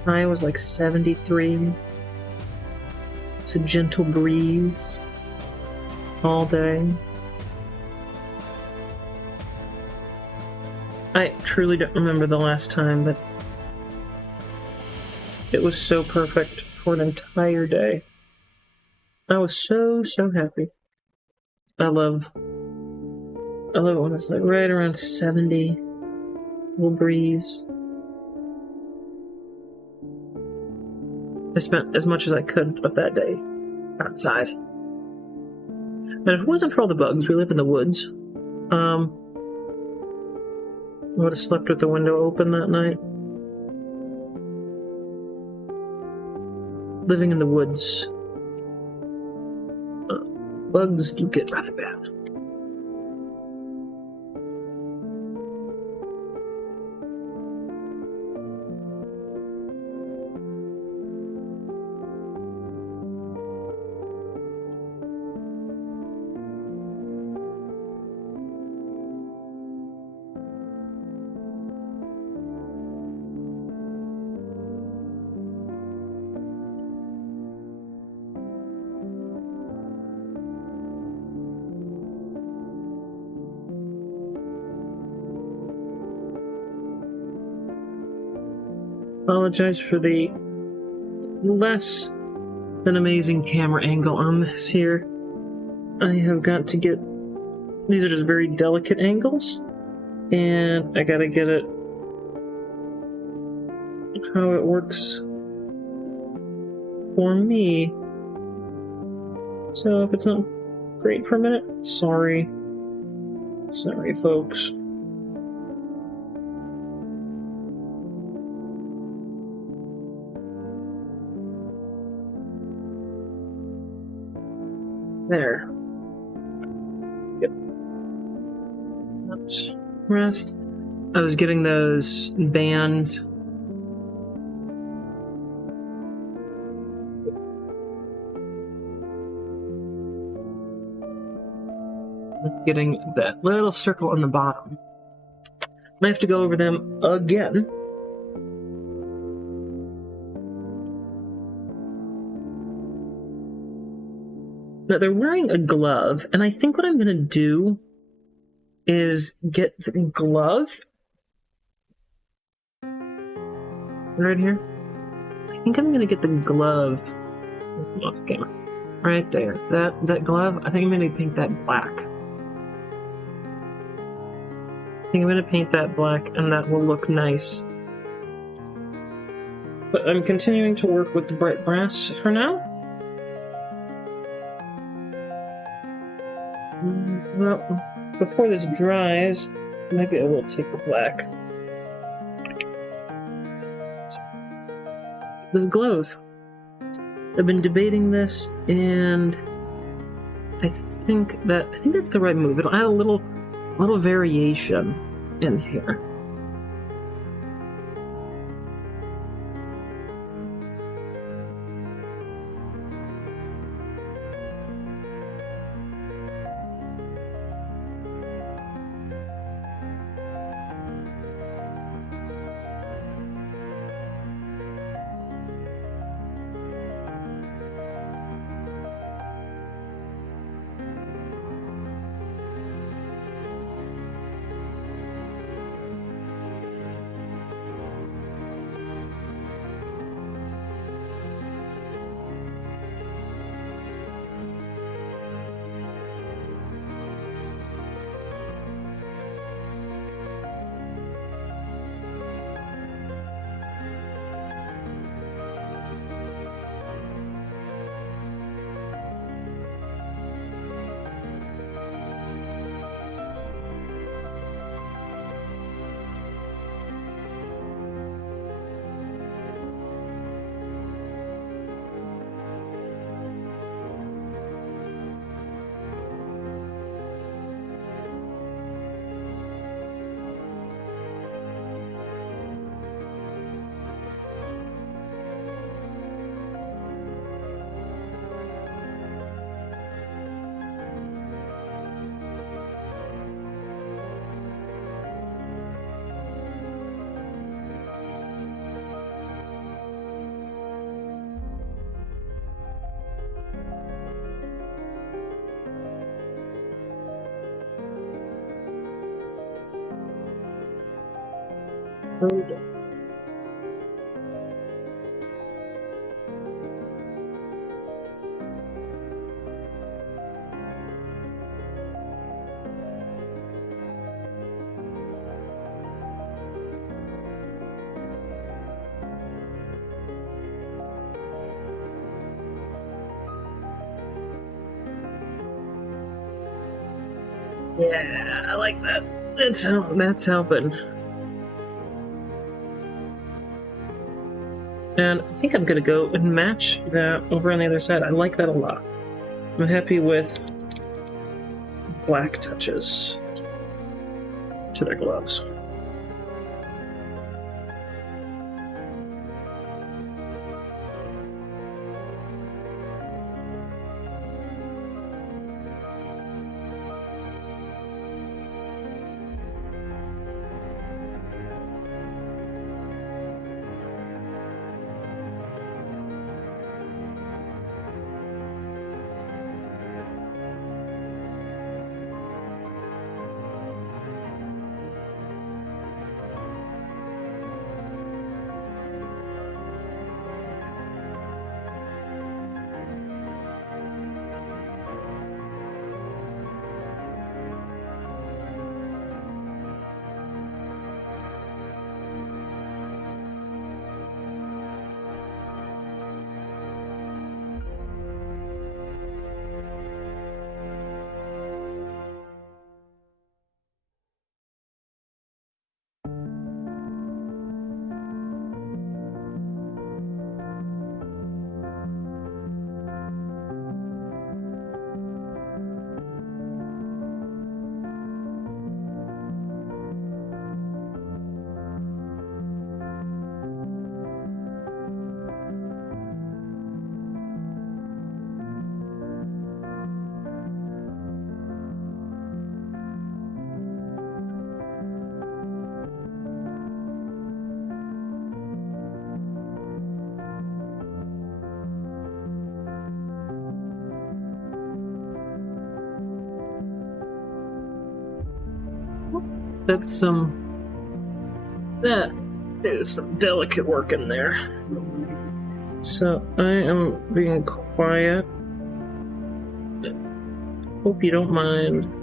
The high was like 73. It's a gentle breeze all day. I truly don't remember the last time that it was so perfect for an entire day. I was so happy. I love it when it's like right around 70, little breeze. I spent as much as I could of that day outside. And if it wasn't for all the bugs, we live in the woods. I would have slept with the window open that night. Living in the woods, bugs do get rather bad. Apologize for the less than amazing camera angle on this here. I have got to get... These are just very delicate angles, and I gotta get it how it works for me. So if it's not great for a minute, sorry. Sorry, folks. There. Yep. Let's rest. I was getting those bands. Getting that little circle on the bottom. I have to go over them again. Now, they're wearing a glove, and I think what I'm going to do is get the glove right here. I think I'm gonna get the glove off camera. Right there. That glove, I think I'm gonna paint that black. I think I'm gonna paint that black and that will look nice. But I'm continuing to work with the bright brass for now. Well, before this dries, maybe I will take the black. This glove. I've been debating this, and I think that's the right move. It'll add a little variation in here. Yeah, I like that. That's helping. And I think I'm gonna go and match that over on the other side. I like that a lot. I'm happy with black touches to their gloves. That's some... That is some delicate work in there. So, I am being quiet. Hope you don't mind.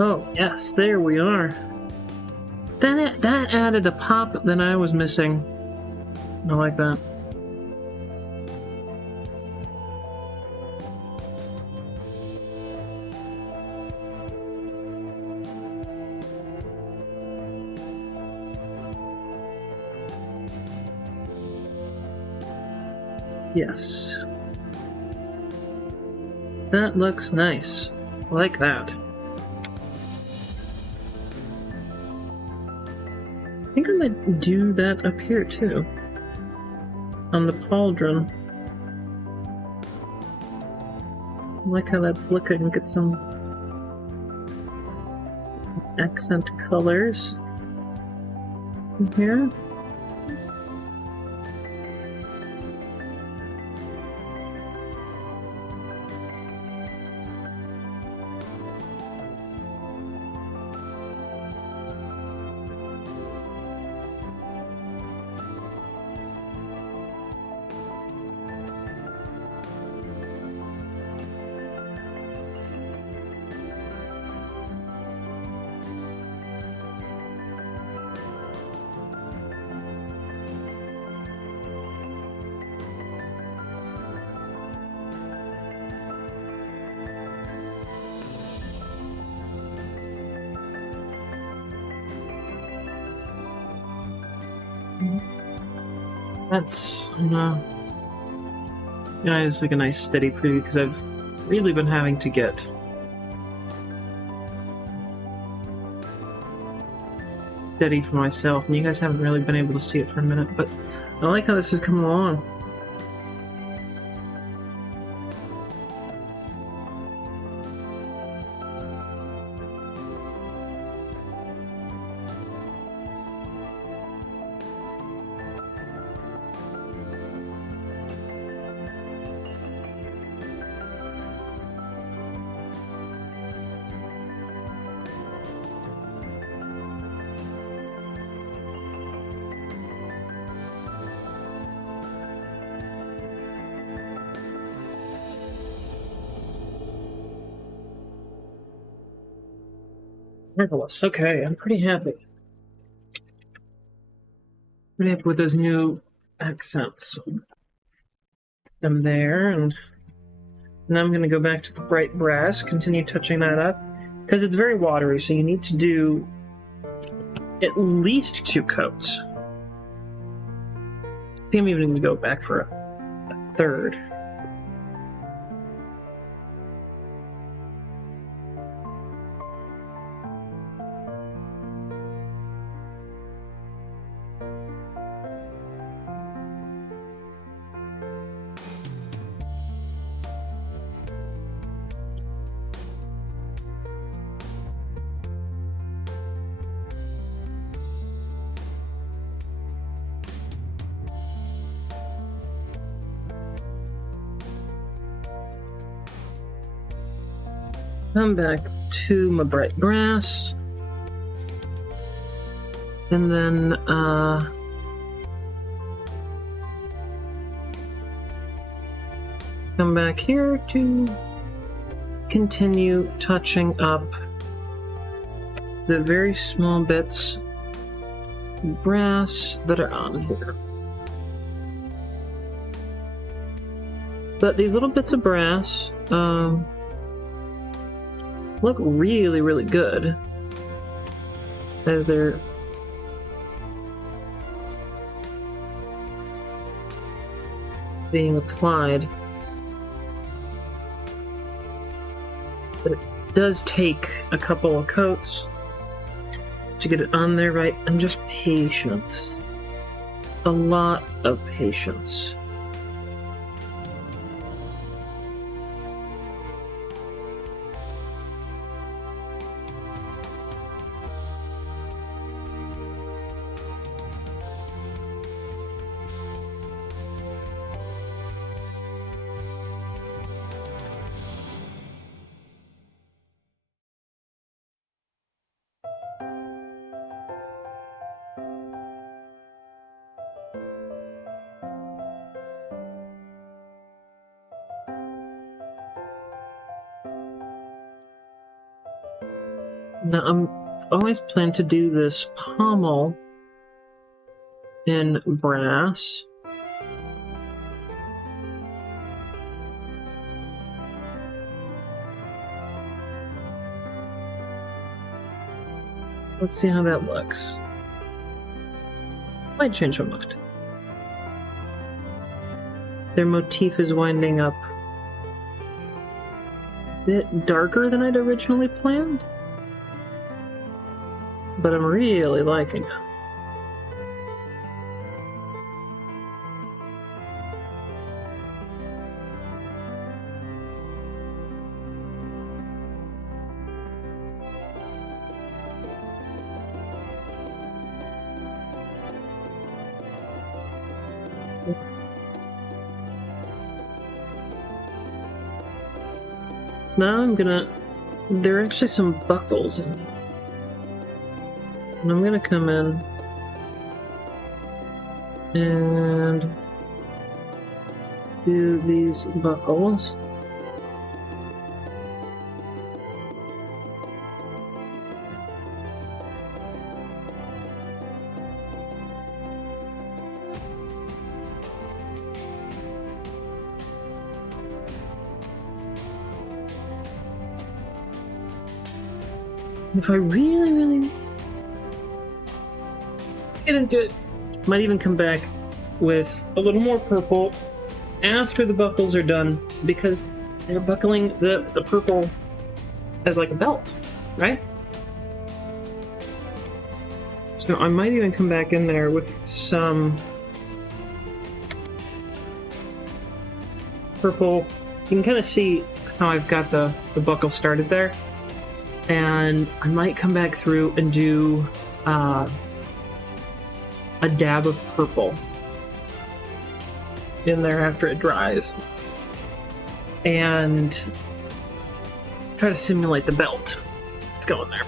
Oh, yes, there we are. That added a pop that I was missing. I like that. Yes. That looks nice. I like that. I think I might do that up here too. On the pauldron. I like how that's looking. Get some accent colors in here. That's, yeah, it's like a nice steady preview because I've really been having to get steady for myself, and you guys haven't really been able to see it for a minute, but I like how this is coming along. Marvelous. Okay, I'm pretty happy. Pretty happy with those new accents. I'm there, and now I'm going to go back to the bright brass, continue touching that up, because it's very watery, so you need to do at least 2 coats. think I'm even going to go back for a third. Come back to my bright brass. And then, come back here to continue touching up the very small bits of brass that are on here. But these little bits of brass, look really, really good as they're being applied. But it does take a couple of coats to get it on there right, and just patience. A lot of patience. Now, I've always planned to do this pommel in brass. Let's see how that looks. Might change my mind. Their motif is winding up a bit darker than I'd originally planned, but I'm really liking it. Now there are actually some buckles in it. And I'm gonna come in and do these buckles. If I really get into it, might even come back with a little more purple after the buckles are done, because they're buckling the purple as like a belt, right? So I might even come back in there with some purple. You can kind of see how I've got the buckle started there. And I might come back through and do a dab of purple in there after it dries. And try to simulate the belt. Let's go in there.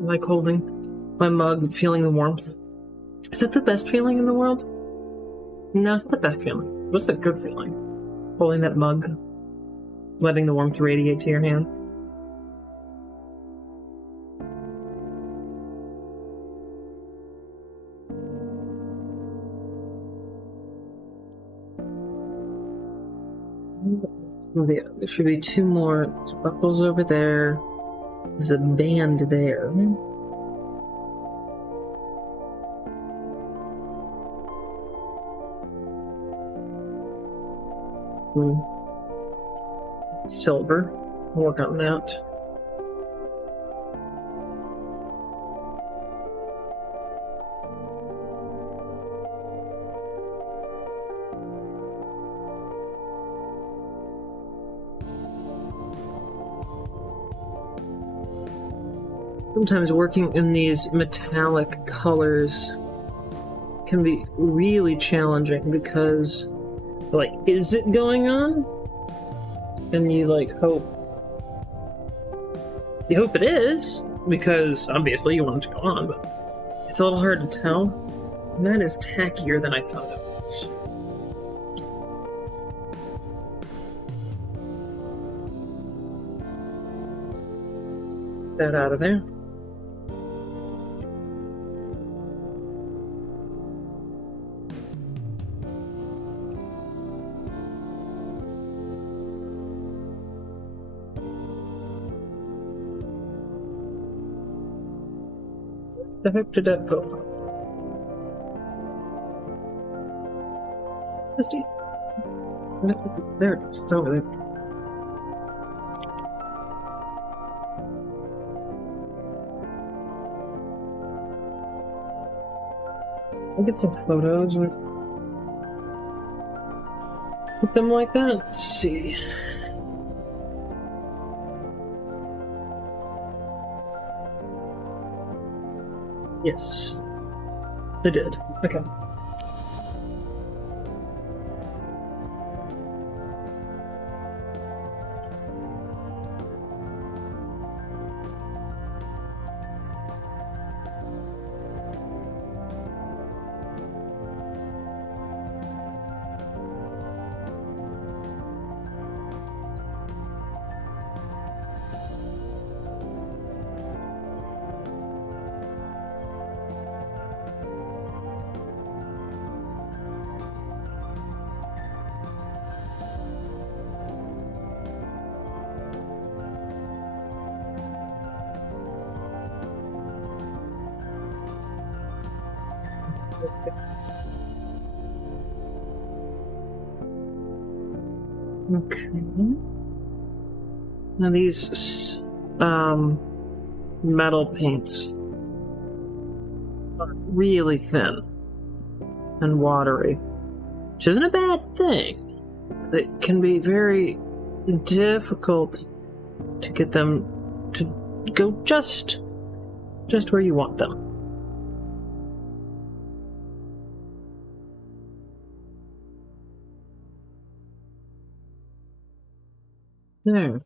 Like holding my mug, feeling the warmth. Is that the best feeling in the world? No, it's not the best feeling. What's a good feeling? Holding that mug. letting the warmth radiate to your hands. There should be 2 more buckles over there. There's a band there. Silver. I'll work on that. Sometimes working in these metallic colors can be really challenging because, like, is it going on? And you, like, hope. You hope it is, because obviously you want it to go on, but it's a little hard to tell. And that is tackier than I thought it was. Get that out of there. The heck did that go? Misty? There it is. It's over there. I'll get some photos with them like that. Let's see. Yes, I did. Okay. Okay. Now these metal paints are really thin and watery, which isn't a bad thing. It can be very difficult to get them to go just where you want them. There.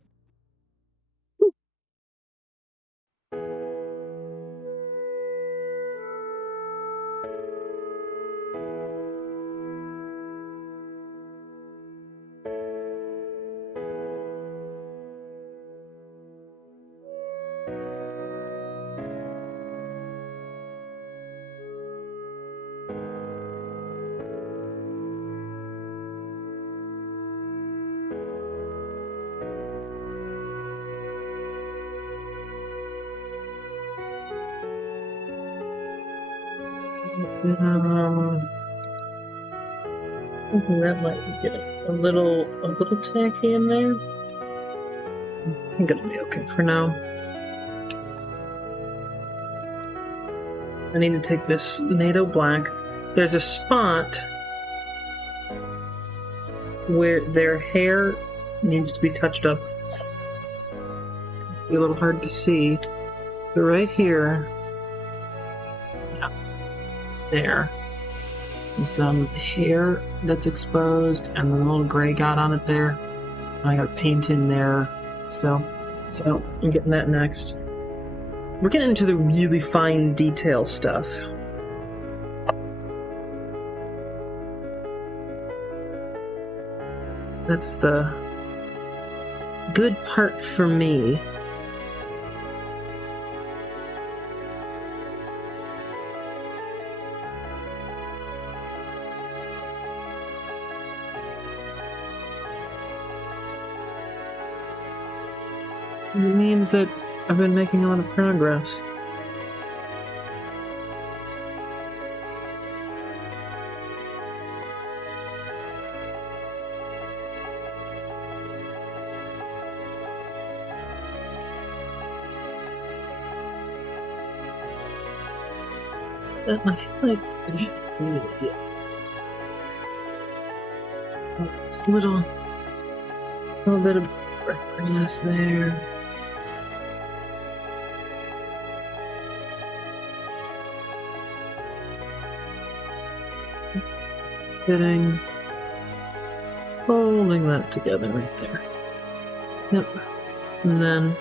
I think that might get a little tacky in there. I think it'll be okay for now. I need to take this NATO black. There's a spot where their hair needs to be touched up. Be a little hard to see, but right here, yeah, there is some hair that's exposed and the little gray got on it there. And I got paint in there still, so I'm getting that next. We're getting into the really fine detail stuff. That's the good part for me. It means that I've been making a lot of progress. I feel like I should really just a little bit of grass there. Getting holding that together right there. Yep. And then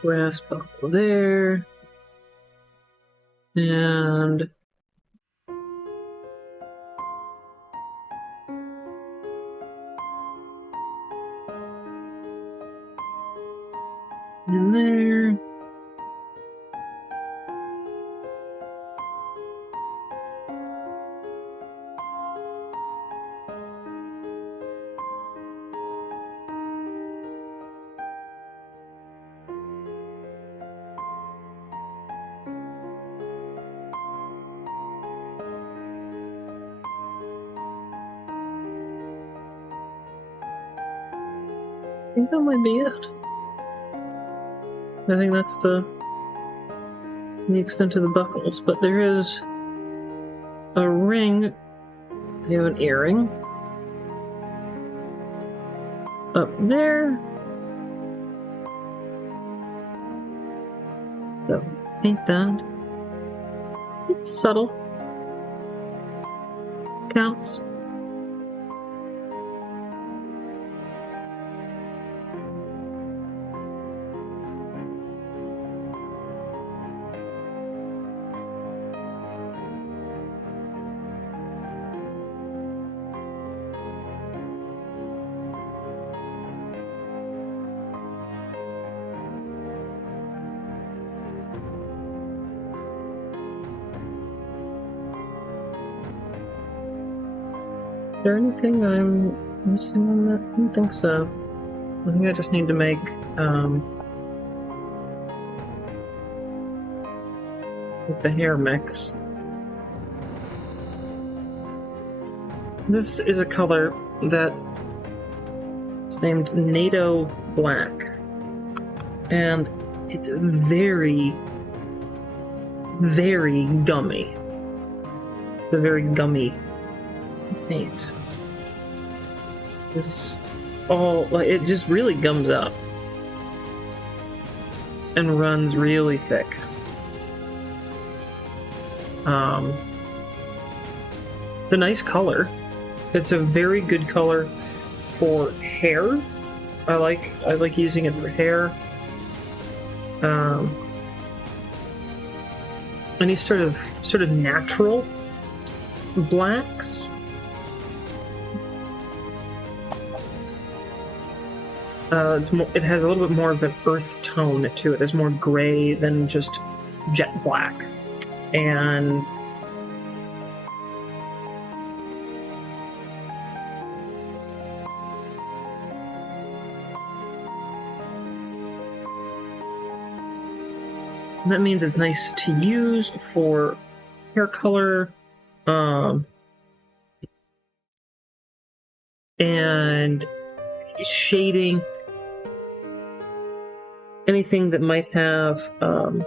grass buckle there. And in there. I think that might be it. I think that's the extent of the buckles, but there is a ring. We have an earring up there. So paint that. It's subtle. Counts. Is there anything I'm missing on that? I don't think so. I think I just need to make with the hair mix. This is a color that is named NATO Black, and it's very, very gummy. The very gummy paint. This is all, like, it just really gums up and runs really thick. It's a nice color. It's a very good color for hair. I like using it for hair. Any sort of natural blacks. It has a little bit more of an earth tone to it. There's more gray than just jet black. And that means it's nice to use for hair color, and shading, anything that might have a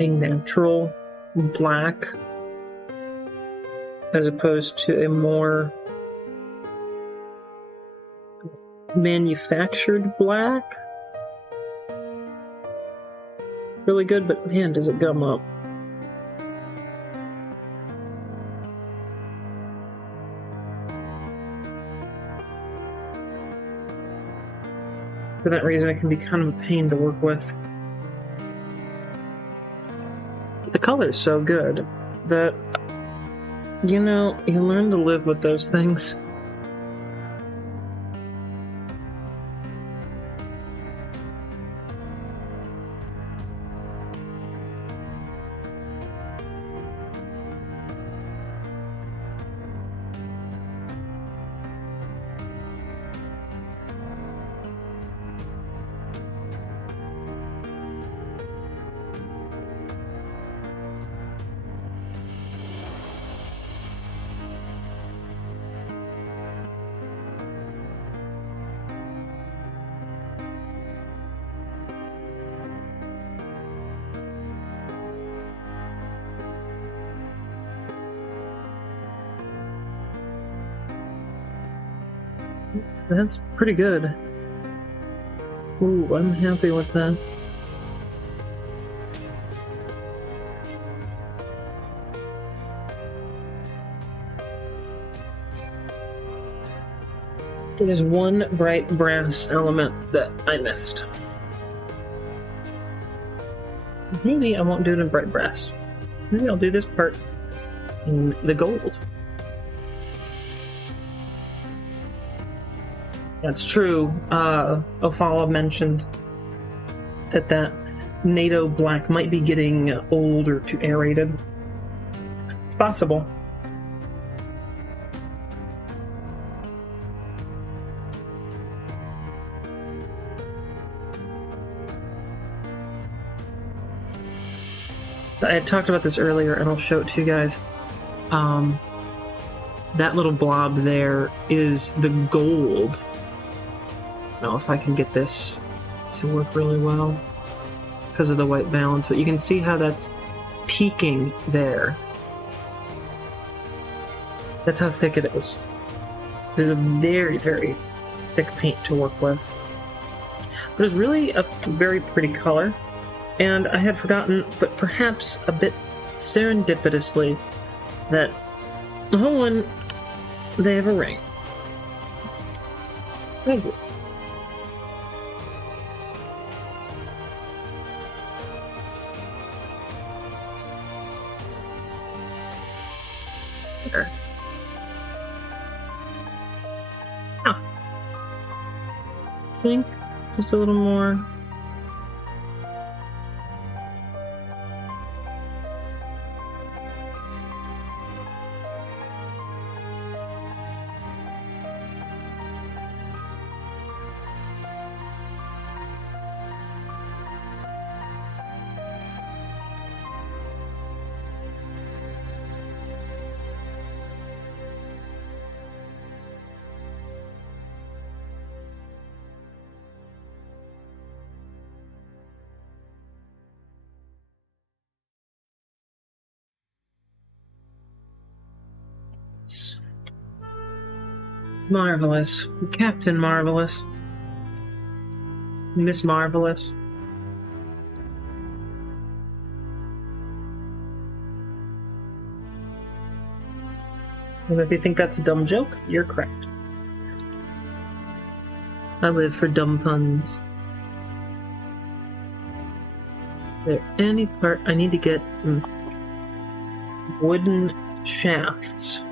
natural black as opposed to a more manufactured black. Really good, but man, does it gum up. For that reason, it can be kind of a pain to work with. The color's so good that, you know, you learn to live with those things. That's pretty good. Ooh, I'm happy with that. There's one bright brass element that I missed. Maybe I won't do it in bright brass. Maybe I'll do this part in the gold. That's true. Ophala mentioned that NATO black might be getting old or too aerated. It's possible. So I had talked about this earlier, and I'll show it to you guys. That little blob there is the gold. Now, if I can get this to work really well because of the white balance, but you can see how that's peaking there. That's how thick it is. It is a very, very thick paint to work with. But it's really a very pretty color, and I had forgotten, but perhaps a bit serendipitously, that Hlwynn, they have a ring. Thank you. There. Oh. I think just a little more. Marvelous. Captain Marvelous. Miss Marvelous. And if you think that's a dumb joke, you're correct. I live for dumb puns. Is there any part I need to get wooden shafts?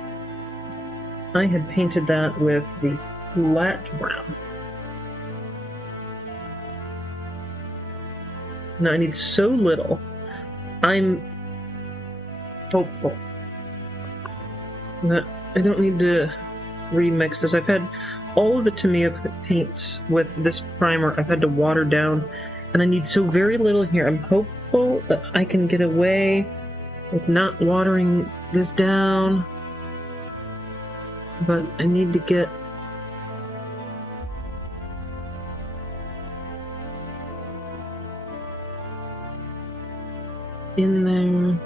I had painted that with the flat brown. Now I need so little. I'm hopeful that I don't need to remix this. I've had all of the Tamiya paints with this primer I've had to water down, and I need so very little here. I'm hopeful that I can get away with not watering this down. But I need to get in there.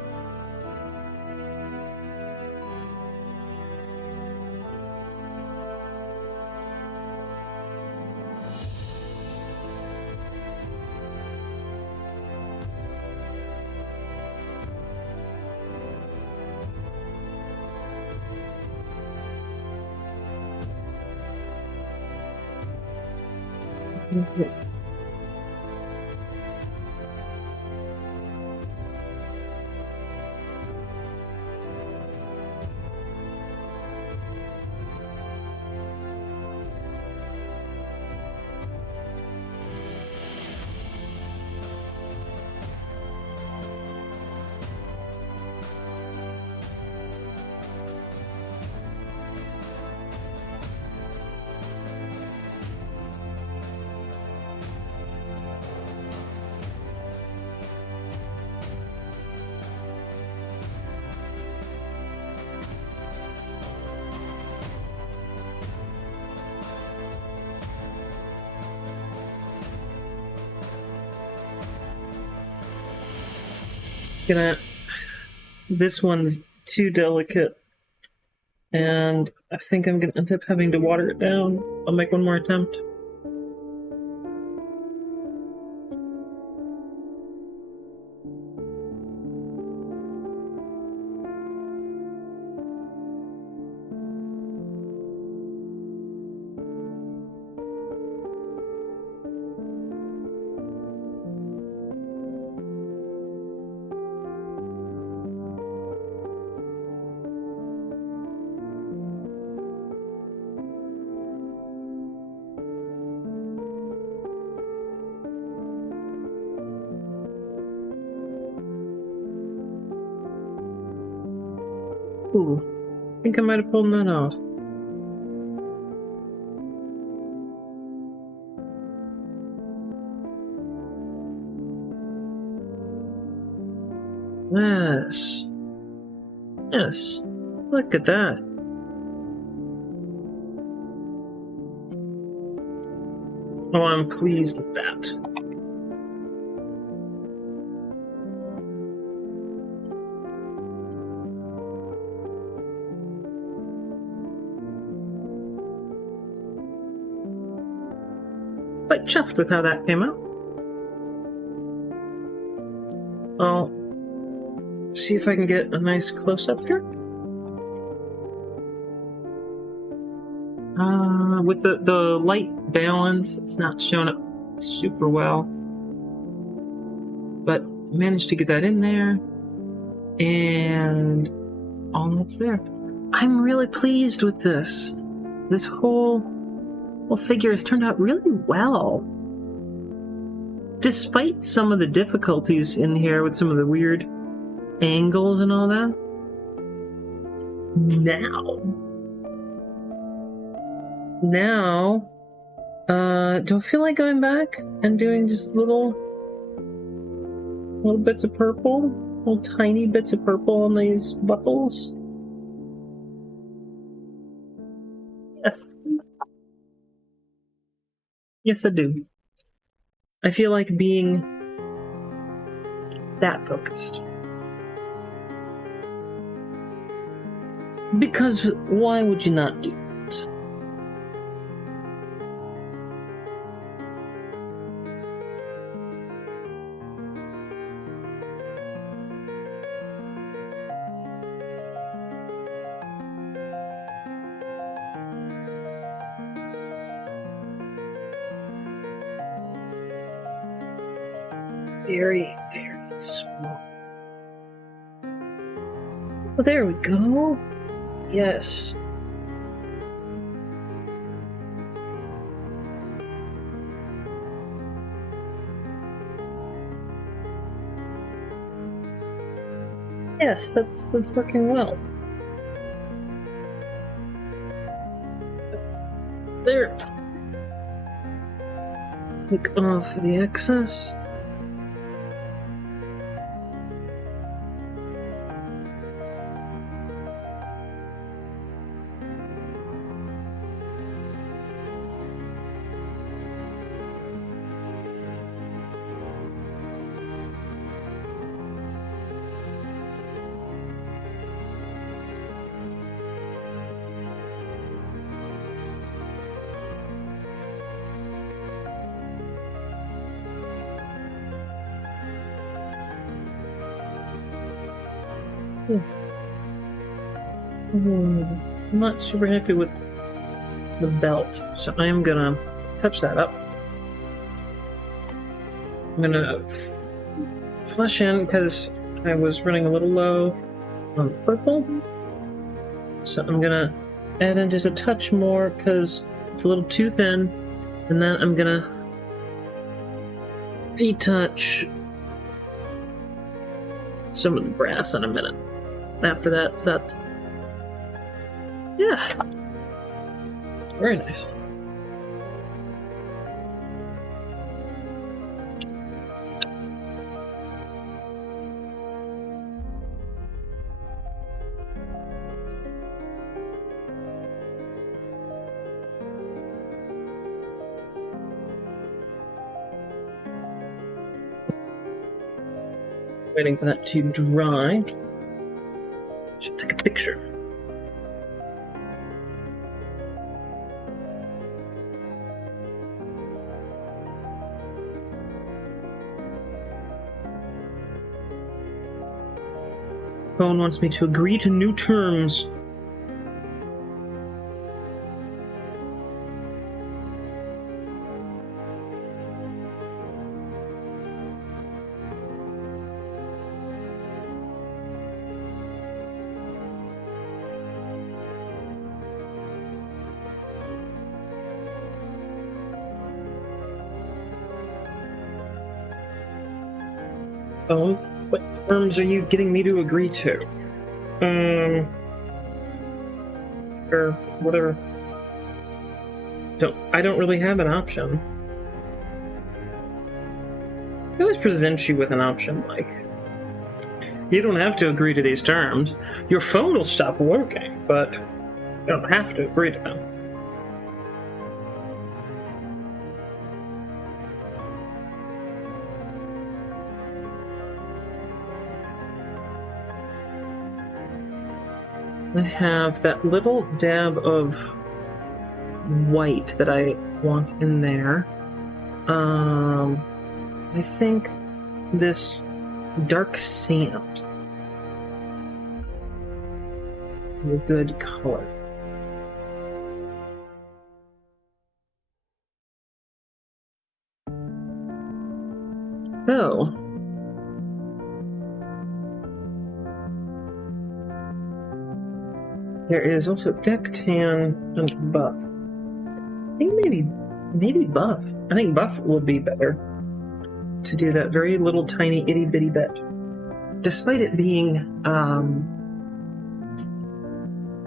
This one's too delicate, and I think I'm gonna end up having to water it down. I'll make one more attempt. Ooh, I think I might have pulled that off. Yes. Yes. Look at that. Oh, I'm pleased with that. Quite chuffed with how that came out. I'll see if I can get a nice close-up here. With the light balance, it's not showing up super well. But managed to get that in there. And all that's there. I'm really pleased with this. This whole figure has turned out really well. Despite some of the difficulties in here with some of the weird angles and all that. Now, don't feel like going back and doing just little bits of purple, little tiny bits of purple on these buckles. Yes. Yes, I do. I feel like being that focused. Because why would you not do it? Very, very small. Well, there we go. Yes. Yes, that's working well. There. Take off the excess. I'm not super happy with the belt, so I am gonna touch that up. I'm gonna flush in because I was running a little low on purple. So I'm gonna add in just a touch more because it's a little too thin. And then I'm gonna retouch some of the brass in a minute. After that, so that's... yeah. Very nice. Waiting for that to dry. Should take a picture. Phone wants me to agree to new terms. Oh, what terms are you getting me to agree to? Or whatever. I don't really have an option. I always present you with an option, like, you don't have to agree to these terms. Your phone will stop working, but you don't have to agree to them. I have that little dab of white that I want in there. I think this dark sand is a good color. Oh. There is also deck tan and buff. I think maybe buff. I think buff will be better to do that very little tiny itty bitty bit. Despite it being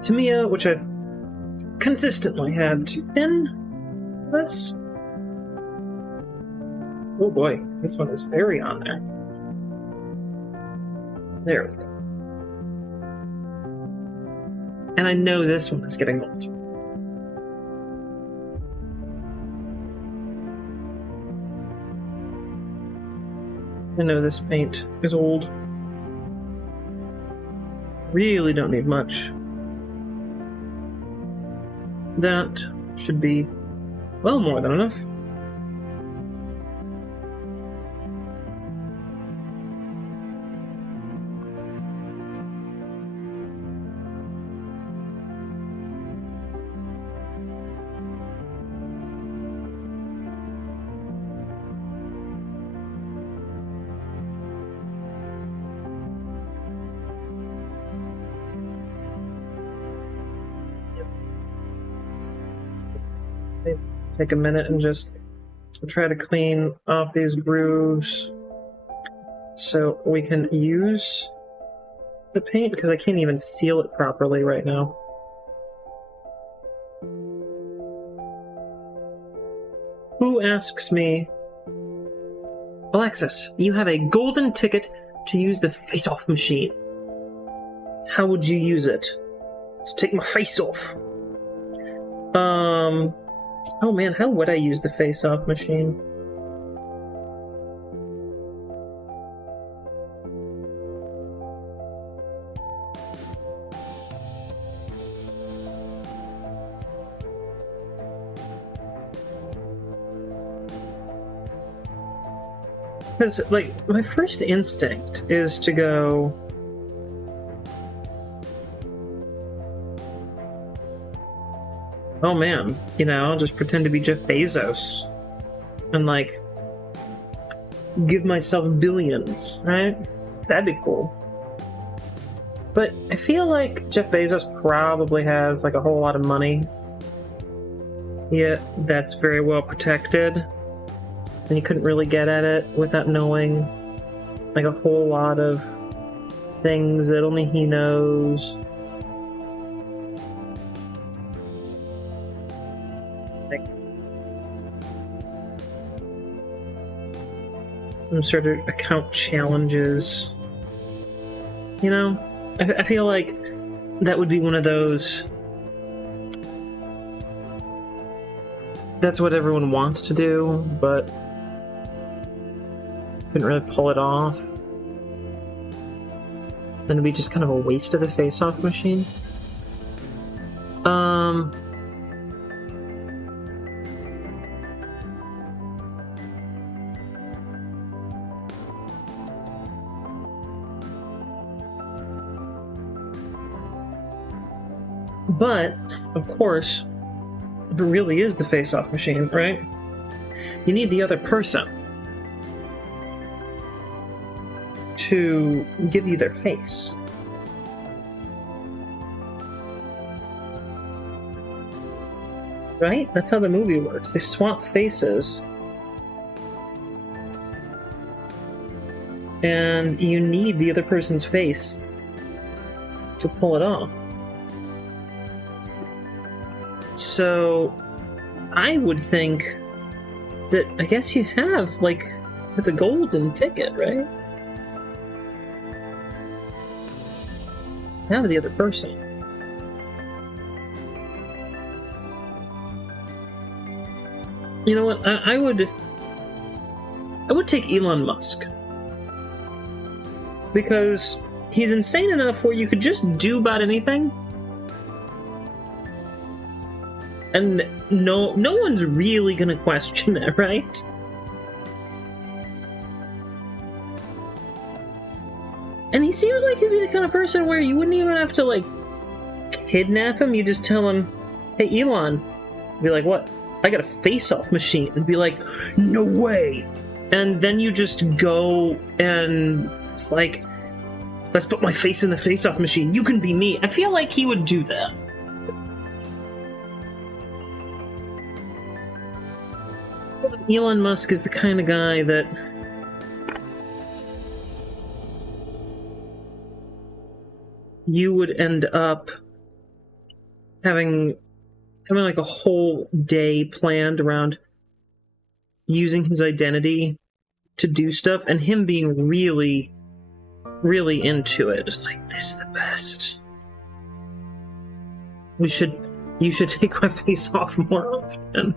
Tamiya, which I've consistently had to thin this. Oh boy, this one is very on there. There we go. And I know this one is getting old. I know this paint is old. Really don't need much. That should be well more than enough. Take a minute and just try to clean off these grooves so we can use the paint, because I can't even seal it properly right now. Who asks me, Alexis, you have a golden ticket to use the face-off machine. How would you use it? To take my face off. Oh man, how would I use the face-off machine? Because, like, my first instinct is to go... oh man, you know, I'll just pretend to be Jeff Bezos and, like, give myself billions, right? That'd be cool. But I feel like Jeff Bezos probably has like a whole lot of money. Yeah, that's very well protected. And he couldn't really get at it without knowing like a whole lot of things that only he knows. Like some sort of account challenges. You know? I feel like that would be one of those... That's what everyone wants to do, but couldn't really pull it off. Then it'd be just kind of a waste of the face-off machine. But, of course, if it really is the face-off machine, right? You need the other person to give you their face. Right? That's how the movie works. They swap faces. And you need the other person's face to pull it off. So, I would think that, I guess you have, like, it's a golden ticket, right? Have the other person. You know what? I would take Elon Musk. Because he's insane enough where you could just do about anything. And no one's really gonna question it, right? And he seems like he'd be the kind of person where you wouldn't even have to, like, kidnap him. You just tell him, hey, Elon. Be like, what? I got a face-off machine. And be like, no way. And then you just go and it's like, let's put my face in the face-off machine. You can be me. I feel like he would do that. Elon Musk is the kind of guy that you would end up having like a whole day planned around using his identity to do stuff, and him being really, really into it. It's like, this is the best. You should take my face off more often.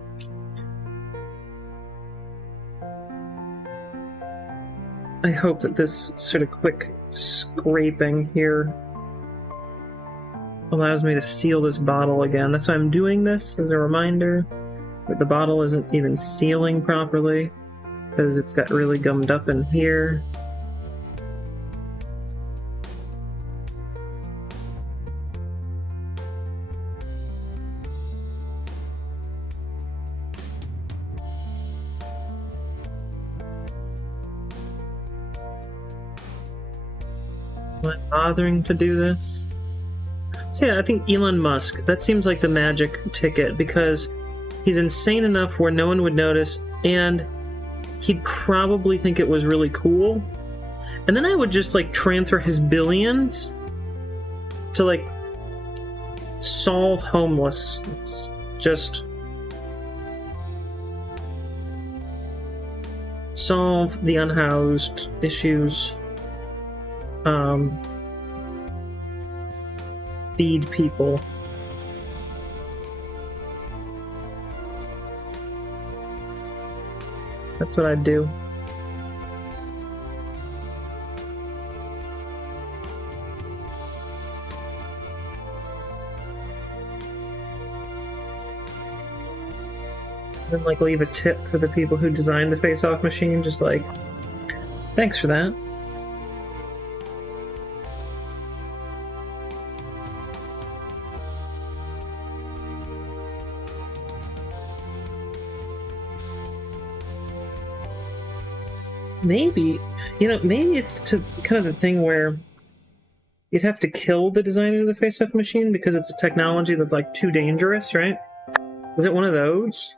I hope that this sort of quick scraping here allows me to seal this bottle again. That's why I'm doing this, as a reminder. But the bottle isn't even sealing properly, because it's got really gummed up in here. Am I bothering to do this? So yeah, I think Elon Musk, that seems like the magic ticket, because he's insane enough where no one would notice, and he'd probably think it was really cool. And then I would just, like, transfer his billions to, like, solve homelessness. Just solve the unhoused issues. Feed people. That's what I'd do. And, like, leave a tip for the people who designed the face-off machine, just like, thanks for that. maybe, maybe it's to kind of the thing where you'd have to kill the designers of the face-off machine because it's a technology that's like too dangerous, right? Is it one of those?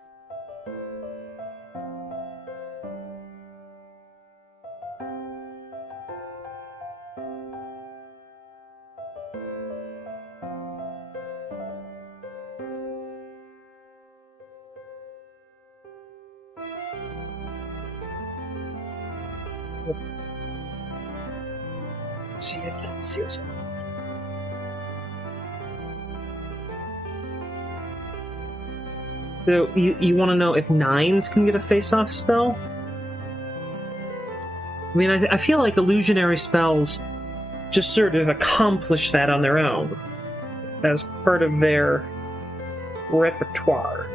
Let's see if that seals it. So you want to know if 9s can get a face-off spell? I mean, I feel like illusionary spells just sort of accomplish that on their own as part of their repertoire.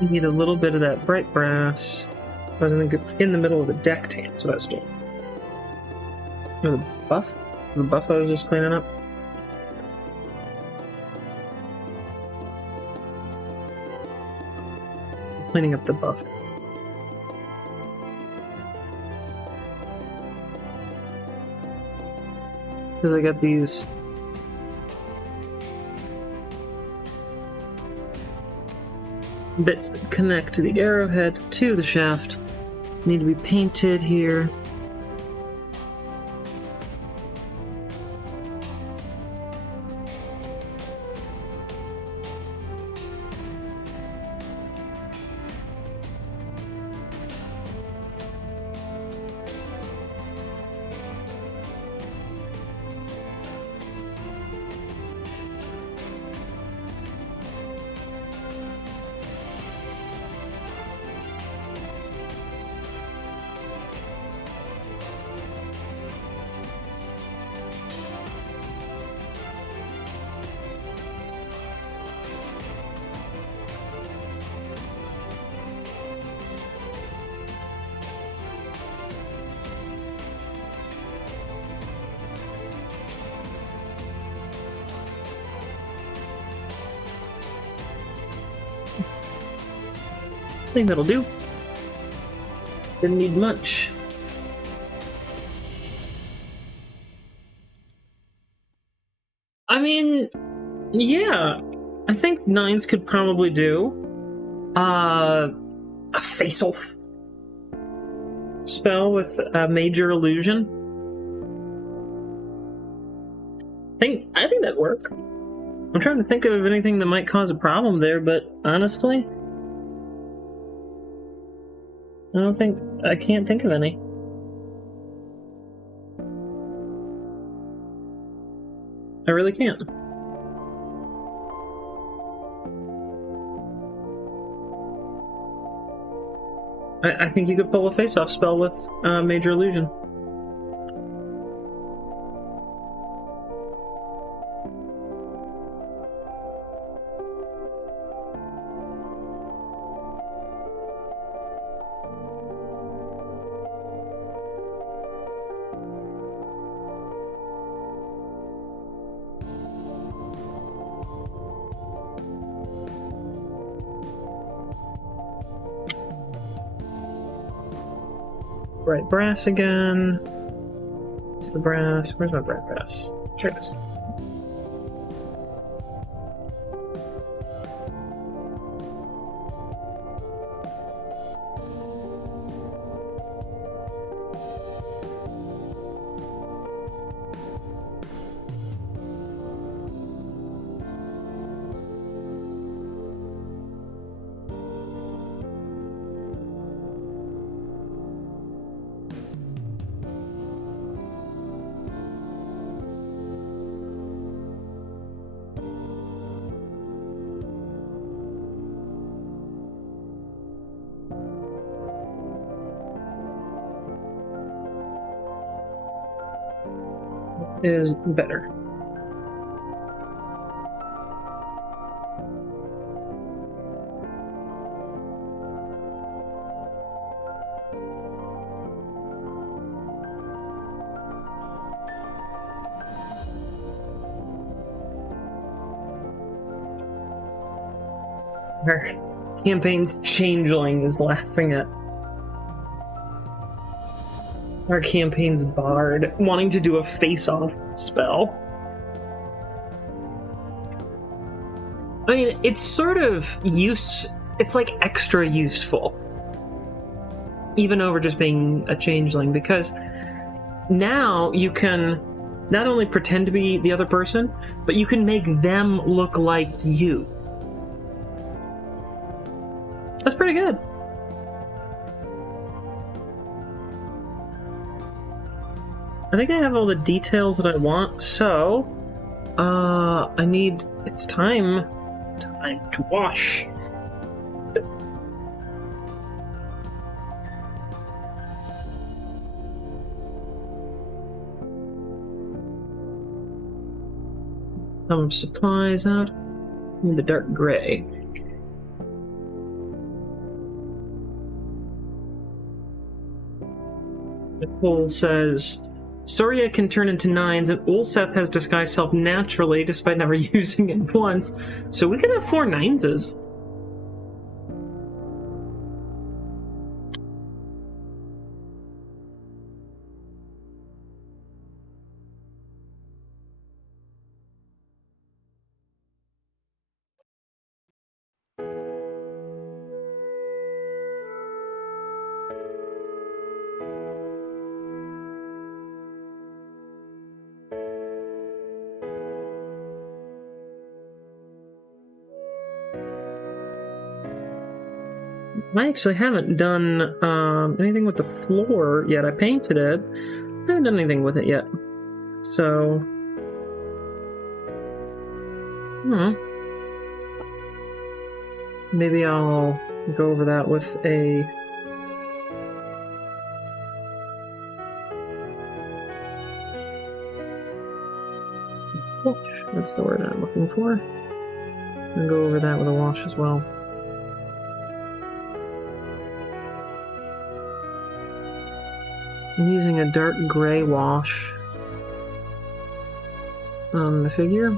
You need a little bit of that bright brass. I was in the middle of the deck tan, so that's doing. Or the buff? The buff that I was just cleaning up? Cleaning up the buff. Because I got these bits that connect to the arrowhead to the shaft need to be painted here. I think that'll do. Didn't need much. I mean, yeah. I think 9s could probably do a face-off spell with a major illusion. I think that'd work. I'm trying to think of anything that might cause a problem there, but honestly, I can't think of any. I really can't. I think you could pull a face-off spell with Major Illusion. Bright brass again. It's the brass. Where's my bright brass? Check this. Is better. Our campaign's changeling is laughing at our campaign's bard wanting to do a face-off spell. I mean, it's sort of it's like extra useful, even over just being a changeling, because now you can not only pretend to be the other person, but you can make them look like you. That's pretty good. I think I have all the details that I want, so it's time to wash. Some supplies out in the dark gray. Nicole says, Soria can turn into 9s, and Ulseth has disguised self naturally despite never using it once, so we could have 4 9s. I actually haven't done anything with the floor yet. I painted it. I haven't done anything with it yet. So, maybe I'll go over that with a... wash. That's the word I'm looking for. And go over that with a wash as well. I'm using a dark gray wash on the figure.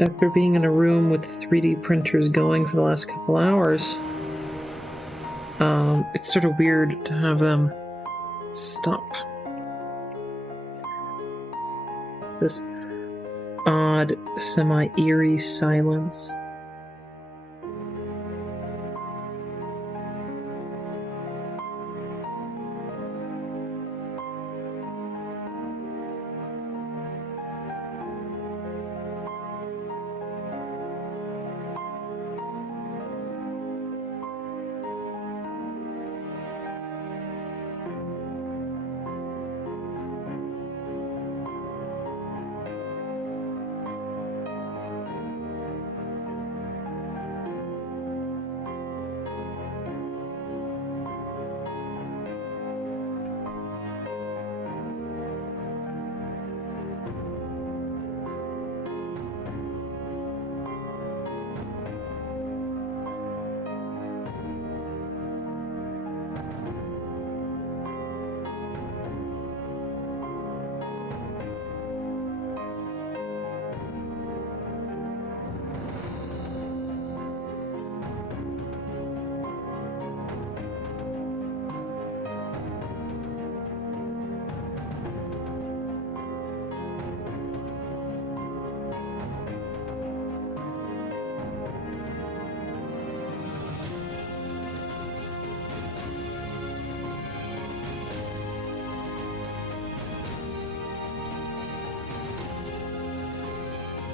After being in a room with 3D printers going for the last couple hours, it's sort of weird to have them stop. This odd, semi-eerie silence.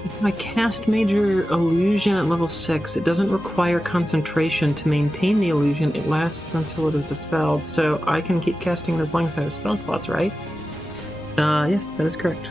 If I cast Major Illusion at level 6, it doesn't require concentration to maintain the illusion. It lasts until it is dispelled, so I can keep casting it as long as I have spell slots, right? Yes, that is correct.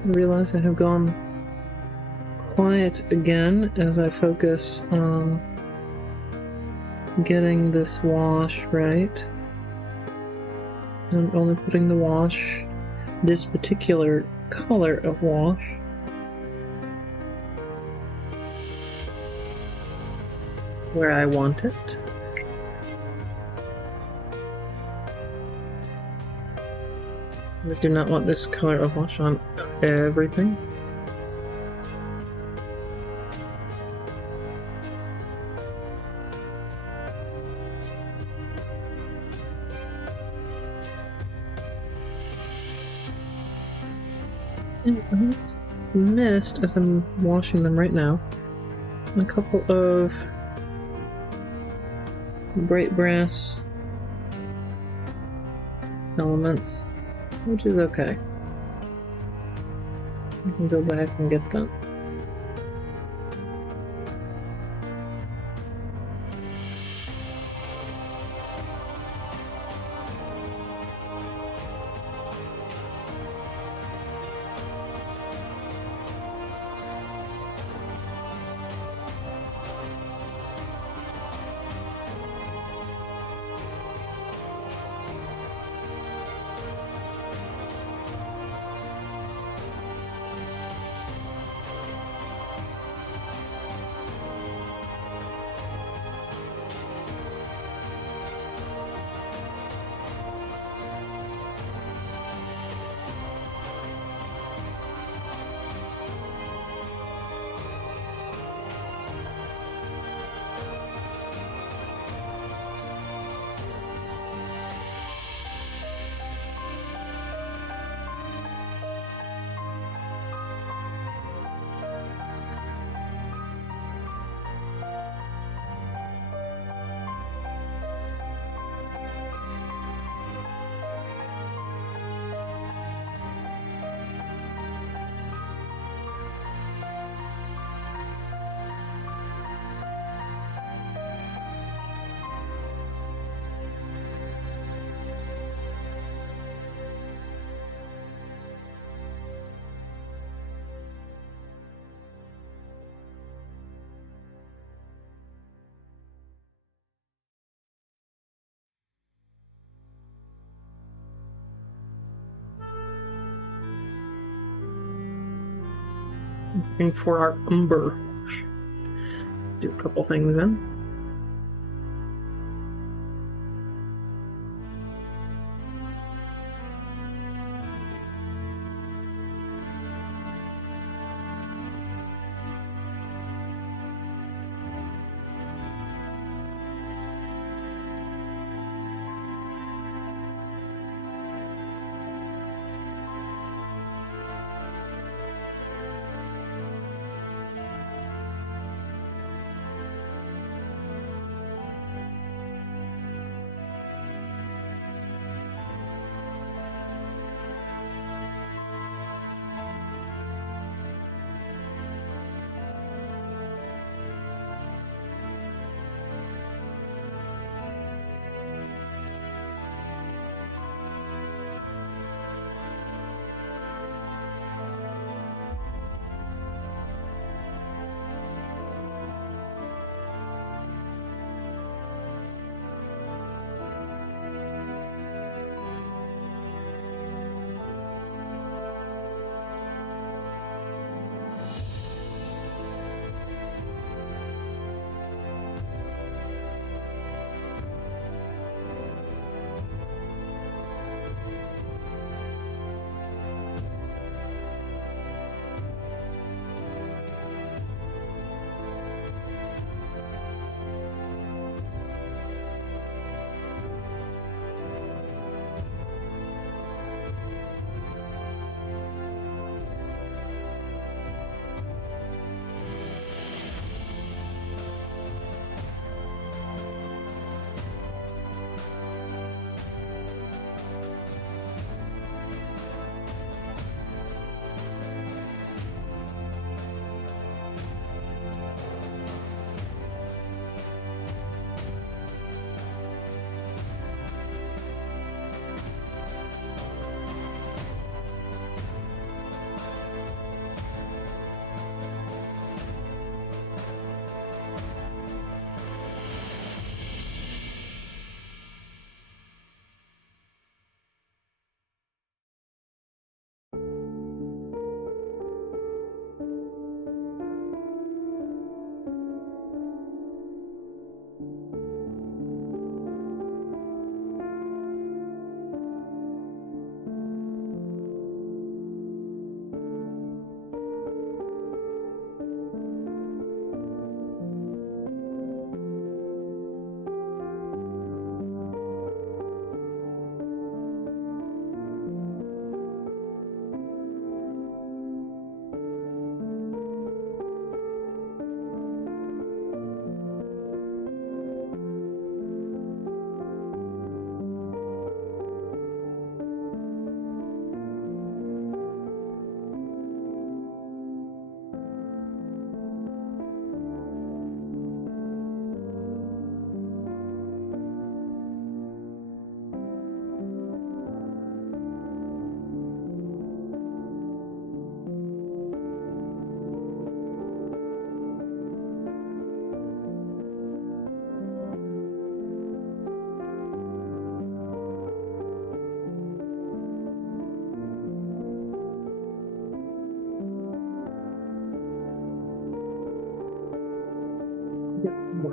I realize I have gone quiet again as I focus on getting this wash right. I'm only putting the wash, this particular color of wash, where I want it. I do not want this color of wash on everything. And I missed, as I'm washing them right now, a couple of bright brass elements, which is okay. I can go back and get them. looking for our umber. Do a couple things in.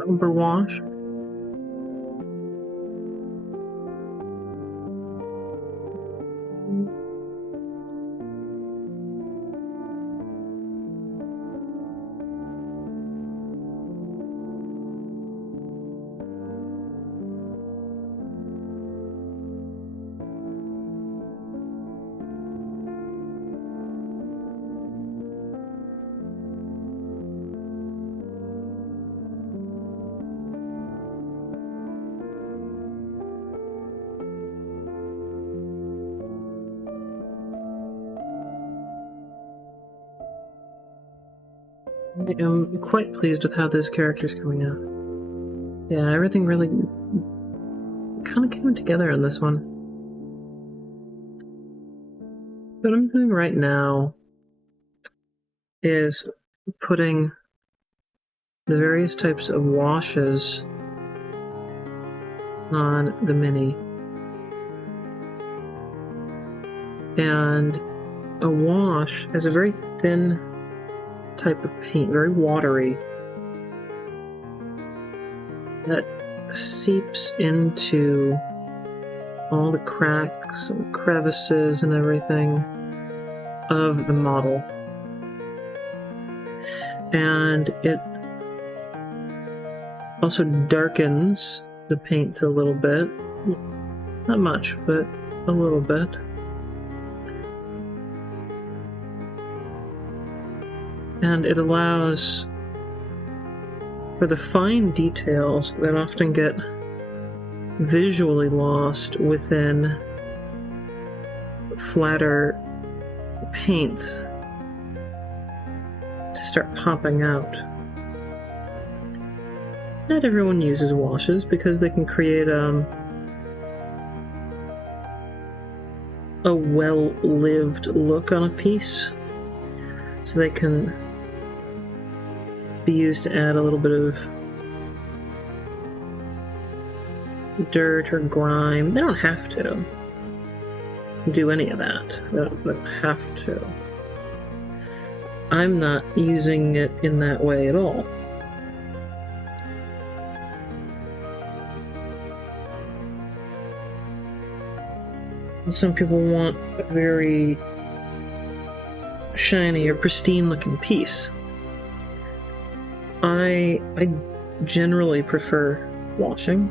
Umber wash. I am quite pleased with how this character is coming out. Yeah, everything really kind of came together in this one. What I'm doing right now is putting the various types of washes on the mini. And a wash has a very thin type of paint, very watery, that seeps into all the cracks and crevices and everything of the model. And it also darkens the paints a little bit. Not much, but a little bit. And it allows for the fine details that often get visually lost within flatter paints to start popping out. Not everyone uses washes because they can create a well-lived look on a piece. So they can be used to add a little bit of dirt or grime. They don't have to do any of that. They don't have to. I'm not using it in that way at all. Some people want a very shiny or pristine looking piece. I generally prefer washing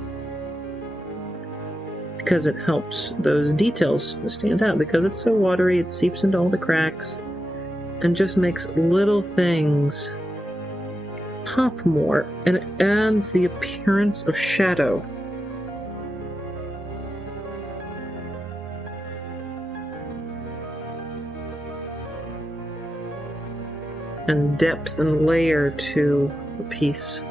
because it helps those details stand out. Because it's so watery, it seeps into all the cracks and just makes little things pop more, and it adds the appearance of shadow. And depth and layer to the piece.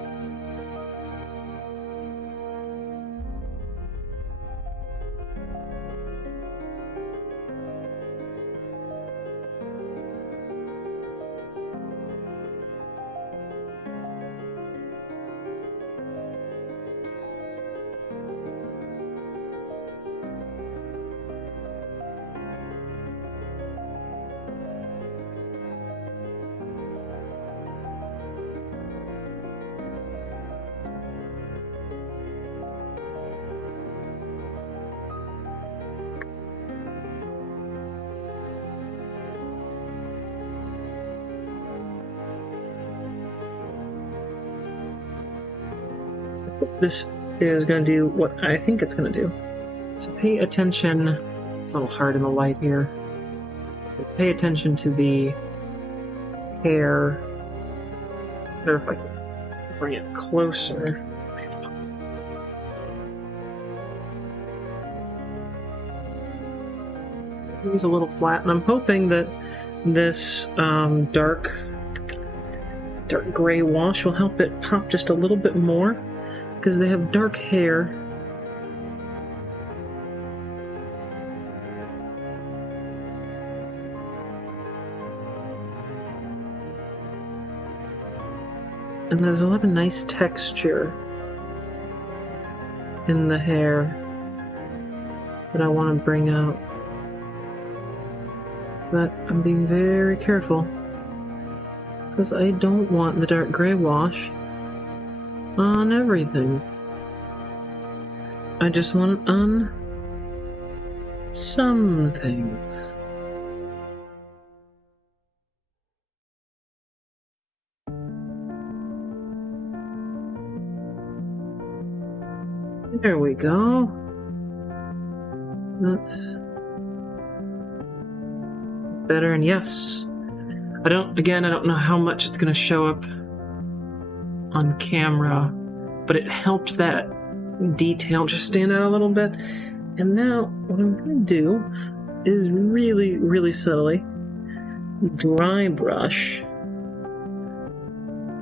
This is going to do what I think it's going to do. So pay attention. It's a little hard in the light here. But pay attention to the hair. Or if I can bring it closer. It's a little flat, and I'm hoping that this dark gray wash will help it pop just a little bit more. Because they have dark hair. And there's a lot of nice texture in the hair that I want to bring out. But I'm being very careful because I don't want the dark gray wash on everything. I just want it on some things. There we go. That's better, and yes. I don't know how much it's gonna show up on camera, but it helps that detail just stand out a little bit. And now what I'm going to do is really, really subtly dry brush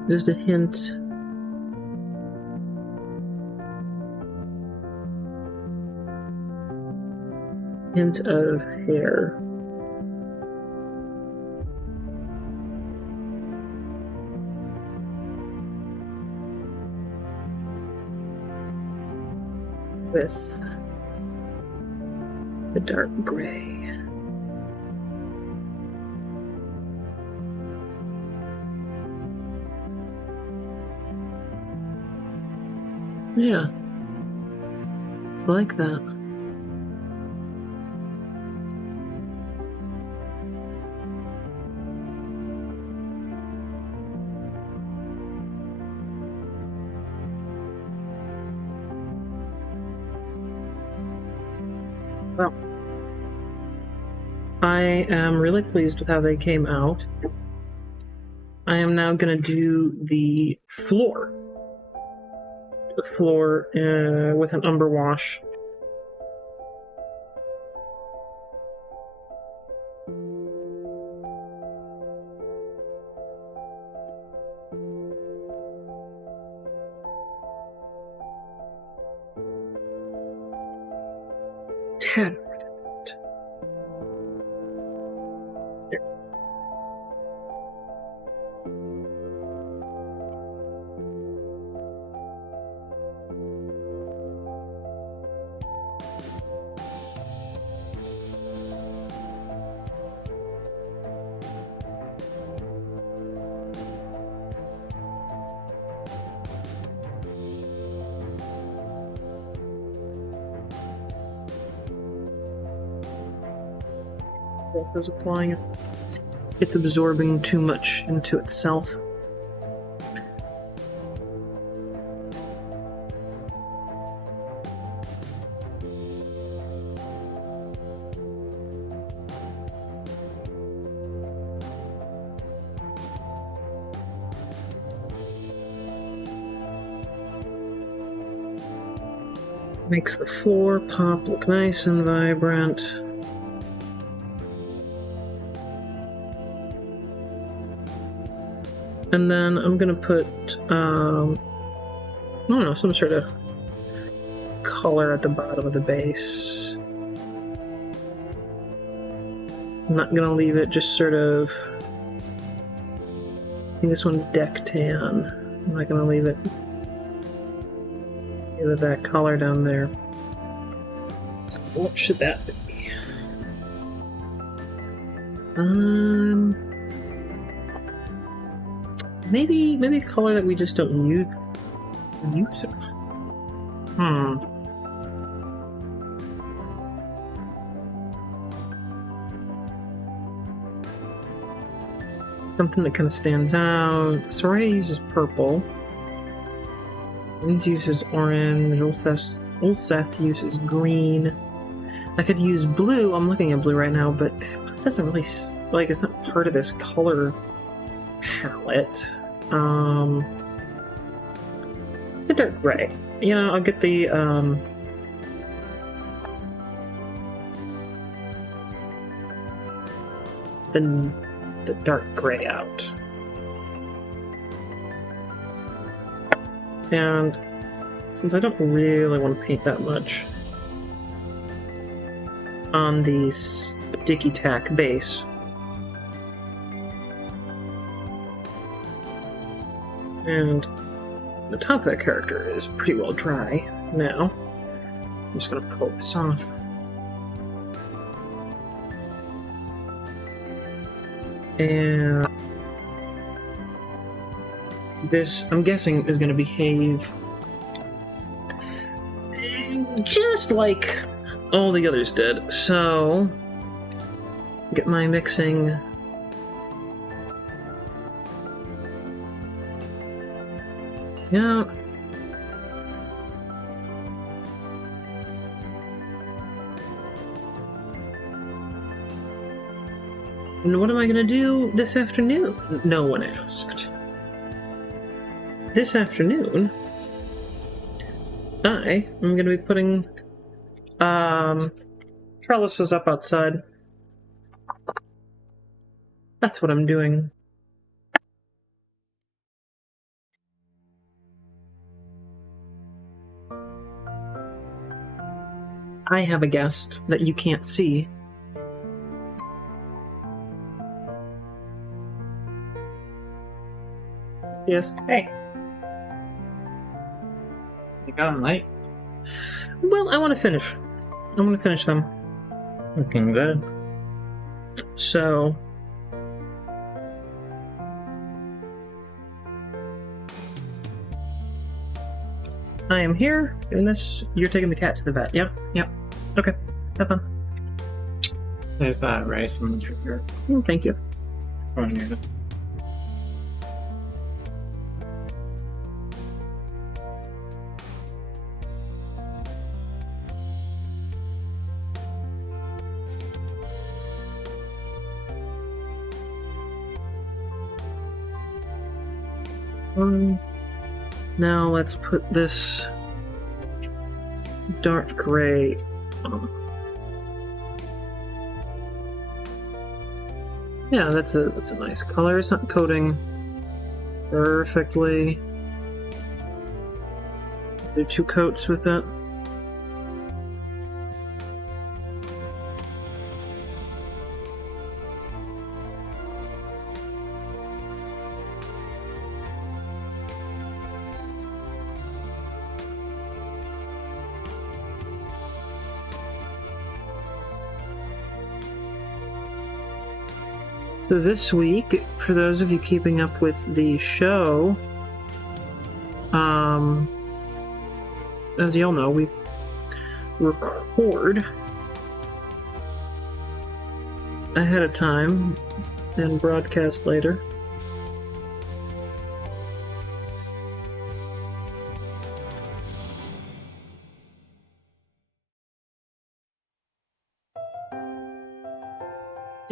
just a hint of hair. With the dark gray. Yeah. I like that. Well, I am really pleased with how they came out. I am now going to do the floor. The floor with an umber wash. Tad. Is applying it. It's absorbing too much into itself. Makes the floor pop look nice and vibrant. And then I'm gonna put, I don't know, some sort of color at the bottom of the base. I'm not gonna leave it just sort of, I think this one's deck tan. I'm not gonna leave it with that color down there. So what should that be? Maybe a color that we just don't use. Something that kind of stands out. Soraya uses purple. Hlwynn uses orange. Ulseth uses green. I could use blue. I'm looking at blue right now, but it doesn't really, like, it's not part of this color palette. The dark gray. You know, I'll get the dark gray out. And since I don't really want to paint that much on the sticky tack base, and the top of that character is pretty well dry now. I'm just going to pull this off. And this, I'm guessing, is going to behave just like all the others did. So, get my mixing. Yeah. And what am I going to do this afternoon? No one asked. This afternoon, I am going to be putting trellises up outside. That's what I'm doing. I have a guest that you can't see. Yes. Hey. You got them late? Well, I want to finish. I want to finish them. Looking good. So... I am here doing this. You're taking the cat to the vet. Yep. Okay. Have fun. There's that rice on the trigger. Thank you. Oh, yeah. Now let's put this dark gray on. Yeah, that's a nice color. It's not coating perfectly. Do 2 coats with that. So this week, for those of you keeping up with the show, as y'all know, we record ahead of time and broadcast later.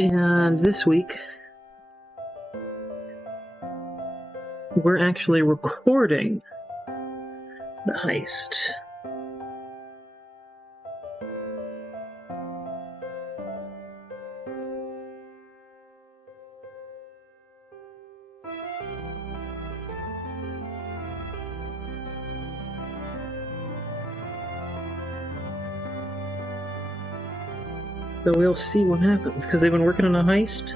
And this week, we're actually recording the heist. So we'll see what happens, because they've been working on a heist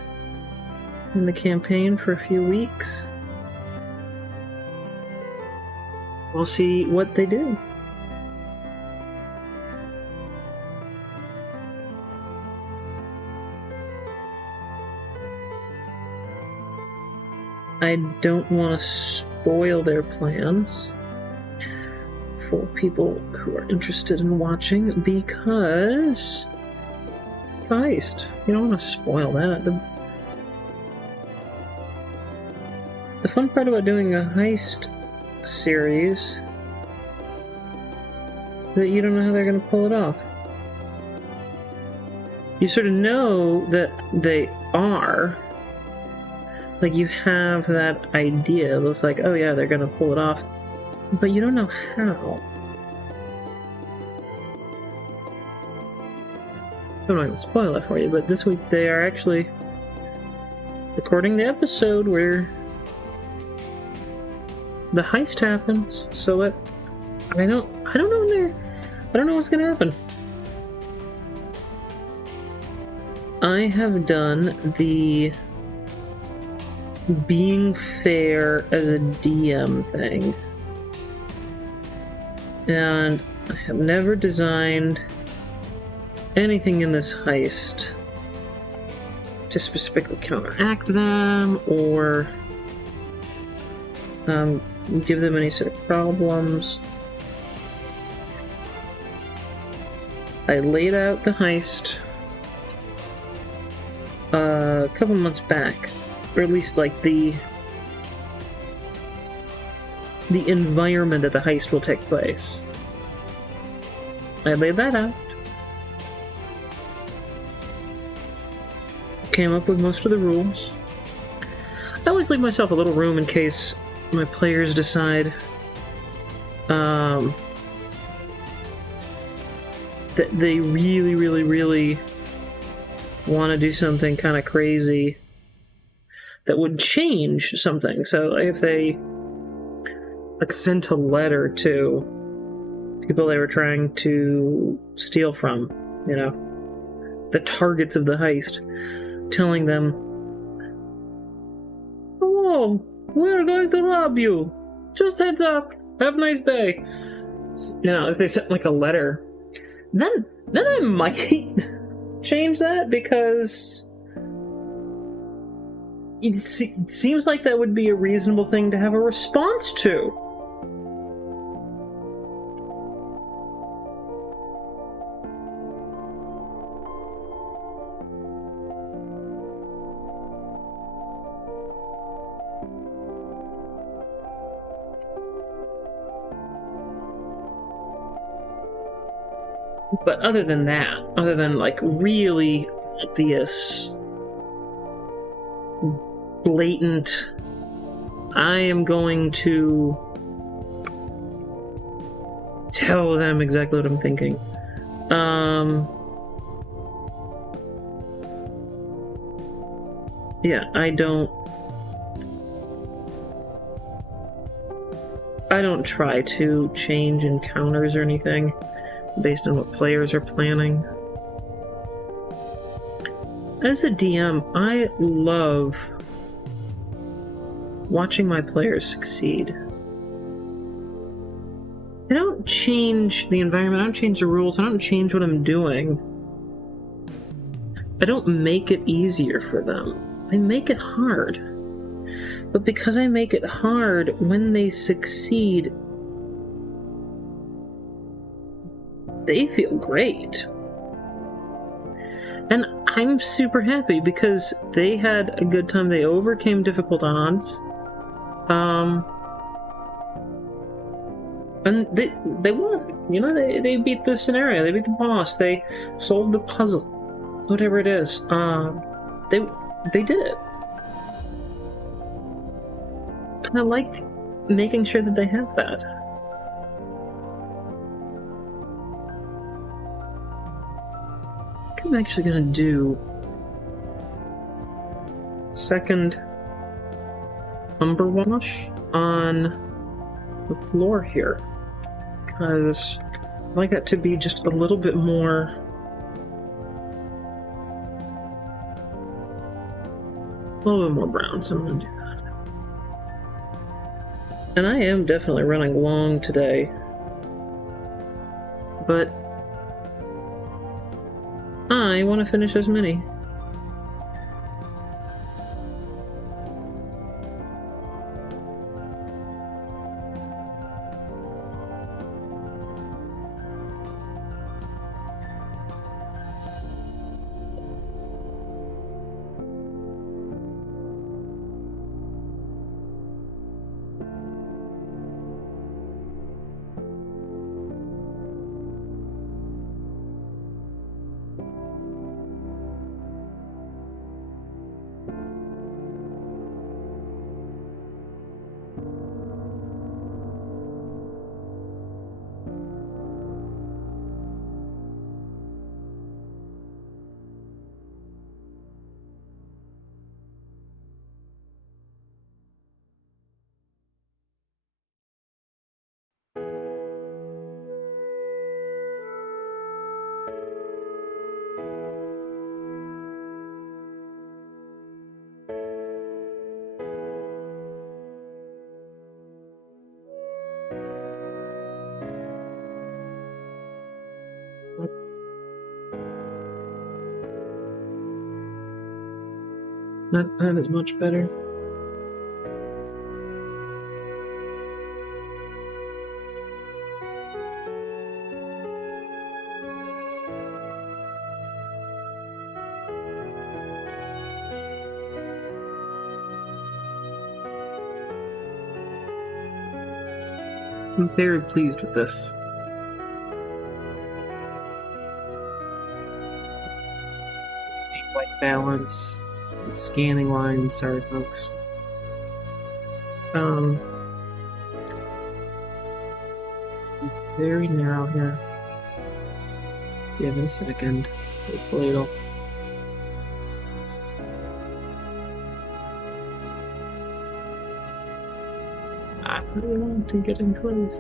in the campaign for a few weeks. We'll see what they do. I don't want to spoil their plans for people who are interested in watching, because it's a heist. You don't want to spoil that. The fun part about doing a heist series is that you don't know how they're going to pull it off. You sort of know that they are. Like, you have that idea. It's like, oh yeah, they're going to pull it off. But you don't know how. I'm not going to spoil it for you, but this week they are actually recording the episode where the heist happens. So I don't know what's going to happen. I have done the being fair as a DM thing, and I have never designed anything in this heist to specifically counteract them or give them any sort of problems. I laid out the heist a couple months back, or at least like the environment that the heist will take place. I laid that out. Came up with most of the rules. I always leave myself a little room in case my players decide that they really want to do something kind of crazy that would change something. So if they sent a letter to people they were trying to steal from, the targets of the heist, telling them, "Hello, we're going to rob you. Just heads up. Have a nice day." If they sent a letter, then I might change that, because it seems like that would be a reasonable thing to have a response to. But other than that, other than like really obvious, blatant, I am going to tell them exactly what I'm thinking. Yeah, I don't try to change encounters or anything based on what players are planning. As a DM, I love watching my players succeed. I don't change the environment, I don't change the rules, I don't change what I'm doing. I don't make it easier for them. I make it hard. But because I make it hard, when they succeed, they feel great. And I'm super happy because they had a good time. They overcame difficult odds. And they won. You know, they beat the scenario. They beat the boss. They solved the puzzle. Whatever it is. They did it. And I like making sure that they have that. I'm actually gonna do second umber wash on the floor here, because I like that to be just a little bit more brown, so I'm gonna do that. And I am definitely running long today, but I want to finish as many. That is much better. I'm very pleased with this. White balance. Scanning lines, sorry folks. Very narrow here. Give it a second. Hopefully it'll. I really want to get in close.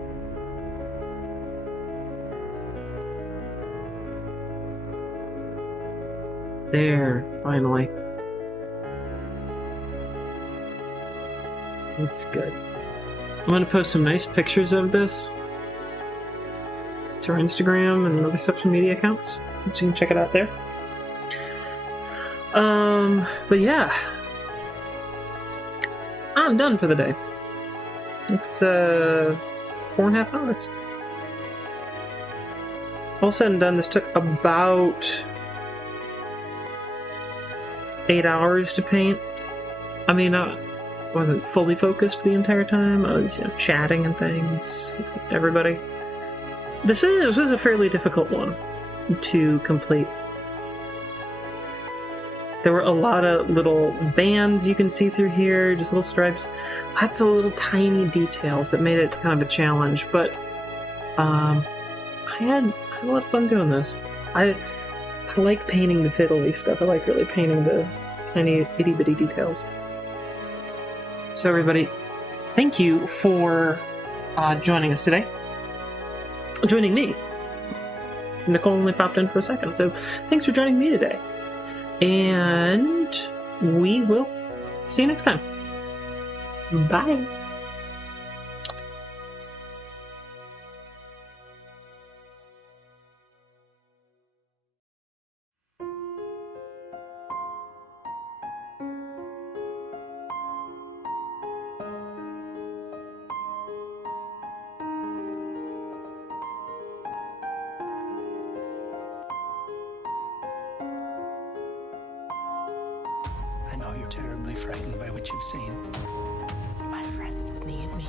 There, finally. That's good. I'm gonna post some nice pictures of this to our Instagram and other social media accounts, so you can check it out there. But yeah, I'm done for the day. It's 4.5 hours. All said and done, this took about 8 hours to paint. I mean, wasn't fully focused the entire time. I was, chatting and things with everybody. This was a fairly difficult one. to complete. There were a lot of little bands you can see through here, just little stripes. Lots of little tiny details that made it kind of a challenge, but I had a lot of fun doing this. I like painting the fiddly stuff. I like really painting the tiny itty-bitty details. So everybody, thank you for joining us today. Joining me. Nicole only popped in for a second, so thanks for joining me today. And we will see you next time. Bye. I know you're terribly frightened by what you've seen. My friends need me.